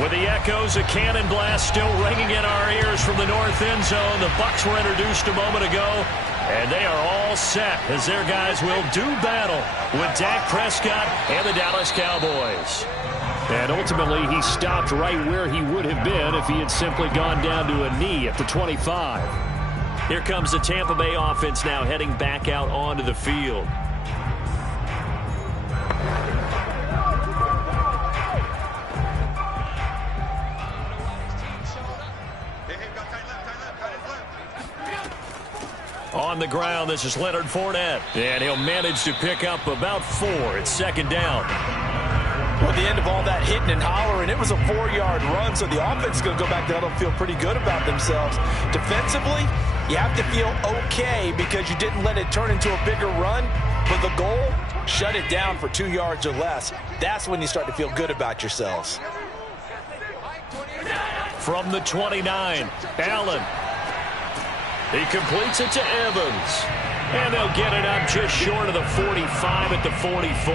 With the echoes of cannon blast still ringing in our ears from the north end zone, the Bucs were introduced a moment ago, and they are all set as their guys will do battle with Dak Prescott and the Dallas Cowboys. And ultimately, he stopped right where he would have been if he had simply gone down to a knee at the 25. Here comes the Tampa Bay offense now heading back out onto the field. On the ground, this is Leonard Fournette. And he'll manage to pick up about 4. It's second down. Well, at the end of all that hitting and hollering, it was a 4-yard run, so the offense is going to go back there and feel pretty good about themselves. Defensively, you have to feel okay because you didn't let it turn into a bigger run. But the goal, shut it down for 2 yards or less. That's when you start to feel good about yourselves. From the 29, Allen. He completes it to Evans. And they'll get it up just short of the 45 at the 44.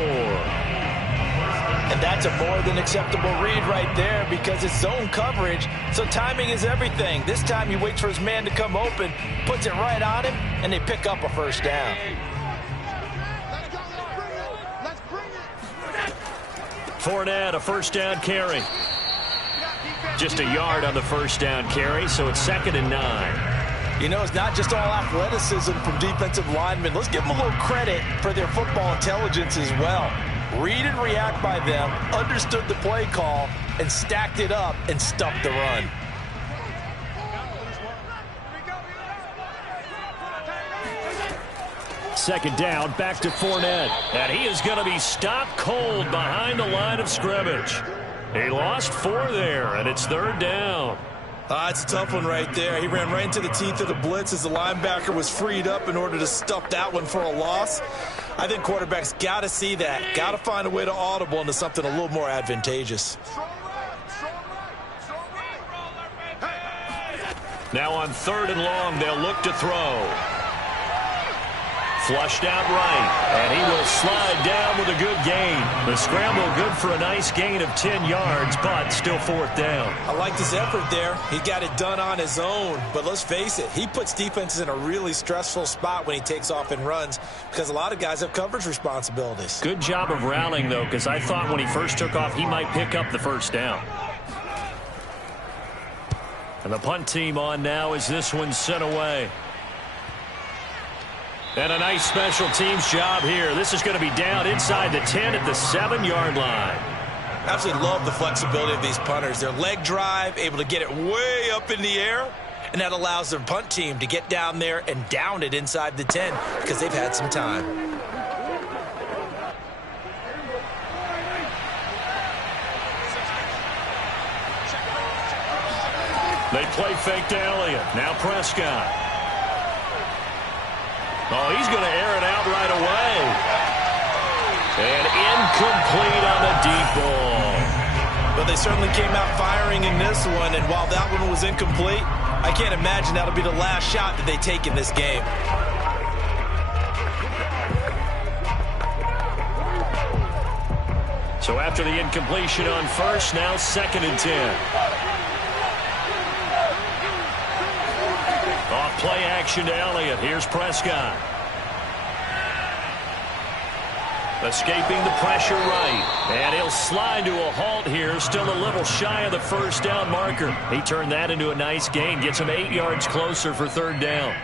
And that's a more than acceptable read right there because it's zone coverage, so timing is everything. This time he waits for his man to come open, puts it right on him, and they pick up a first down. Fournette, a first down carry. Just a yard on the first down carry, so it's 2nd and 9. You know, it's not just all athleticism from defensive linemen. Let's give them a little credit for their football intelligence as well. Read and react by them, understood the play call, and stacked it up and stuffed the run. Second down, back to Fournette. And he is going to be stopped cold behind the line of scrimmage. He lost 4 there, and it's 3rd down. It's a tough one right there. He ran right into the teeth of the blitz as the linebacker was freed up in order to stuff that one for a loss. I think quarterbacks got to see that. Got to find a way to audible into something a little more advantageous. Now on 3rd and long, they'll look to throw. Flushed out right, and he will slide down with a good gain. The scramble good for a nice gain of 10 yards, but still 4th down. I like his effort there. He got it done on his own, but let's face it, he puts defenses in a really stressful spot when he takes off and runs because a lot of guys have coverage responsibilities. Good job of rallying, though, because I thought when he first took off, he might pick up the first down. And the punt team on now as this one's sent away. And a nice special teams job here. This is going to be down inside the 10 at the 7-yard line. Absolutely love the flexibility of these punters. Their leg drive, able to get it way up in the air, and that allows their punt team to get down there and down it inside the 10 because they've had some time. They play fake to Elliott. Now Prescott. Oh, he's going to air it out right away. And incomplete on the deep ball. But they certainly came out firing in this one, and while that one was incomplete, I can't imagine that'll be the last shot that they take in this game. So after the incompletion on first, now 2nd and 10. Off play action to Elliott. Here's Prescott. Escaping the pressure right. And he'll slide to a halt here. Still a little shy of the first down marker. He turned that into a nice gain. Gets him 8 yards closer for 3rd down.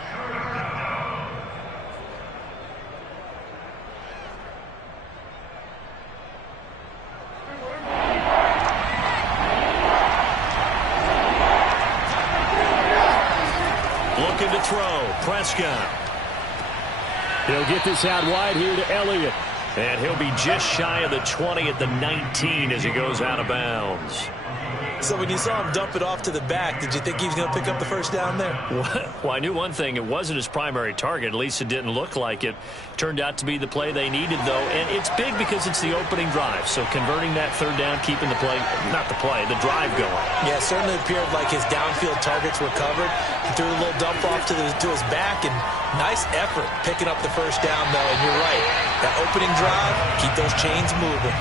Looking to throw. Prescott. He'll get this out wide here to Elliott. And he'll be just shy of the 20 at the 19 as he goes out of bounds. So when you saw him dump it off to the back, did you think he was going to pick up the first down there? Well, I knew one thing. It wasn't his primary target. At least it didn't look like it. Turned out to be the play they needed, though. And it's big because it's the opening drive. So converting that third down, keeping the play, not the play, the drive going. Yeah, it certainly appeared like his downfield targets were covered. He threw a little dump off to his back, and nice effort picking up the first down, though. And you're right. That opening drive, keep those chains moving.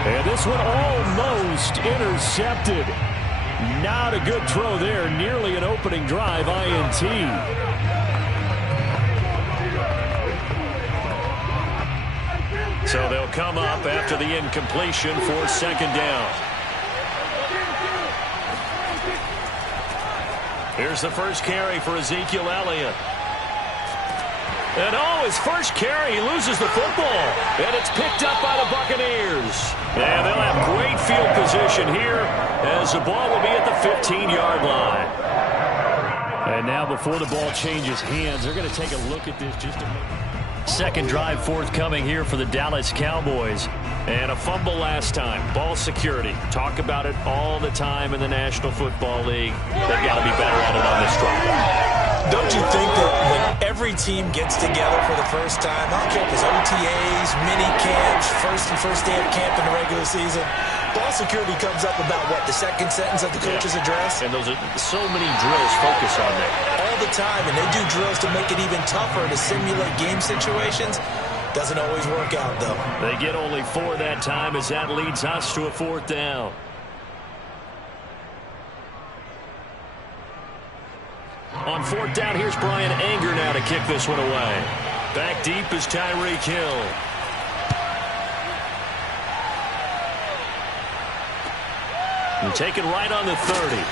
And this one almost intercepted. Not a good throw there. Nearly an opening drive INT. So they'll come up after the incompletion for second down. Here's the first carry for Ezekiel Elliott. And his first carry, he loses the football. And it's picked up by the Buccaneers. And they'll have great field position here as the ball will be at the 15-yard line. And now before the ball changes hands, they're going to take a look at this just a minute. Second drive forthcoming here for the Dallas Cowboys. And a fumble last time. Ball security. Talk about it all the time in the National Football League. They've got to be better at it on this drive. Don't you think that when every team gets together for the first time, I don't care if it's OTAs, mini camps, first day of camp in the regular season, ball security comes up about what, the second sentence of the coach's address? And those are so many drills focus on that. All the time, and they do drills to make it even tougher to simulate game situations. Doesn't always work out, though. They get only 4 that time as that leads us to a fourth down. On fourth down, here's Brian Anger now to kick this one away. Back deep is Tyreek Hill. And taken right on the 30.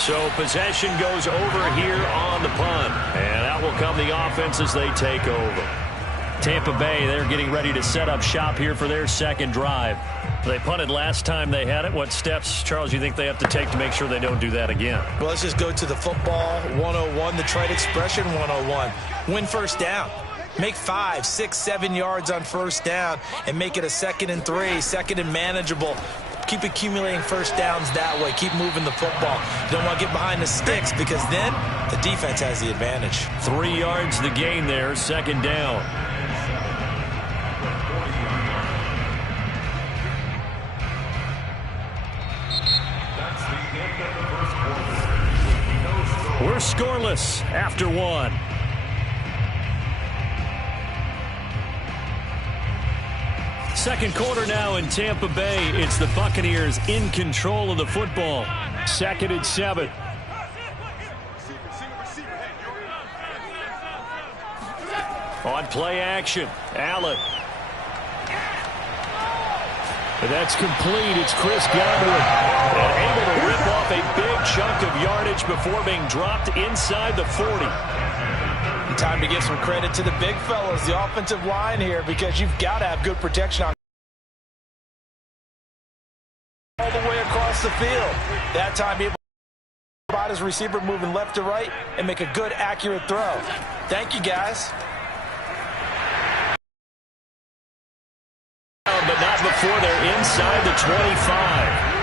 So possession goes over here on the punt. And out will come the offense as they take over. Tampa Bay, they're getting ready to set up shop here for their second drive. They punted last time they had it. What steps, Charles, you think they have to take to make sure they don't do that again? Well, let's just go to the football 101, the trite expression 101. Win first down. Make 5, 6, 7 yards on first down and make it a 2nd and 3, 2nd and manageable. Keep accumulating first downs that way. Keep moving the football. You don't want to get behind the sticks because then the defense has the advantage. 3 yards the gain there, second down. We're scoreless after 1. Second quarter now in Tampa Bay. It's the Buccaneers in control of the football. 2nd and 7. On play action, Allen. And that's complete. It's Chris Godwin. And able to rip off a big chunk of yardage before being dropped inside the 40. And time to give some credit to the big fellas, the offensive line here, because you've got to have good protection on all the way across the field. That time able to spot his receiver moving left to right and make a good, accurate throw. Thank you, guys. But not before they're inside the 25.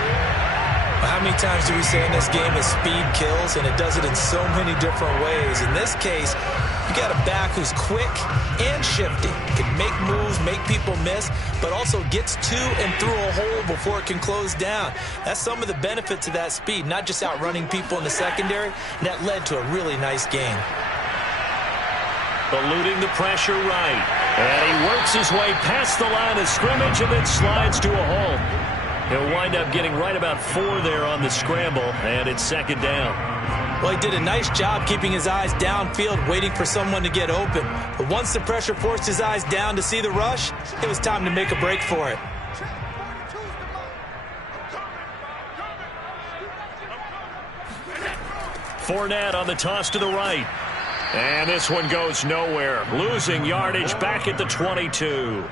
How many times do we say in this game that speed kills, and it does it in so many different ways? In this case, you got a back who's quick and shifty, can make moves, make people miss, but also gets to and through a hole before it can close down. That's some of the benefits of that speed, not just outrunning people in the secondary, and that led to a really nice gain. Eluding the pressure right. And he works his way past the line of scrimmage and then slides to a halt. He'll wind up getting right about 4 there on the scramble, and it's second down. Well, he did a nice job keeping his eyes downfield, waiting for someone to get open. But once the pressure forced his eyes down to see the rush, it was time to make a break for it. Fournette on the toss to the right. And this one goes nowhere. Losing yardage back at the 22.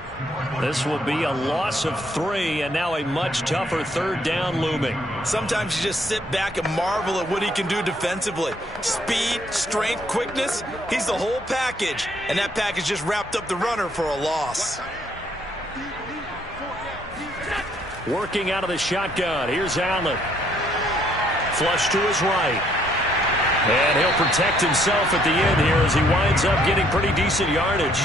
This will be a loss of 3, and now a much tougher third down looming. Sometimes you just sit back and marvel at what he can do defensively. Speed, strength, quickness, he's the whole package. And that package just wrapped up the runner for a loss. Working out of the shotgun. Here's Allen. Flush to his right. And he'll protect himself at the end here as he winds up getting pretty decent yardage.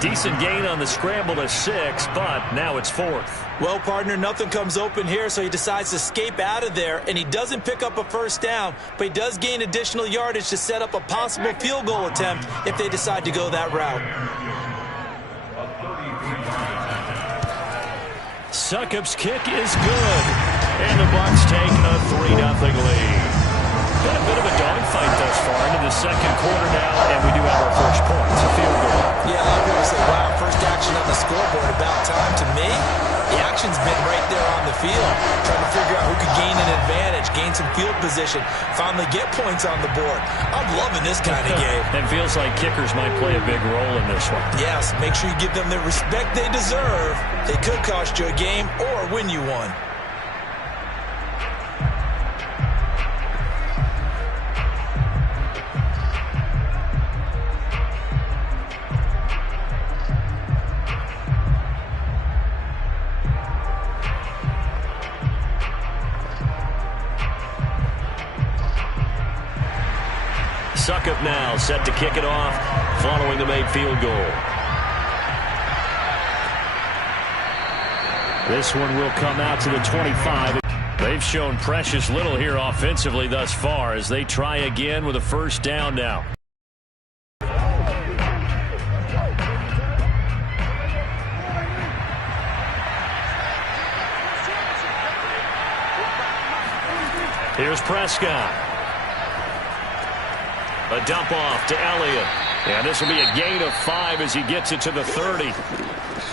Decent gain on the scramble to 6, but now it's 4th. Well, partner, nothing comes open here, so he decides to escape out of there, and he doesn't pick up a first down, but he does gain additional yardage to set up a possible field goal attempt if they decide to go that route. Succop's kick is good, and the Bucs take a 3-0 lead. Been a bit of a dogfight thus far into the second quarter now, and we do have our first point. It's a field goal. Yeah, a lot of people say, wow, first action on the scoreboard, about time. To me, the action's been right there on the field, trying to figure out who could gain an advantage, gain some field position, finally get points on the board. I'm loving this kind of game. It feels like kickers might play a big role in this one. Yes, make sure you give them the respect they deserve. They could cost you a game or win you one. Succop now set to kick it off following the made field goal. This one will come out to the 25. They've shown precious little here offensively thus far as they try again with a first down now. Here's Prescott. A dump off to Elliott. And this will be a gain of 5 as he gets it to the 30.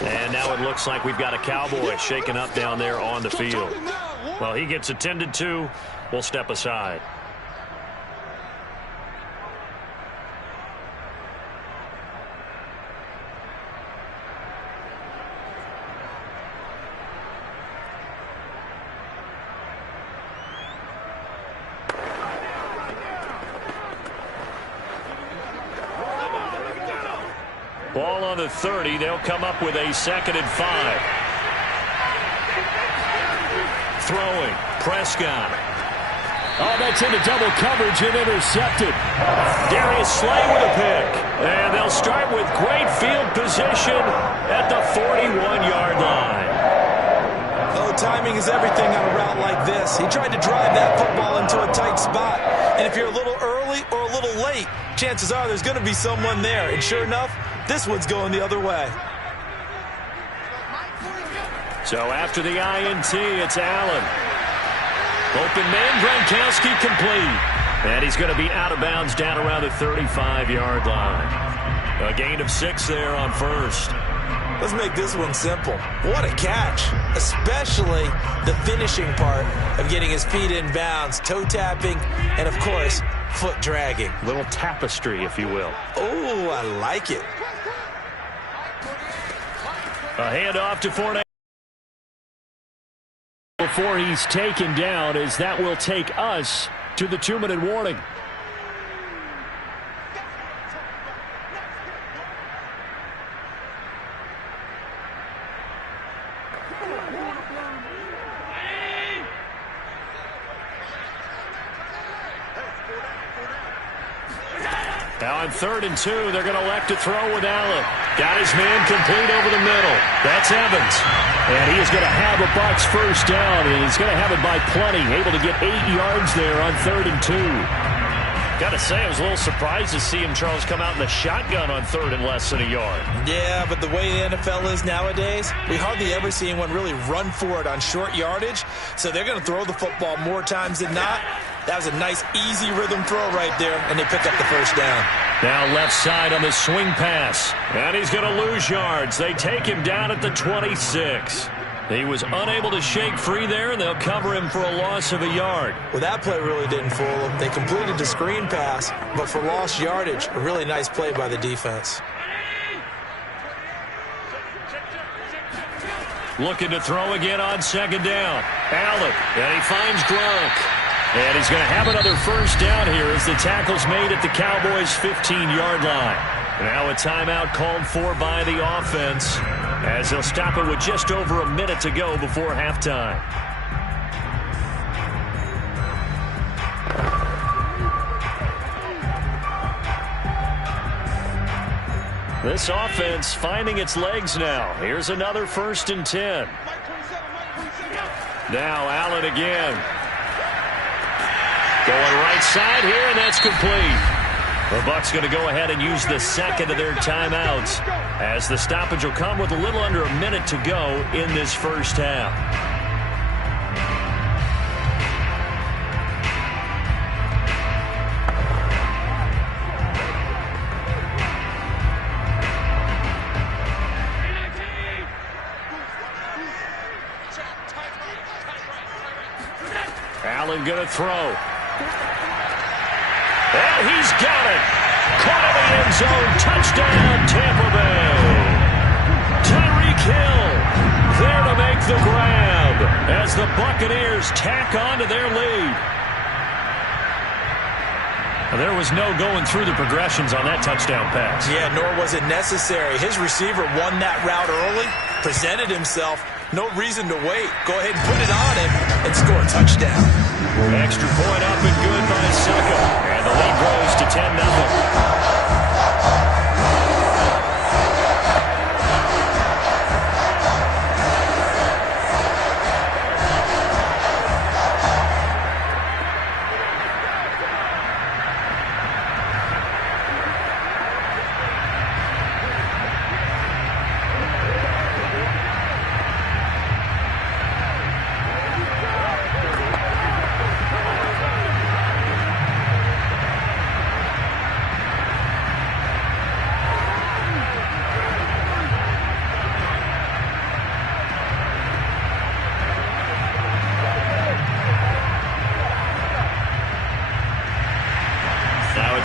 And now it looks like we've got a Cowboy shaken up down there on the field. Well, he gets attended to. We'll step aside. Ball on the 30. They'll come up with a 2nd and 5. Throwing. Prescott. Oh, that's into double coverage and intercepted. Darius Slay with a pick. And they'll start with great field position at the 41-yard line. Oh, timing is everything on a route like this. He tried to drive that football into a tight spot. And if you're a little early or a little late, chances are there's going to be someone there. And sure enough, this one's going the other way. So after the INT, it's Allen. Open man, Gronkowski complete. And he's going to be out of bounds down around the 35-yard line. A gain of 6 there on first. Let's make this one simple. What a catch, especially the finishing part of getting his feet in bounds, toe tapping, and, of course, foot dragging. Little tapestry, if you will. Oh, I like it. A handoff to Fournette. Before he's taken down, as that will take us to the 2-minute warning. Now on 3rd and 2, they're going to elect to throw with Allen. Got his man complete over the middle. That's Evans. And he is going to have a Bucs first down, and he's going to have it by plenty. Able to get 8 yards there on 3rd and 2. Got to say, I was a little surprised to see him, Charles, come out in the shotgun on 3rd and less than a yard. Yeah, but the way the NFL is nowadays, we hardly ever see anyone really run for it on short yardage. So they're going to throw the football more times than not. That was a nice, easy rhythm throw right there, and they pick up the first down. Now left side on the swing pass. And he's going to lose yards. They take him down at the 26. He was unable to shake free there, and they'll cover him for a loss of a yard. Well, that play really didn't fool them. They completed the screen pass, but for lost yardage, a really nice play by the defense. Looking to throw again on 2nd down. Allen, and he finds Gronk. And he's going to have another first down here as the tackle's made at the Cowboys' 15-yard line. Now a timeout called for by the offense. as they'll stop it with just over a minute to go before halftime. This offense finding its legs now. Here's another 1st and 10. Now Allen again. Going right side here, and that's complete. The Bucs going to go ahead and use the second of their timeouts as the stoppage will come with a little under a minute to go in this first half. Allen going to throw. And he's got it. Caught in the end zone. Touchdown, Tampa Bay. Tyreek Hill there to make the grab as the Buccaneers tack on to their lead. There was no going through the progressions on that touchdown pass. Yeah, nor was it necessary. His receiver won that route early, presented himself. No reason to wait. Go ahead and put it on him and score a touchdown. Extra point up and good by Suckup. And the lead grows to 10-0.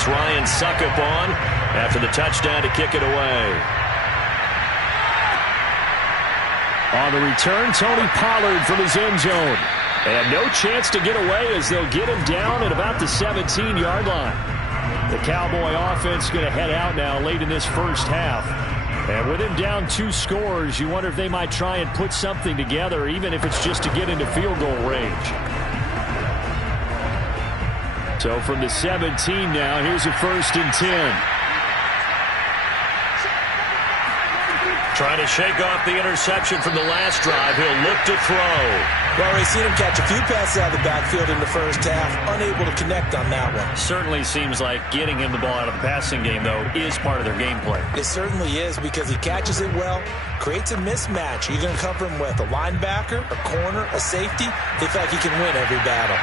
Ryan Suckup on after the touchdown to kick it away. On the return, Tony Pollard from his end zone. And no chance to get away as they'll get him down at about the 17-yard line. The Cowboy offense going to head out now late in this first half. And with him down 2 scores, you wonder if they might try and put something together, even if it's just to get into field goal range. So from the 17 now, here's a 1st and 10. Trying to shake off the interception from the last drive. He'll look to throw. Well, we've seen him catch a few passes out of the backfield in the first half. Unable to connect on that one. Certainly seems like getting him the ball out of the passing game, though, is part of their game plan. It certainly is because he catches it well, creates a mismatch. You're going to cover him with a linebacker, a corner, a safety. They feel like he can win every battle.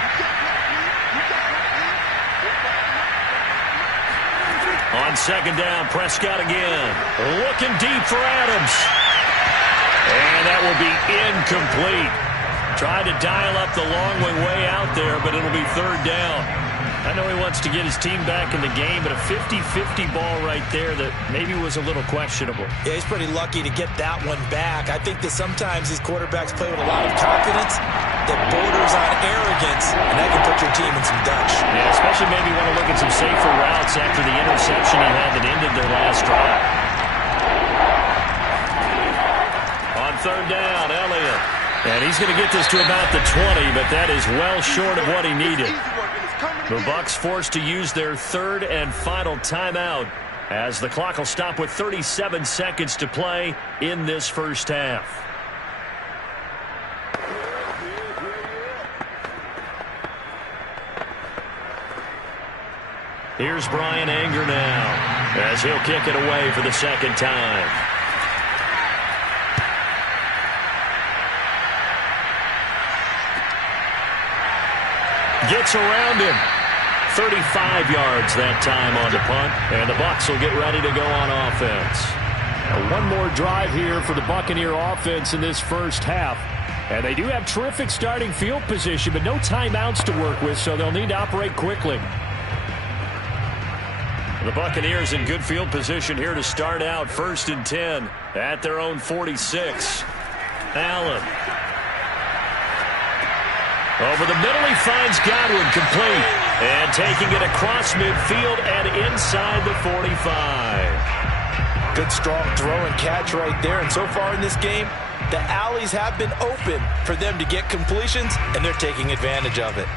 On 2nd down, Prescott again. Looking deep for Adams. And that will be incomplete. Tried to dial up the long way out there, but it'll be 3rd down. I know he wants to get his team back in the game, but a 50-50 ball right there that maybe was a little questionable. Yeah, he's pretty lucky to get that one back. I think that sometimes these quarterbacks play with a lot of confidence that borders on arrogance, and that can put your team in some Dutch. Yeah, especially maybe want to look at some safer routes after the interception he had that ended their last drive. On 3rd down, Elliott. And he's going to get this to about the 20, but that is well short of what he needed. The Bucs forced to use their 3rd and final timeout as the clock will stop with 37 seconds to play in this first half. Here's Brian Anger now as he'll kick it away for the 2nd time. Gets around him. 35 yards that time on the punt, and the Bucs will get ready to go on offense. One more drive here for the Buccaneer offense in this first half. And they do have terrific starting field position, but no timeouts to work with, so they'll need to operate quickly. The Buccaneers in good field position here to start out. 1st and 10 at their own 46. Allen. Over the middle, he finds Godwin complete. And taking it across midfield and inside the 45. Good, strong throw and catch right there. And so far in this game, the alleys have been open for them to get completions, and they're taking advantage of it.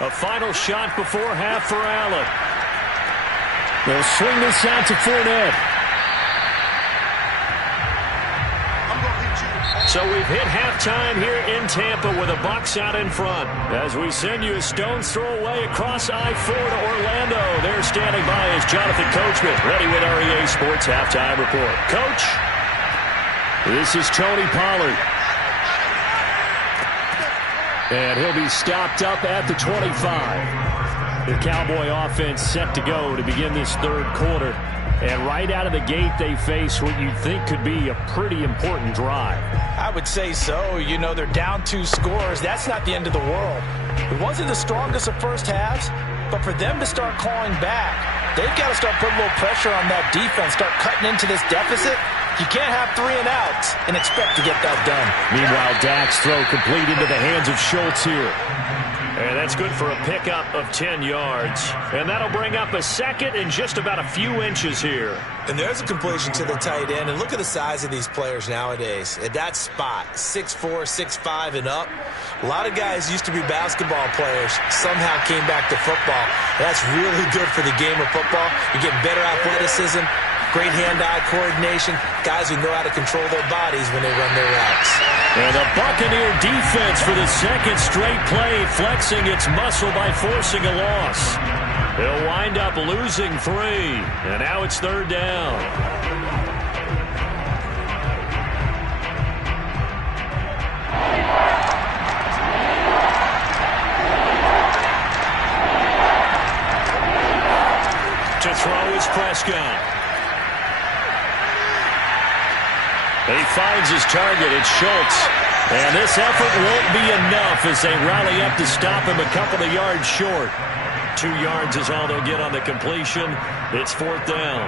A final shot before half for Allen. They'll swing this out to Fournette. So we've hit halftime here in Tampa with the Bucs out in front. As we send you a stone's throw away across I-4 to Orlando. There standing by is Jonathan Coachman, ready with REA Sports Halftime Report. Coach, this is Tony Pollard. And he'll be stopped up at the 25. The Cowboy offense set to go to begin this third quarter. And right out of the gate, they face what you'd think could be a pretty important drive. I would say so. You know, they're down 2 scores. That's not the end of the world. It wasn't the strongest of first halves, but for them to start clawing back, they've got to start putting a little pressure on that defense, start cutting into this deficit. You can't have 3 and outs and expect to get that done. Meanwhile, Dak's throw complete into the hands of Schultz here. And that's good for a pickup of 10 yards. And that'll bring up a second in just about a few inches here. And there's a completion to the tight end. And look at the size of these players nowadays. At that spot, 6'4", 6'5", and up. A lot of guys used to be basketball players, somehow came back to football. That's really good for the game of football. You're getting better athleticism, great hand-eye coordination, guys who know how to control their bodies when they run their routes. And the Buccaneer defense for the second straight play, flexing its muscle by forcing a loss. They'll wind up losing 3, and now it's third down. To throw is Prescott. He finds his target. It's Schultz. And this effort won't be enough as they rally up to stop him a couple of yards short. 2 yards is all they'll get on the completion. It's fourth down.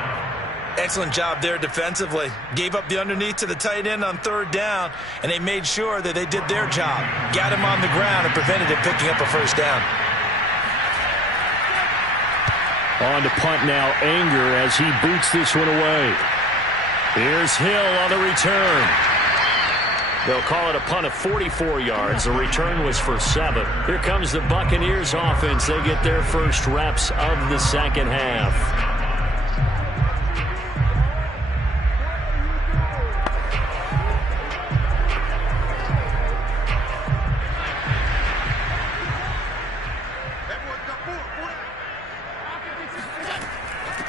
Excellent job there defensively. Gave up the underneath to the tight end on third down, and they made sure that they did their job. Got him on the ground and prevented him picking up a first down. On to punt now, Anger as he boots this one away. Here's Hill on the return. They'll call it a punt of 44 yards. The return was for 7. Here comes the Buccaneers offense. They get their first reps of the second half.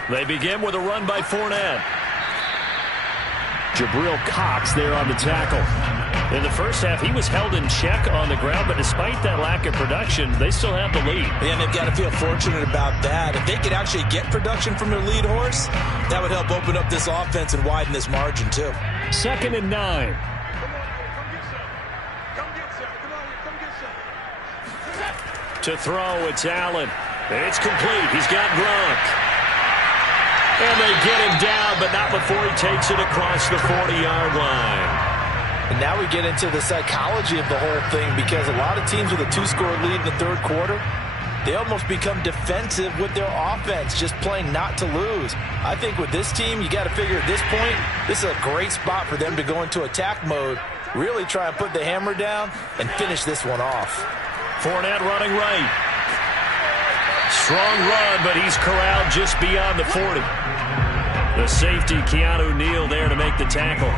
They begin with a run by Fournette. Jabril Cox there on the tackle. In the first half, he was held in check on the ground, but despite that lack of production, they still have the lead. And they've got to feel fortunate about that. If they could actually get production from their lead horse, that would help open up this offense and widen this margin, too. 2nd and 9. To throw, it's Allen. It's complete. He's got Gronk. And they get him down, but not before he takes it across the 40-yard line. And now we get into the psychology of the whole thing, because a lot of teams with a 2-score lead in the third quarter, they almost become defensive with their offense, just playing not to lose. I think with this team, you got to figure at this point, this is a great spot for them to go into attack mode, really try and put the hammer down and finish this one off. Fournette running right. Strong run, but he's corralled just beyond the 40. The safety, Keanu Neal, there to make the tackle.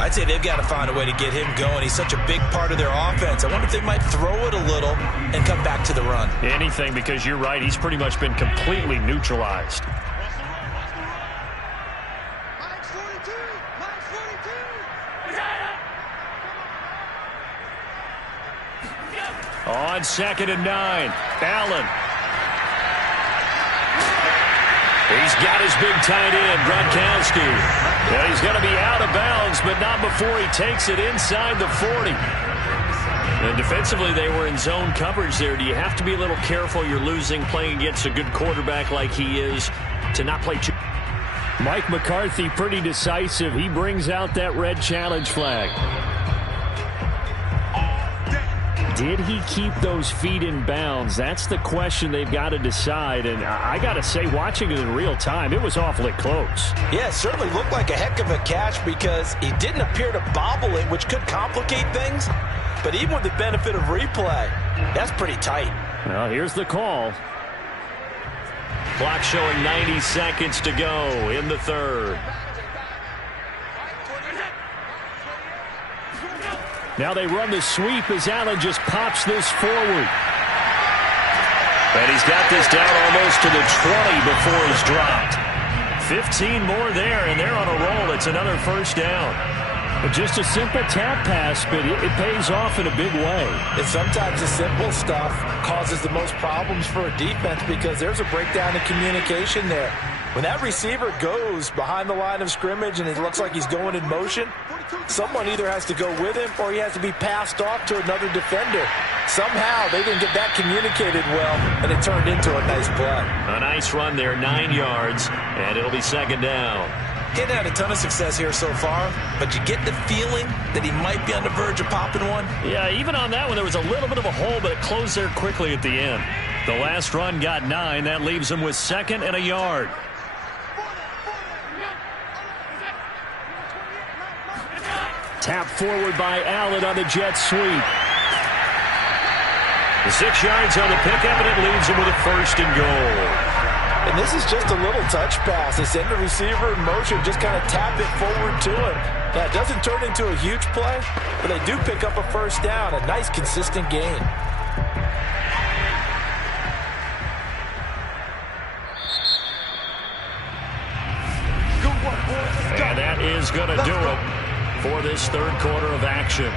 I'd say they've got to find a way to get him going. He's such a big part of their offense. I wonder if they might throw it a little and come back to the run. Anything, because you're right. He's pretty much been completely neutralized. On 2nd and 9, Allen. He's got his big tight end, Gronkowski. Yeah, he's going to be out of bounds, but not before he takes it inside the 40. And defensively, they were in zone coverage there. Do you have to be a little careful? You're losing, playing against a good quarterback like he is, to not play too... Mike McCarthy pretty decisive. He brings out that red challenge flag. Did he keep those feet in bounds? That's the question they've got to decide. And I got to say, watching it in real time, it was awfully close. Yeah, it certainly looked like a heck of a catch because he didn't appear to bobble it, which could complicate things. But even with the benefit of replay, that's pretty tight. Well, here's the call. Clock showing 90 seconds to go in the third. Now they run the sweep as Allen just pops this forward. And he's got this down almost to the 20 before he's dropped. 15 more there, and they're on a roll. It's another first down. But just a simple tap pass, but it pays off in a big way. And sometimes the simple stuff causes the most problems for a defense because there's a breakdown in communication there. When that receiver goes behind the line of scrimmage and it looks like he's going in motion, someone either has to go with him or he has to be passed off to another defender. Somehow they didn't get that communicated well, and it turned into a nice play. A nice run there, 9 yards, and it'll be second down. He hadn't had a ton of success here so far, but you get the feeling that he might be on the verge of popping one. Yeah, even on that one, there was a little bit of a hole, but it closed there quickly at the end. The last run got 9. That leaves him with 2nd and a yard. Tap forward by Allen on the jet sweep. 6 yards on the pickup, and it leaves him with a 1st and goal. And this is just a little touch pass. They send the receiver in motion, just kind of tap it forward to him. Now, it doesn't turn into a huge play, but they do pick up a first down. A nice, consistent gain. And that is going to do it for this third quarter of action.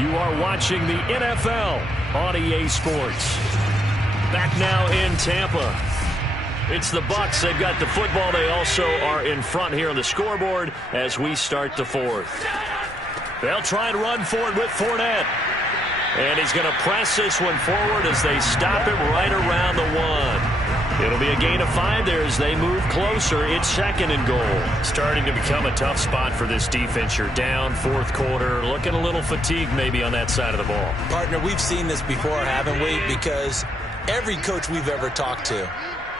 You are watching the NFL on EA Sports. Back now in Tampa. It's the Bucs. They've got the football. They also are in front here on the scoreboard as we start the fourth. They'll try and run forward with Fournette. And he's going to press this one forward as they stop him right around the 1. It'll be a gain of 5 there as they move closer. It's 2nd and goal. Starting to become a tough spot for this defense. You're down, fourth quarter, looking a little fatigued maybe on that side of the ball. Partner, we've seen this before, haven't we? Because every coach we've ever talked to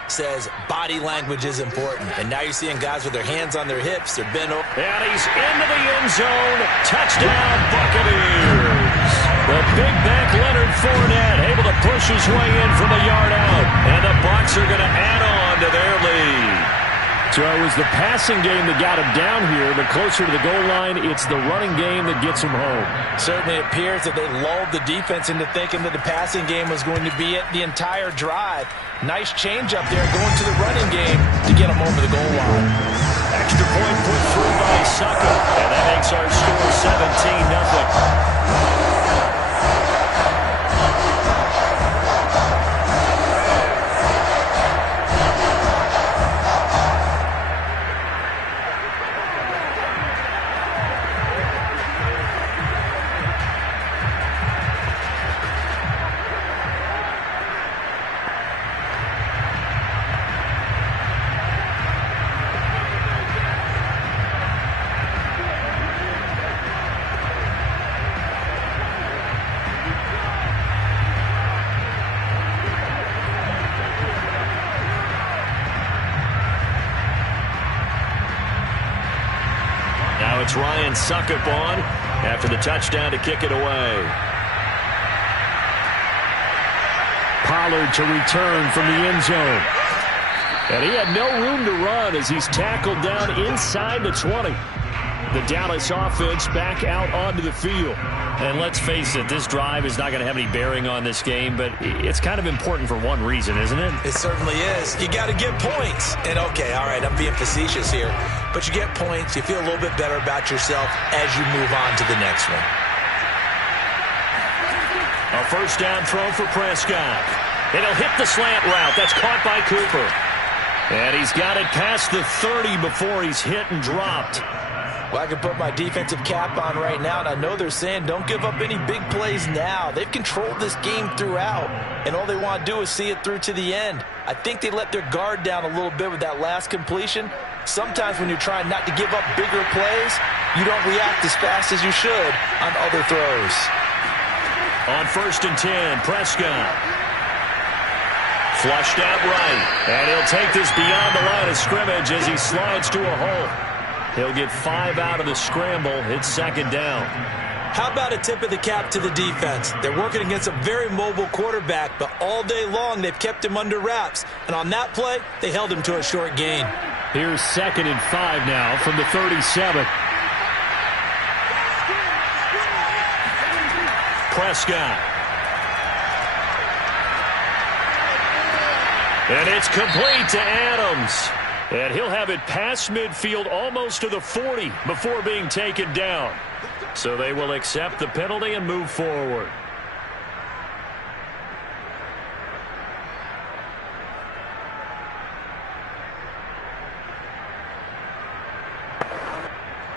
says body language is important. And now you're seeing guys with their hands on their hips. They're bent over. And he's into the end zone. Touchdown, Buccaneers. The big back Leonard Fournette able to push his way in from a yard out. And the Bucs are going to add on to their lead. So it was the passing game that got him down here, but closer to the goal line, it's the running game that gets him home. Certainly appears that they lulled the defense into thinking that the passing game was going to be it the entire drive. Nice change up there going to the running game to get him over the goal line. Extra point put through by Sucker. And that makes our score 17-0. It's Ryan Suckup on after the touchdown to kick it away. Pollard to return from the end zone. And he had no room to run as he's tackled down inside the 20. The Dallas offense back out onto the field. And let's face it, this drive is not going to have any bearing on this game, but it's kind of important for one reason, isn't it? It certainly is. You got to get points. And okay, all right, I'm being facetious here. But you get points, you feel a little bit better about yourself as you move on to the next one. A first down throw for Prescott. And he'll hit the slant route. That's caught by Cooper. And he's got it past the 30 before he's hit and dropped. Well, I can put my defensive cap on right now, and I know they're saying don't give up any big plays now. They've controlled this game throughout, and all they want to do is see it through to the end. I think they let their guard down a little bit with that last completion. Sometimes when you're trying not to give up bigger plays, you don't react as fast as you should on other throws. On 1st and 10, Prescott. Flushed out right. And he'll take this beyond the line of scrimmage as he slides to a hole. He'll get 5 out of the scramble. It's 2nd down. How about a tip of the cap to the defense? They're working against a very mobile quarterback, but all day long they've kept him under wraps. And on that play, they held him to a short gain. Here's 2nd and 5 now from the 37. Prescott. And it's complete to Adams. And he'll have it past midfield almost to the 40 before being taken down. So they will accept the penalty and move forward.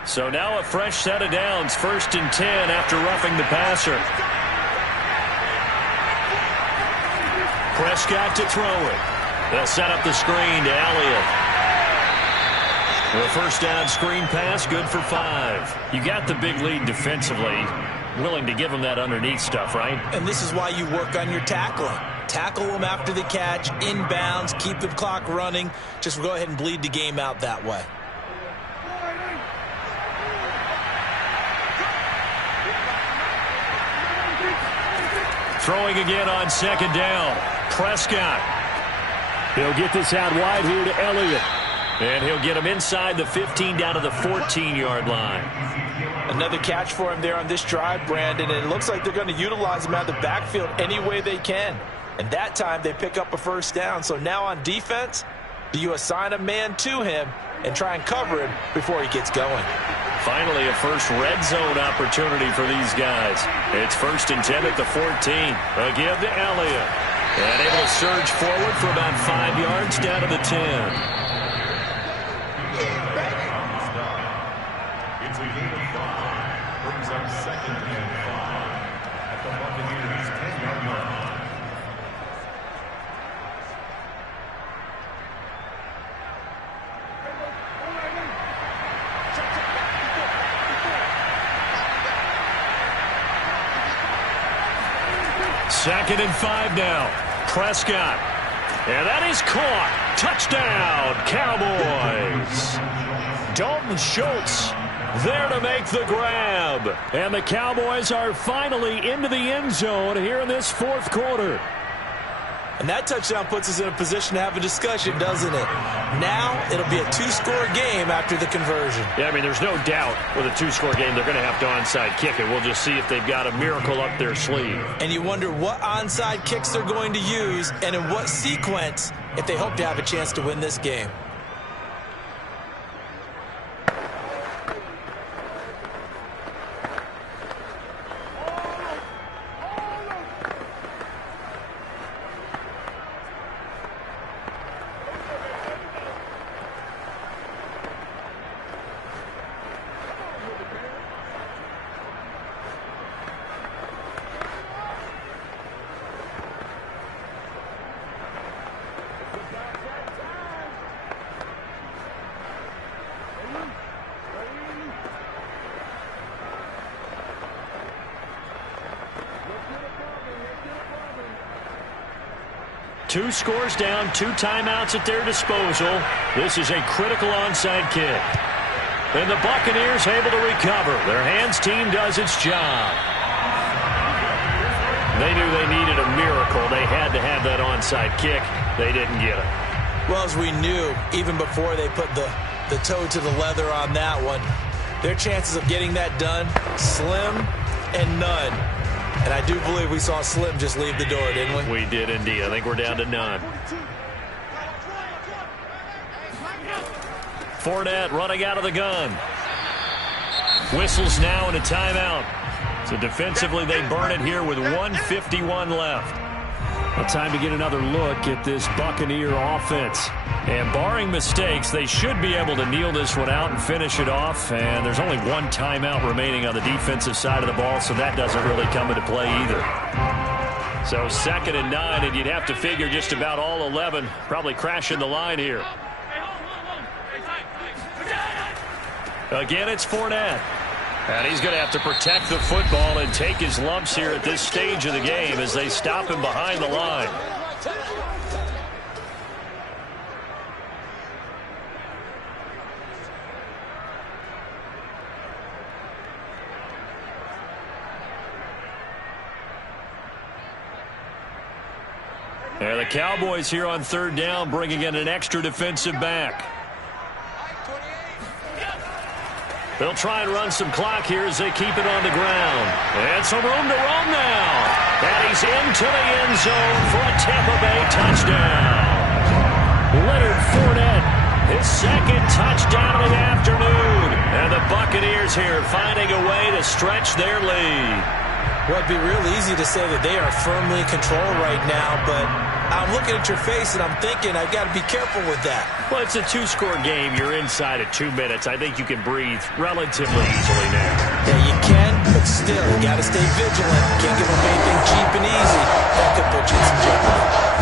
So now a fresh set of downs, 1st and 10 after roughing the passer. Prescott to throw it. They'll set up the screen to Elliott. The 1st down screen pass, good for 5. You got the big lead defensively. Willing to give them that underneath stuff, right? And this is why you work on your tackling. Tackle them after the catch, inbounds, keep the clock running. Just go ahead and bleed the game out that way. Throwing again on 2nd down. Prescott. He'll get this out wide here to Elliott. And he'll get him inside the 15 down to the 14-yard line. Another catch for him there on this drive, Brandon, and it looks like they're going to utilize him out of the backfield any way they can. And that time they pick up a 1st down. So now on defense, do you assign a man to him and try and cover him before he gets going? Finally, a first red zone opportunity for these guys. It's 1st and 10 at the 14. A give to Elliott. And able to surge forward for about 5 yards down to the 10. It's a gain of 5. Brings up 2nd and 5 at the Buccaneers' 10-yard line. Second and 5 now. Prescott. And that is caught. Touchdown, Cowboys. Dalton Schultz there to make the grab. And the Cowboys are finally into the end zone here in this 4th quarter. And that touchdown puts us in a position to have a discussion, doesn't it? Now it'll be a 2-score game after the conversion. Yeah, I mean, there's no doubt with a 2-score game they're going to have to onside kick it. We'll just see if they've got a miracle up their sleeve. And you wonder what onside kicks they're going to use and in what sequence if they hope to have a chance to win this game. Two scores down, 2 timeouts at their disposal. This is a critical onside kick. And the Buccaneers able to recover. Their hands team does its job. They knew they needed a miracle. They had to have that onside kick. They didn't get it. Well, as we knew, even before they put the toe to the leather on that one, their chances of getting that done, slim and none. And I do believe we saw Slim just leave the door, didn't we? We did indeed. I think we're down to none. Fournette running out of the gun. Whistles now and a timeout. So defensively they burn it here with 1:51 left. Well, time to get another look at this Buccaneer offense. And barring mistakes, they should be able to kneel this one out and finish it off. And there's only 1 timeout remaining on the defensive side of the ball, so that doesn't really come into play either. So 2nd and 9, and you'd have to figure just about all 11 probably crashing the line here. Again, it's Fournette. And he's going to have to protect the football and take his lumps here at this stage of the game as they stop him behind the line. And the Cowboys here on third down bringing in an extra defensive back. They'll try and run some clock here as they keep it on the ground. And some room to roam now. And he's into the end zone for a Tampa Bay touchdown. Leonard Fournette, his second touchdown of the afternoon. And the Buccaneers here finding a way to stretch their lead. Well, it'd be real easy to say that they are firmly in control right now, but I'm looking at your face and I'm thinking I've got to be careful with that. Well, it's a two-score game. You're inside at 2 minutes. I think you can breathe relatively easily now. Yeah, you can, but still, you got to stay vigilant. Can't give them anything cheap and easy. That could put you in some jeopardy.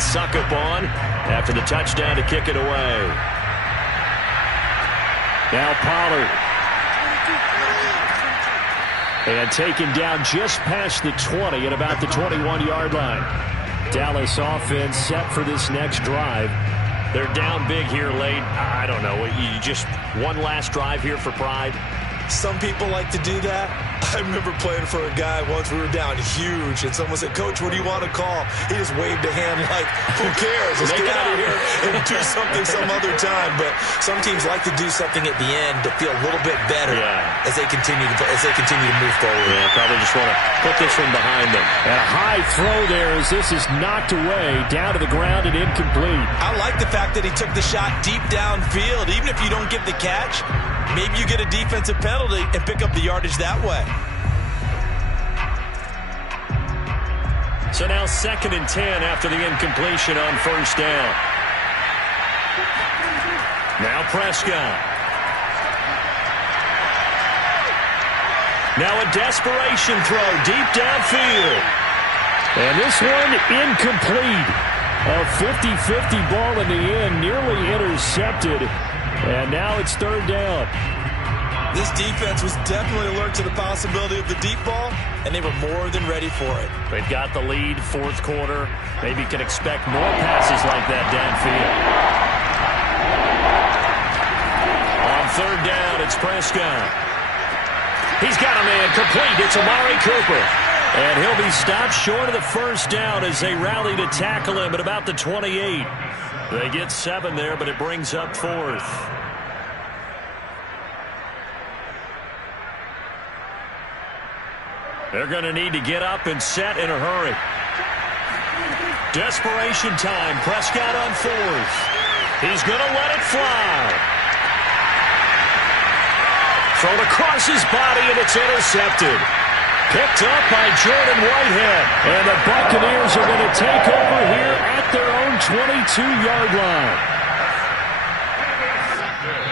Suck up on after the touchdown to kick it away. Now Pollard. And taken down just past the 20 at about the 21-yard line. Dallas offense set for this next drive. They're down big here late. I don't know. You just one last drive here for pride. Some people like to do that. I remember playing for a guy once. We were down huge, and someone said, "Coach, what do you want to call?" He just waved a hand like, "Who cares? Let's get out of here and do something some other time." But some teams like to do something at the end to feel a little bit better as they continue to move forward. Yeah, probably just want to put this one behind them. And a high throw there as this is knocked away, down to the ground and incomplete. I like the fact that he took the shot deep downfield. Even if you don't get the catch, maybe you get a defensive penalty and pick up the yardage that way. So now 2nd and 10 after the incompletion on first down. Now Prescott. Now a desperation throw deep downfield. And this one incomplete. A 50-50 ball in the end, nearly intercepted. And now it's third down. This defense was definitely alert to the possibility of the deep ball, and they were more than ready for it. They've got the lead, fourth quarter. Maybe can expect more passes like that downfield. On third down, it's Prescott. He's got a man complete. It's Amari Cooper. And he'll be stopped short of the first down as they rally to tackle him at about the 28. They get 7 there, but it brings up 4th. They're going to need to get up and set in a hurry. Desperation time. Prescott on 4th. He's going to let it fly. Thrown across his body, and it's intercepted. Picked up by Jordan Whitehead. And the Buccaneers are going to take over here at their own 22-yard line.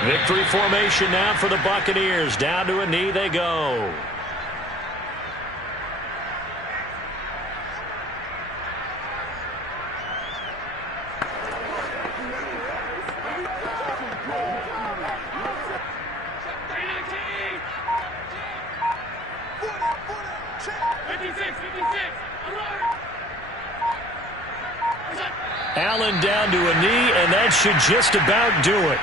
Victory formation now for the Buccaneers. Down to a knee they go. Allen down to a knee, and that should just about do it.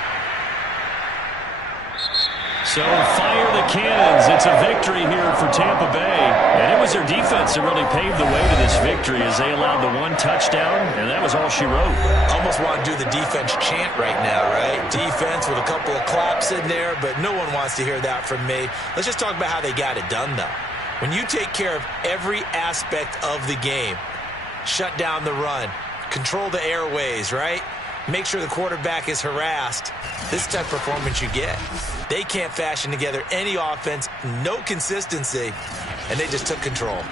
So fire the cannons. It's a victory here for Tampa Bay. And it was their defense that really paved the way to this victory as they allowed the one touchdown, and that was all she wrote. Almost want to do the defense chant right now, right? Defense with a couple of claps in there, but no one wants to hear that from me. Let's just talk about how they got it done, though. When you take care of every aspect of the game, shut down the run, control the airways, right? Make sure the quarterback is harassed. This type of performance you get. They can't fashion together any offense, no consistency, and they just took control.